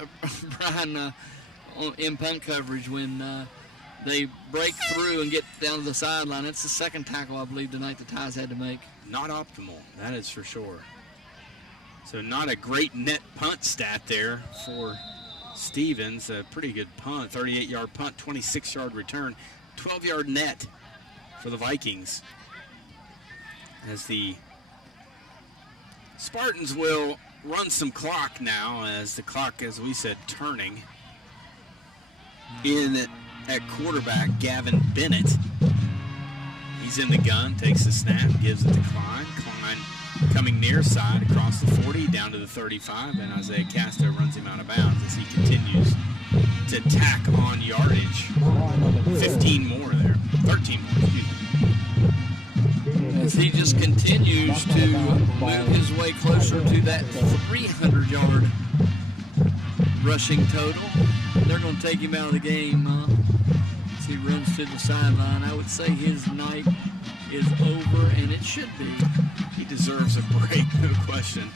Brian, in punt coverage when they break through and get down to the sideline. That's the second tackle, I believe, tonight the Ties had to make. Not optimal, that is for sure. So not a great net punt stat there for Stevens. A pretty good punt, 38-yard punt, 26-yard return, 12-yard net for the Vikings. As the Spartans will run some clock now, as the clock, as we said, turning. In at quarterback, Gavin Bennett. He's in the gun, takes the snap, gives it to Klein. Klein coming near side across the 40, down to the 35, and Isaiah Castro runs him out of bounds as he continues to tack on yardage. 15 more there, 13 more, excuse me. As he just continues to move his way closer to that 300-yard rushing total. They're going to take him out of the game as he runs to the sideline. I would say his night is over, and it should be. He deserves a break, no question.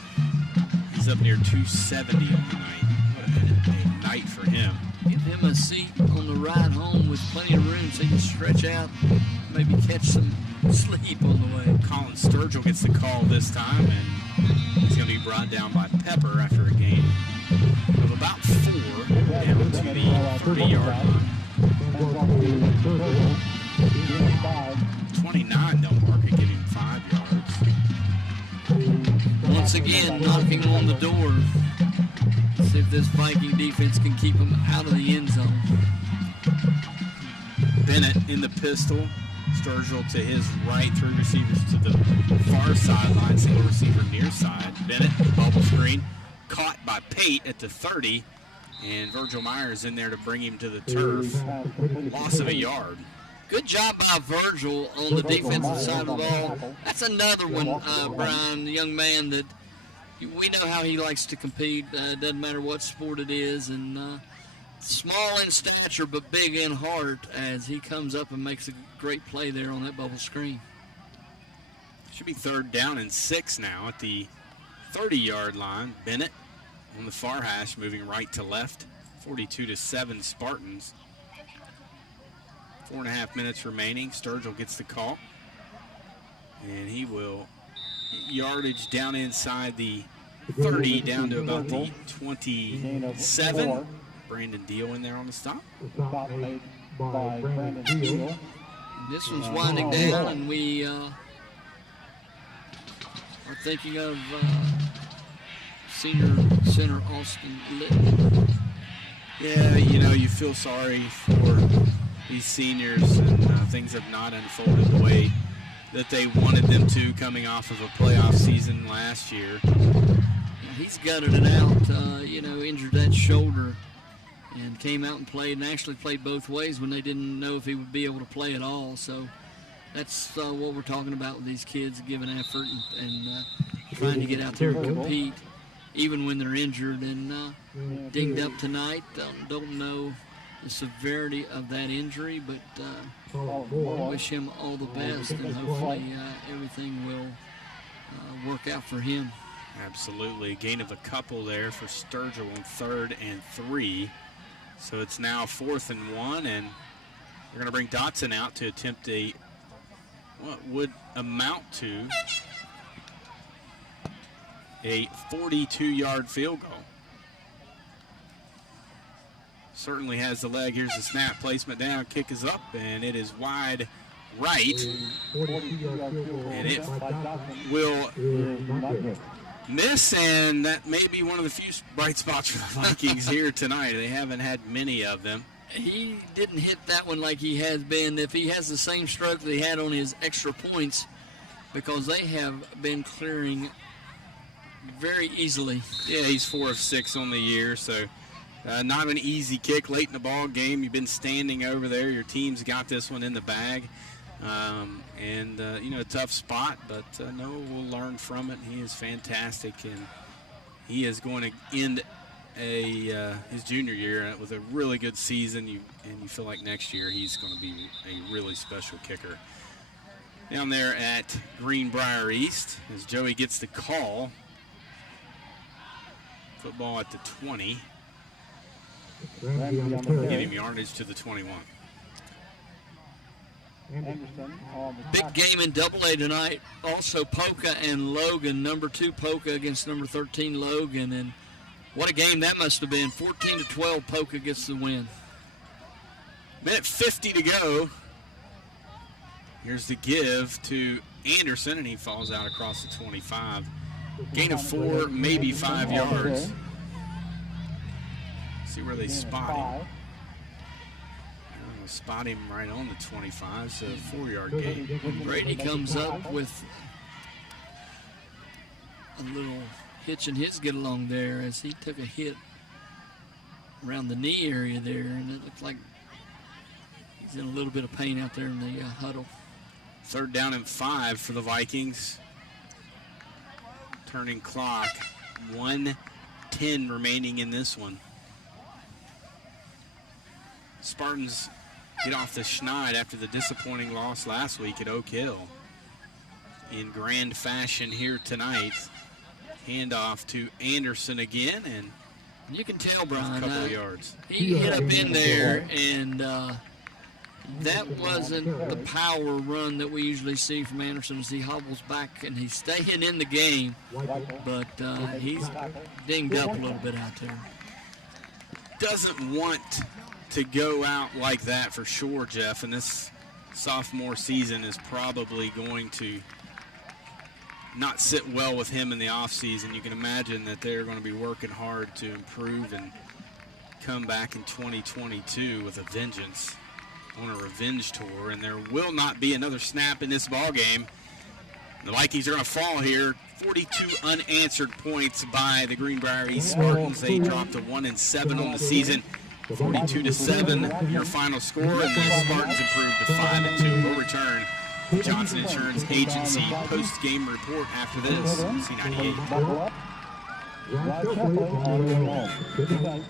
He's up near 270 on the night. What a night for him. Give him a seat on the ride home with plenty of room so he can stretch out, maybe catch some sleep on the way. Colin Sturgill gets the call this time, and he's going to be brought down by Pepper after a gain of about 4 down to the 30-yard line. 29 they'll mark and give him 5 yards. Once again, knocking on the door. See if this Viking defense can keep him out of the end zone. Bennett in the pistol. Sturgill to his right, 3 receivers to the far sideline, single receiver near side. Bennett, bubble screen, caught by Pate at the 30, and Virgil Myers in there to bring him to the turf. Loss of a yard. Good job by Virgil on the defensive side of the ball. That's another one, Brian, the young man that we know how he likes to compete. Doesn't matter what sport it is, and small in stature but big in heart as he comes up and makes a great play there on that bubble screen. Should be 3rd down and 6 now at the 30-yard line. Bennett on the far hash, moving right to left. 42-7 Spartans. 4.5 minutes remaining. Sturgill gets the call, and he will yardage down inside the 30, down to about the 27. Brandon Deal in there on the stop. This one's winding down, and we are thinking of senior center Austin Litton. Yeah, you know, you feel sorry for these seniors, and things have not unfolded the way that they wanted them to coming off of a playoff season last year. He's gutted it out, injured that shoulder, and came out and played, and actually played both ways when they didn't know if he would be able to play at all. So that's what we're talking about with these kids, giving effort and trying to get out there and compete, even when they're injured and dinged up tonight. Don't know the severity of that injury, but wish him all the best, and hopefully everything will work out for him. Absolutely. Gain of a couple there for Sturgill on 3rd and 3. So it's now 4th and 1, and we're going to bring Dotson out to attempt what would amount to a 42-yard field goal. Certainly has the leg. Here's the snap, placement down, kick is up, and it is wide right. And it will miss, and that may be one of the few bright spots for the Vikings here tonight. They haven't had many of them. He didn't hit that one like he has been. If he has the same stroke that he had on his extra points, because they have been clearing very easily. Yeah, he's 4 of 6 on the year, so not an easy kick late in the ball game. You've been standing over there. Your team's got this one in the bag. A tough spot, but Noah will learn from it. He is fantastic, and he is going to end his junior year with a really good season. You feel like next year he's going to be a really special kicker. Down there at Greenbrier East, as Joey gets the call. Football at the 20. Give him yardage to the 21. Anderson on the Big tackle. game in Double-A tonight. Also, Polka and Logan. Number 2 Polka against number 13 Logan. And what a game that must have been. 14-12, Polka gets the win. Minute 50 to go. Here's the give to Anderson, and he falls out across the 25. Gain of 4, maybe 5 yards. See where they spot him. Spot him right on the 25, so 4-yard gain. Brady comes up with a little hitch in his get along there as he took a hit around the knee area there, and it looked like he's in a little bit of pain out there in the huddle. 3rd down and 5 for the Vikings. Turning clock, 1:10 remaining in this one. Spartans get off the schneid after the disappointing loss last week at Oak Hill. In grand fashion here tonight. Handoff to Anderson again, and you can tell, a Brian, couple of yards. he hit up in there, and that wasn't the power run that we usually see from Anderson as he hobbles back and he's staying in the game, but he's dinged up a little bit out there. Doesn't want to go out like that for sure, Jeff, and this sophomore season is probably going to not sit well with him in the offseason. You can imagine that they're going to be working hard to improve and come back in 2022 with a vengeance on a revenge tour, and there will not be another snap in this ball game. The Vikings are going to fall here. 42 unanswered points by the Greenbrier East Spartans. They dropped to 1-7 on the season. 42-7, your final score, and the Spartans improved to 5-2. We'll return to Johnson Insurance Agency post-game report after this. C98. Drive carefully on your own. Good night.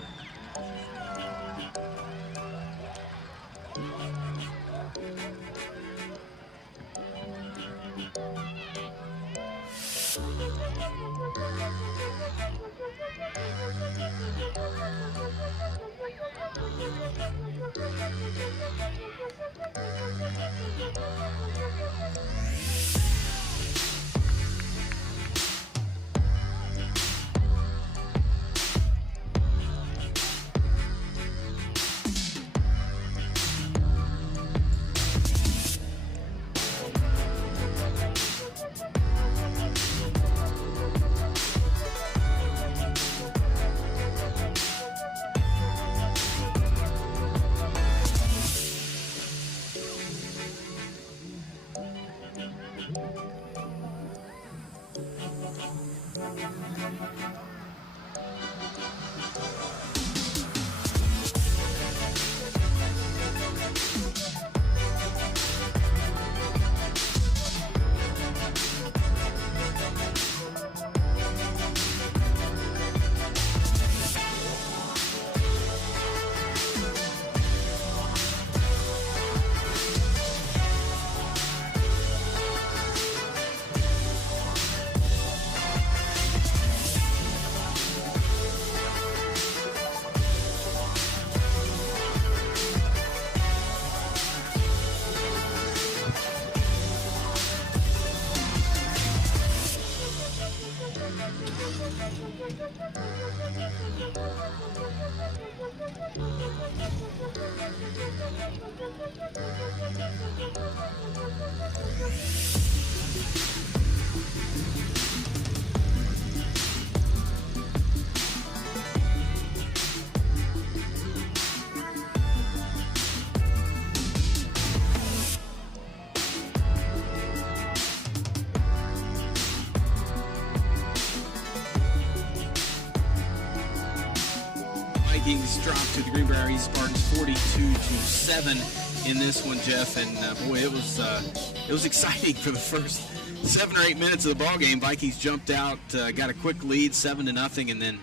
Vikings dropped to the Greenbrier East Spartans 42-7 in this one, Jeff. And boy, it was exciting for the first 7 or 8 minutes of the ball game. Vikings jumped out, got a quick lead, 7-0, and then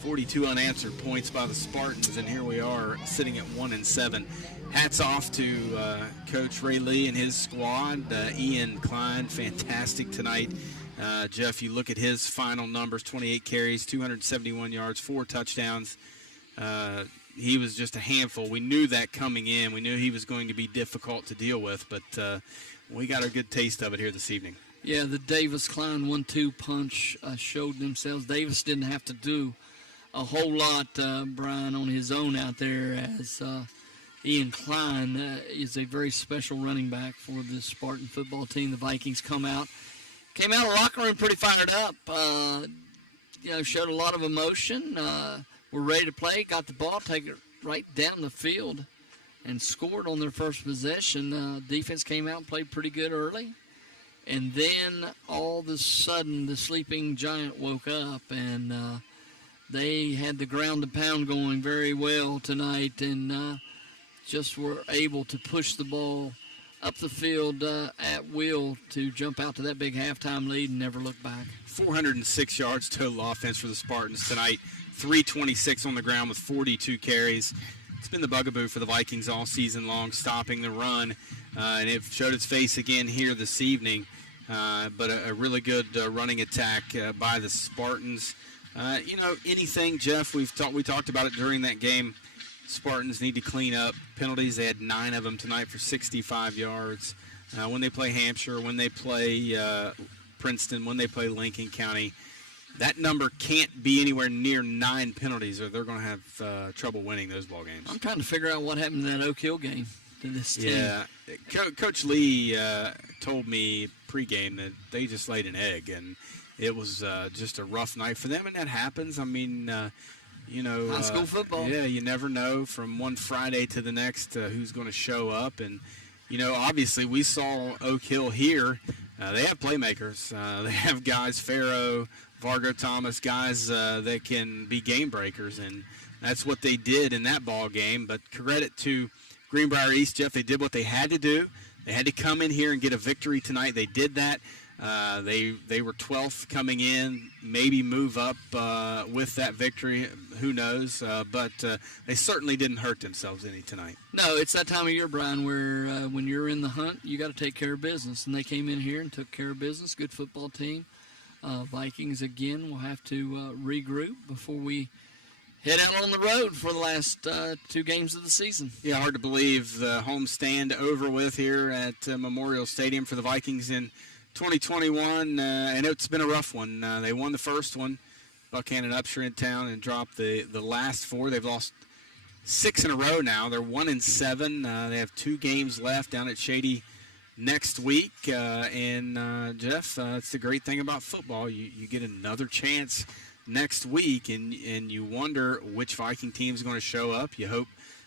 42 unanswered points by the Spartans. And here we are, sitting at 1-7. Hats off to Coach Ray Lee and his squad. Ian Klein, fantastic tonight. Jeff, you look at his final numbers: 28 carries, 271 yards, 4 touchdowns. he was just a handful. We knew that coming in. We knew he was going to be difficult to deal with, but we got a good taste of it here this evening. Yeah, the Davis-Klein 1-2 punch showed themselves. Davis didn't have to do a whole lot, Brian, on his own out there, as Ian Klein is a very special running back for the Spartan football team. The Vikings came out of the locker room pretty fired up. Showed a lot of emotion. Were ready to play, got the ball, take it right down the field, and scored on their first possession. Defense came out and played pretty good early. And then all of a sudden the sleeping giant woke up, and they had the ground and pound going very well tonight, and just were able to push the ball up the field at will to jump out to that big halftime lead and never look back. 406 yards total offense for the Spartans tonight, 326 on the ground with 42 carries. It's been the bugaboo for the Vikings all season long, stopping the run, and it showed its face again here this evening. But a really good running attack by the Spartans. Anything, Jeff, we talked about it during that game. Spartans need to clean up penalties. They had 9 of them tonight for 65 yards. When they play Hampshire, when they play Princeton, when they play Lincoln County, that number can't be anywhere near 9 penalties, or they're going to have trouble winning those ball games. I'm trying to figure out what happened in that Oak Hill game to this team. Yeah, Coach Lee told me pregame that they just laid an egg, and it was just a rough night for them, and that happens. I mean, high school football. Yeah, you never know from one Friday to the next who's going to show up, and obviously we saw Oak Hill here. They have playmakers. They have guys, Farrow, Vargo Thomas, guys that can be game breakers, and that's what they did in that ball game. But credit to Greenbrier East, Jeff. They did what they had to do. They had to come in here and get a victory tonight. They did that. They were 12th coming in, maybe move up with that victory. Who knows? But they certainly didn't hurt themselves any tonight. No, it's that time of year, Brian, where when you're in the hunt, you got to take care of business. And they came in here and took care of business. Good football team. Vikings, again, will have to regroup before we head out on the road for the last 2 games of the season. Yeah, hard to believe the homestand over with here at Memorial Stadium for the Vikings in 2021, and it's been a rough one. They won the first one, Buckhannon Upshur in town, and dropped the last 4. They've lost 6 in a row now. They're 1-7. They have 2 games left down at Shady next week. And Jeff, it's the great thing about football. You get another chance next week, and you wonder which Viking team is going to show up. You hope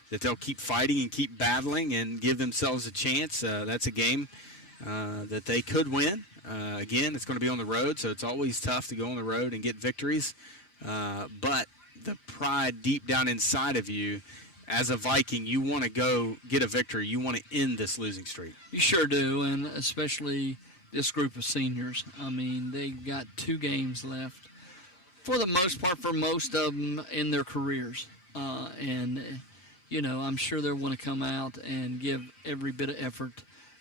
that they'll keep fighting and keep battling and give themselves a chance. That's a game that they could win. Again, it's going to be on the road, so it's always tough to go on the road and get victories. But the pride deep down inside of you, as a Viking, you want to go get a victory. You want to end this losing streak. You sure do, and especially this group of seniors. I mean, they got 2 games left, for the most part, for most of them in their careers. I'm sure they'll want to come out and give every bit of effort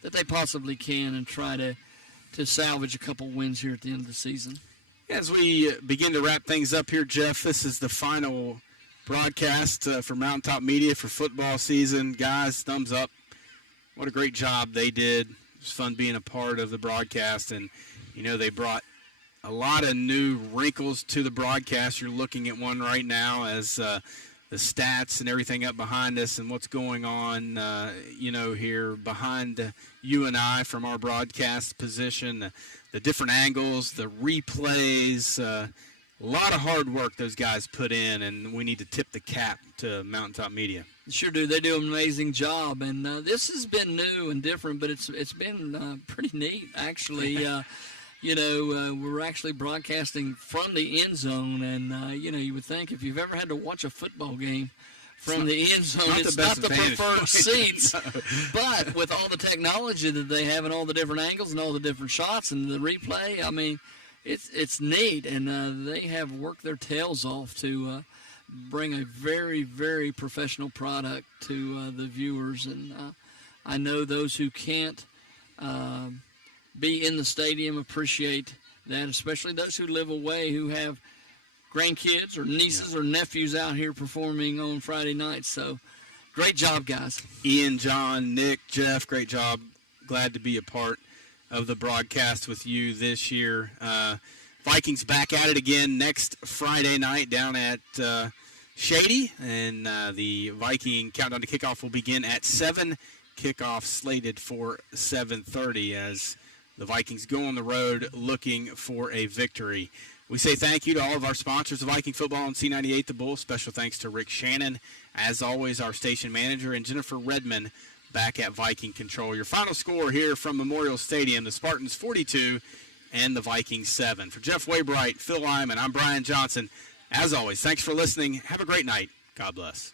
that they possibly can and try to salvage a couple wins here at the end of the season. As we begin to wrap things up here, Jeff, this is the final broadcast for Mountaintop Media for football season. Guys, thumbs up. What a great job they did. It was fun being a part of the broadcast, and, they brought a lot of new wrinkles to the broadcast. You're looking at one right now as the stats and everything up behind us and what's going on, here behind you and I from our broadcast position, the different angles, the replays, a lot of hard work those guys put in, and we need to tip the cap to Mountaintop Media. Sure do. They do an amazing job, and this has been new and different, but it's been pretty neat, actually. We're actually broadcasting from the end zone, and, you would think if you've ever had to watch a football game from the end zone, it's not the preferred seats. No. But with all the technology that they have and all the different angles and all the different shots and the replay, I mean, it's neat, and they have worked their tails off to bring a very, very professional product to the viewers. And I know those who can't be in the stadium appreciate that, especially those who live away, who have grandkids or nieces or nephews out here performing on Friday nights. So great job, guys. Ian, John, Nick, Jeff, great job. Glad to be a part of the broadcast with you this year. Vikings back at it again next Friday night down at Shady, and the Viking countdown to kickoff will begin at 7. Kickoff slated for 7:30 as the Vikings go on the road looking for a victory. We say thank you to all of our sponsors of Viking football and C98 The Bull. Special thanks to Rick Shannon, as always, our station manager, and Jennifer Redman back at Viking Control. Your final score here from Memorial Stadium, the Spartans 42 and the Vikings 7. For Jeff Waybright, Phil Lyman, I'm Brian Johnson. As always, thanks for listening. Have a great night. God bless.